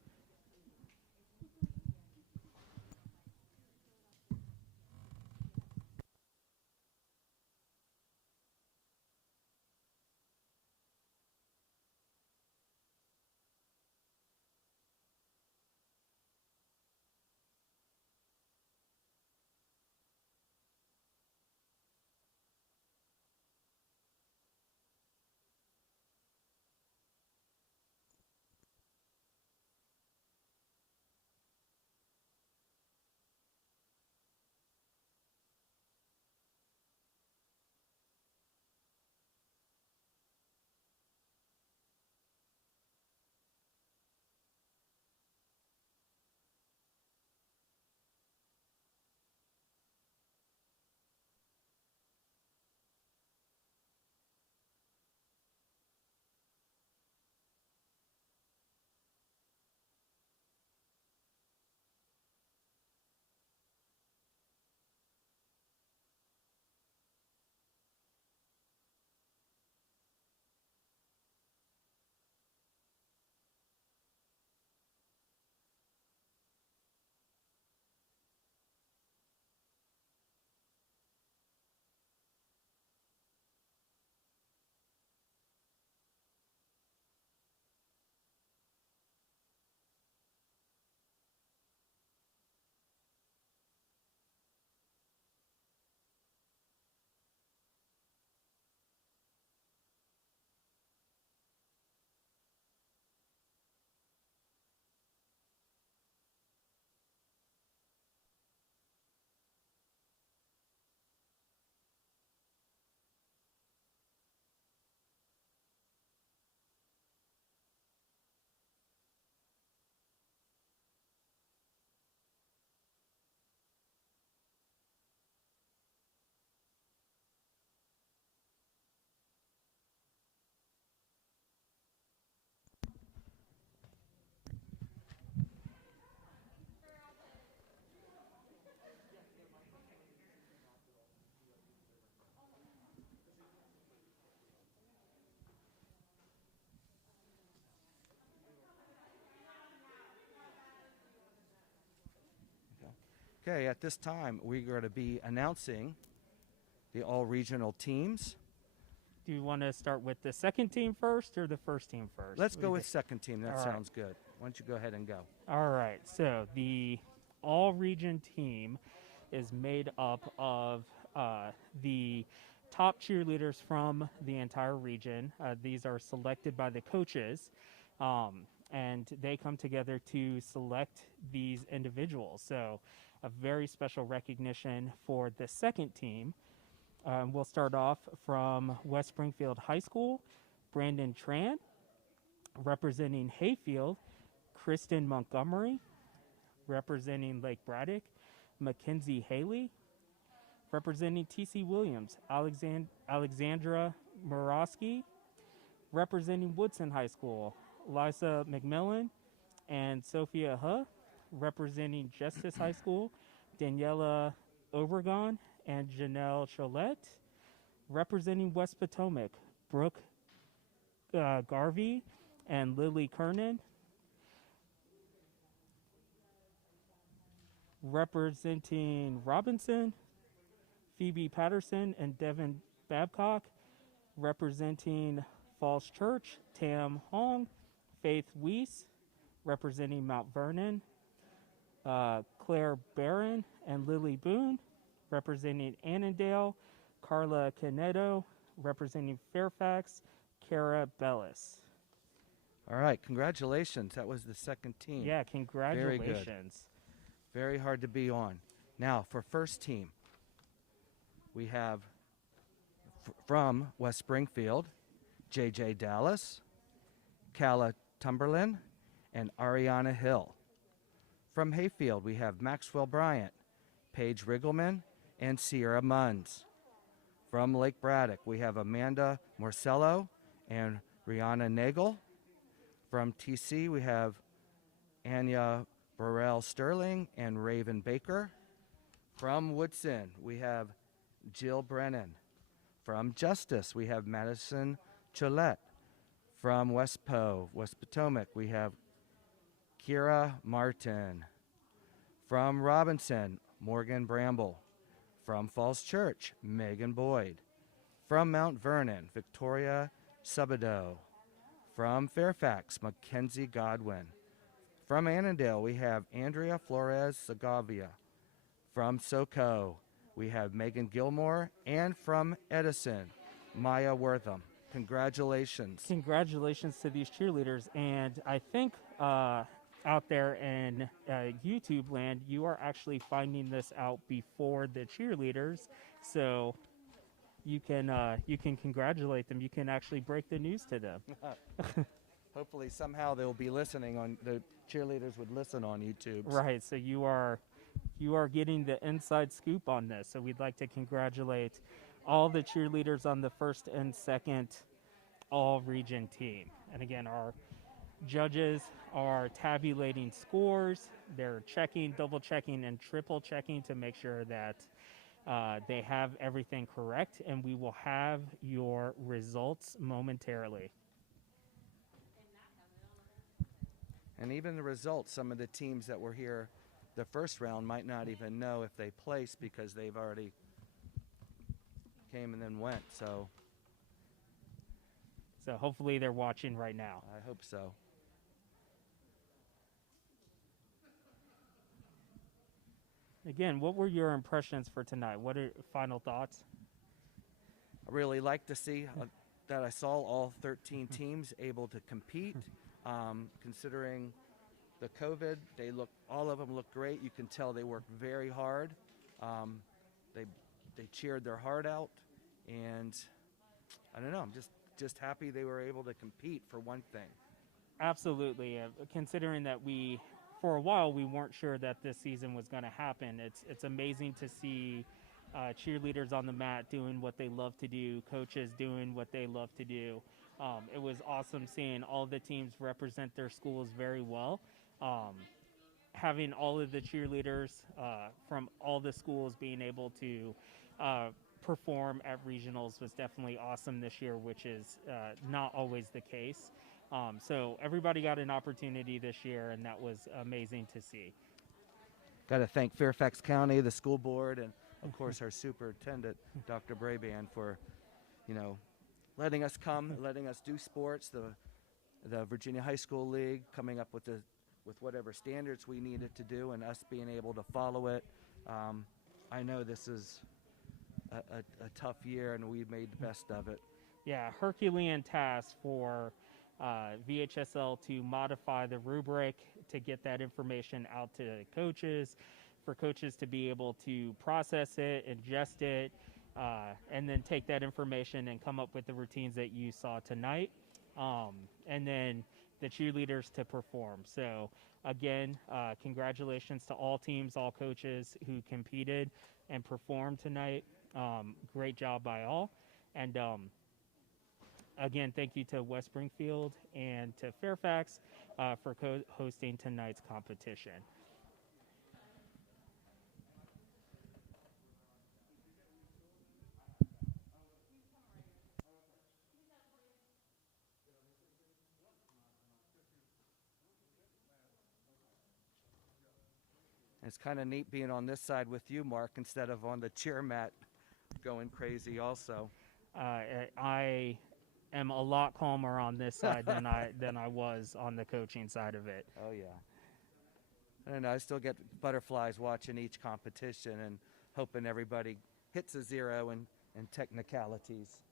Okay, at this time, we're going to be announcing the all-regional teams. Do you want to start with the second team first or the first team first? Let's What do go you with think? second team. That All right. sounds good. Why don't you go ahead and go? All right, so the all-region team is made up of the top cheerleaders from the entire region. These are selected by the coaches, and they come together to select these individuals. So a very special recognition for the second team. We'll start off from West Springfield High School, Brandon Tran. Representing Hayfield, Kristen Montgomery. Representing Lake Braddock, Mackenzie Haley. Representing TC Williams, Alexandra Murawski. Representing Woodson High School, Liza McMillan and Sophia Huh. Representing Justice High School, Daniela Obregon and Janelle Cholette. Representing West Potomac, Brooke Garvey and Lily Kernan. Representing Robinson, Phoebe Patterson and Devin Babcock. Representing Falls Church, Tam Hong, Faith Weiss. Representing Mount Vernon, Claire Barron and Lily Boone. Representing Annandale, Carla Canedo. Representing Fairfax, Kara Bellis. All right, congratulations. That was the second team. Yeah, Very congratulations. good. Very hard to be on. Now, for first team, we have from West Springfield, J.J. Dallas, Calla Tumberlin, and Ariana Hill. From Hayfield, we have Maxwell Bryant, Paige Riggleman, and Sierra Munns. From Lake Braddock, we have Amanda Morcello and Rihanna Nagel. From TC, we have Anya Burrell Sterling and Raven Baker. From Woodson, we have Jill Brennan. From Justice, we have Madison Cholette. From West Potomac, we have Kira Martin. From Robinson, Morgan Bramble. From Falls Church, Megan Boyd. From Mount Vernon, Victoria Subido. From Fairfax, Mackenzie Godwin. From Annandale, we have Andrea Flores Segovia. From SoCo, we have Megan Gilmore. And from Edison, Maya Wortham. Congratulations. Congratulations to these cheerleaders. And I think out there in YouTube land, you are actually finding this out before the cheerleaders. So you can congratulate them. You can actually break the news to them. Hopefully somehow they'll be listening on, the cheerleaders would listen on YouTube. Right, so you are getting the inside scoop on this. So we'd like to congratulate all the cheerleaders on the first and second all-region team. And again, our judges are tabulating scores. They're checking, double-checking, and triple-checking to make sure that they have everything correct, and we will have your results momentarily. And even the results, some of the teams that were here the first round might not even know if they placed because they've already came and then went. So hopefully they're watching right now. I hope so. Again, what were your impressions for tonight? What are final thoughts? I really like to see that I saw all 13 teams able to compete. Considering the COVID, all of them look great. You can tell they worked very hard. They cheered their heart out, and I don't know. I'm just happy they were able to compete for one thing. Absolutely. Considering that for a while, we weren't sure that this season was going to happen. It's amazing to see cheerleaders on the mat doing what they love to do, coaches doing what they love to do. It was awesome seeing all the teams represent their schools very well. Having all of the cheerleaders from all the schools being able to perform at regionals was definitely awesome this year, which is not always the case. So everybody got an opportunity this year, and that was amazing to see. Got to thank Fairfax County, the school board, and of course our superintendent, Dr. Braban, for letting us come, letting us do sports. The Virginia High School League coming up with whatever standards we needed to do, and us being able to follow it. I know this is a tough year, and we made the best of it. Yeah, Herculean task for VHSL to modify the rubric to get that information out to coaches, for coaches to be able to process it, ingest it, and then take that information and come up with the routines that you saw tonight, and then the cheerleaders to perform. So again, congratulations to all teams, all coaches who competed and performed tonight. Great job by all. And again, thank you to West Springfield and to Fairfax for hosting tonight's competition. It's kind of neat being on this side with you, Mark, instead of on the cheer mat going crazy also. I am a lot calmer on this side than I was on the coaching side of it. Oh, yeah. I don't know. I still get butterflies watching each competition and hoping everybody hits a zero and and technicalities.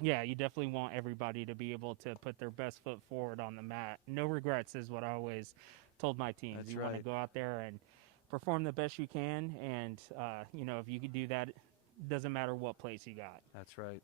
Yeah, you definitely want everybody to be able to put their best foot forward on the mat. No regrets is what I always told my teams. That's You want to right. go out there and perform the best you can, and if you could do that, it doesn't matter what place you got. That's right.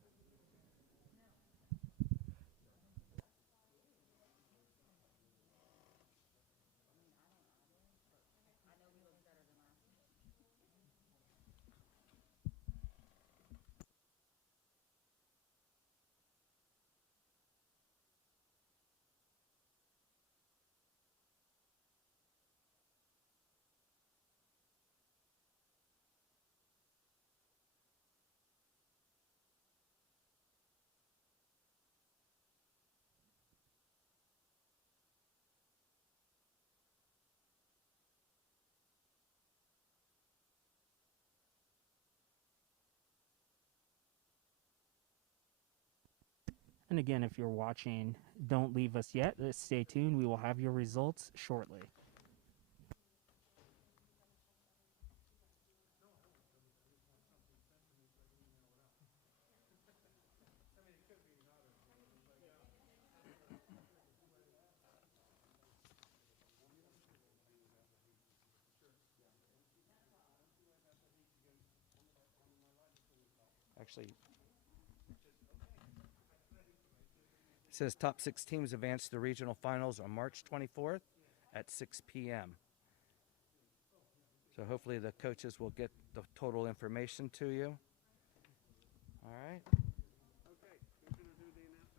And again, if you're watching, don't leave us yet. Stay tuned. We will have your results shortly. Actually, it says top 6 teams advance to the regional finals on March 24th at 6 p.m. So hopefully the coaches will get the total information to you. All right.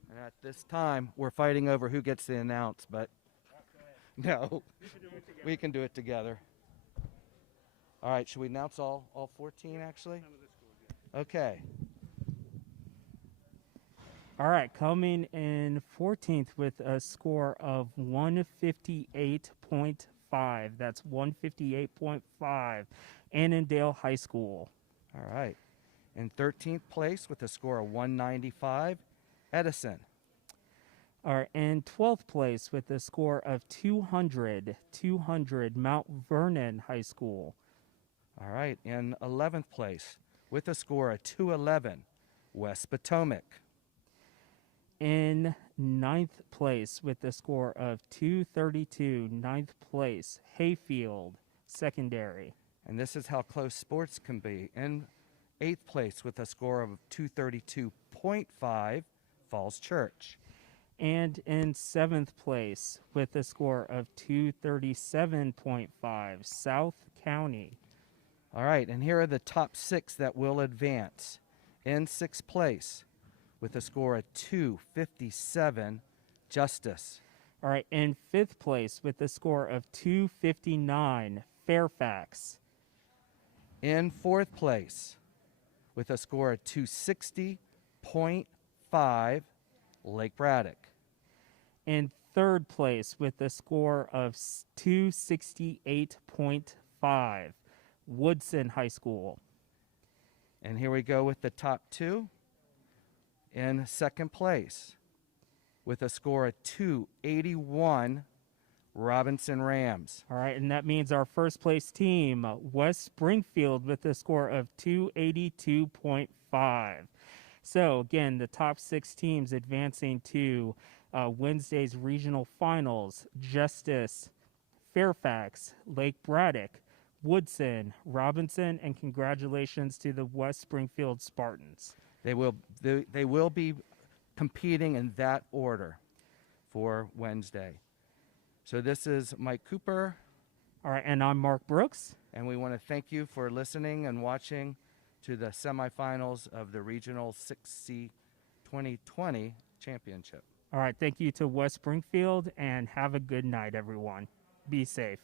And at this time, we're fighting over who gets to announce, but no, we can do it together. All right, should we announce all 14 actually? Okay. All right, coming in 14th with a score of 158.5. That's 158.5. Annandale High School. All right. In 13th place with a score of 195, Edison. All right, in 12th place with a score of 200, Mount Vernon High School. All right. In 11th place with a score of 211, West Potomac. In 9th place with a score of 232, 9th place, Hayfield Secondary. And this is how close sports can be. In 8th place with a score of 232.5, Falls Church. And in 7th place with a score of 237.5, South County. All right, and here are the top 6 that will advance. In 6th place with a score of 257, Justice. All right, in 5th place with a score of 259, Fairfax. In 4th place with a score of 260.5, Lake Braddock. In 3rd place with a score of 268.5, Woodson High School. And here we go with the top 2. In 2nd place with a score of 281, Robinson Rams. All right, and that means our first place team, West Springfield, with a score of 282.5. So, again, the top 6 teams advancing to Wednesday's regional finals: Justice, Fairfax, Lake Braddock, Woodson, Robinson, and congratulations to the West Springfield Spartans. They will be competing in that order for Wednesday. So this is Mike Cooper. All right, and I'm Mark Brooks. And we want to thank you for listening and watching to the semifinals of the Regional 6C 2020 Championship. All right, thank you to West Springfield, and have a good night, everyone. Be safe.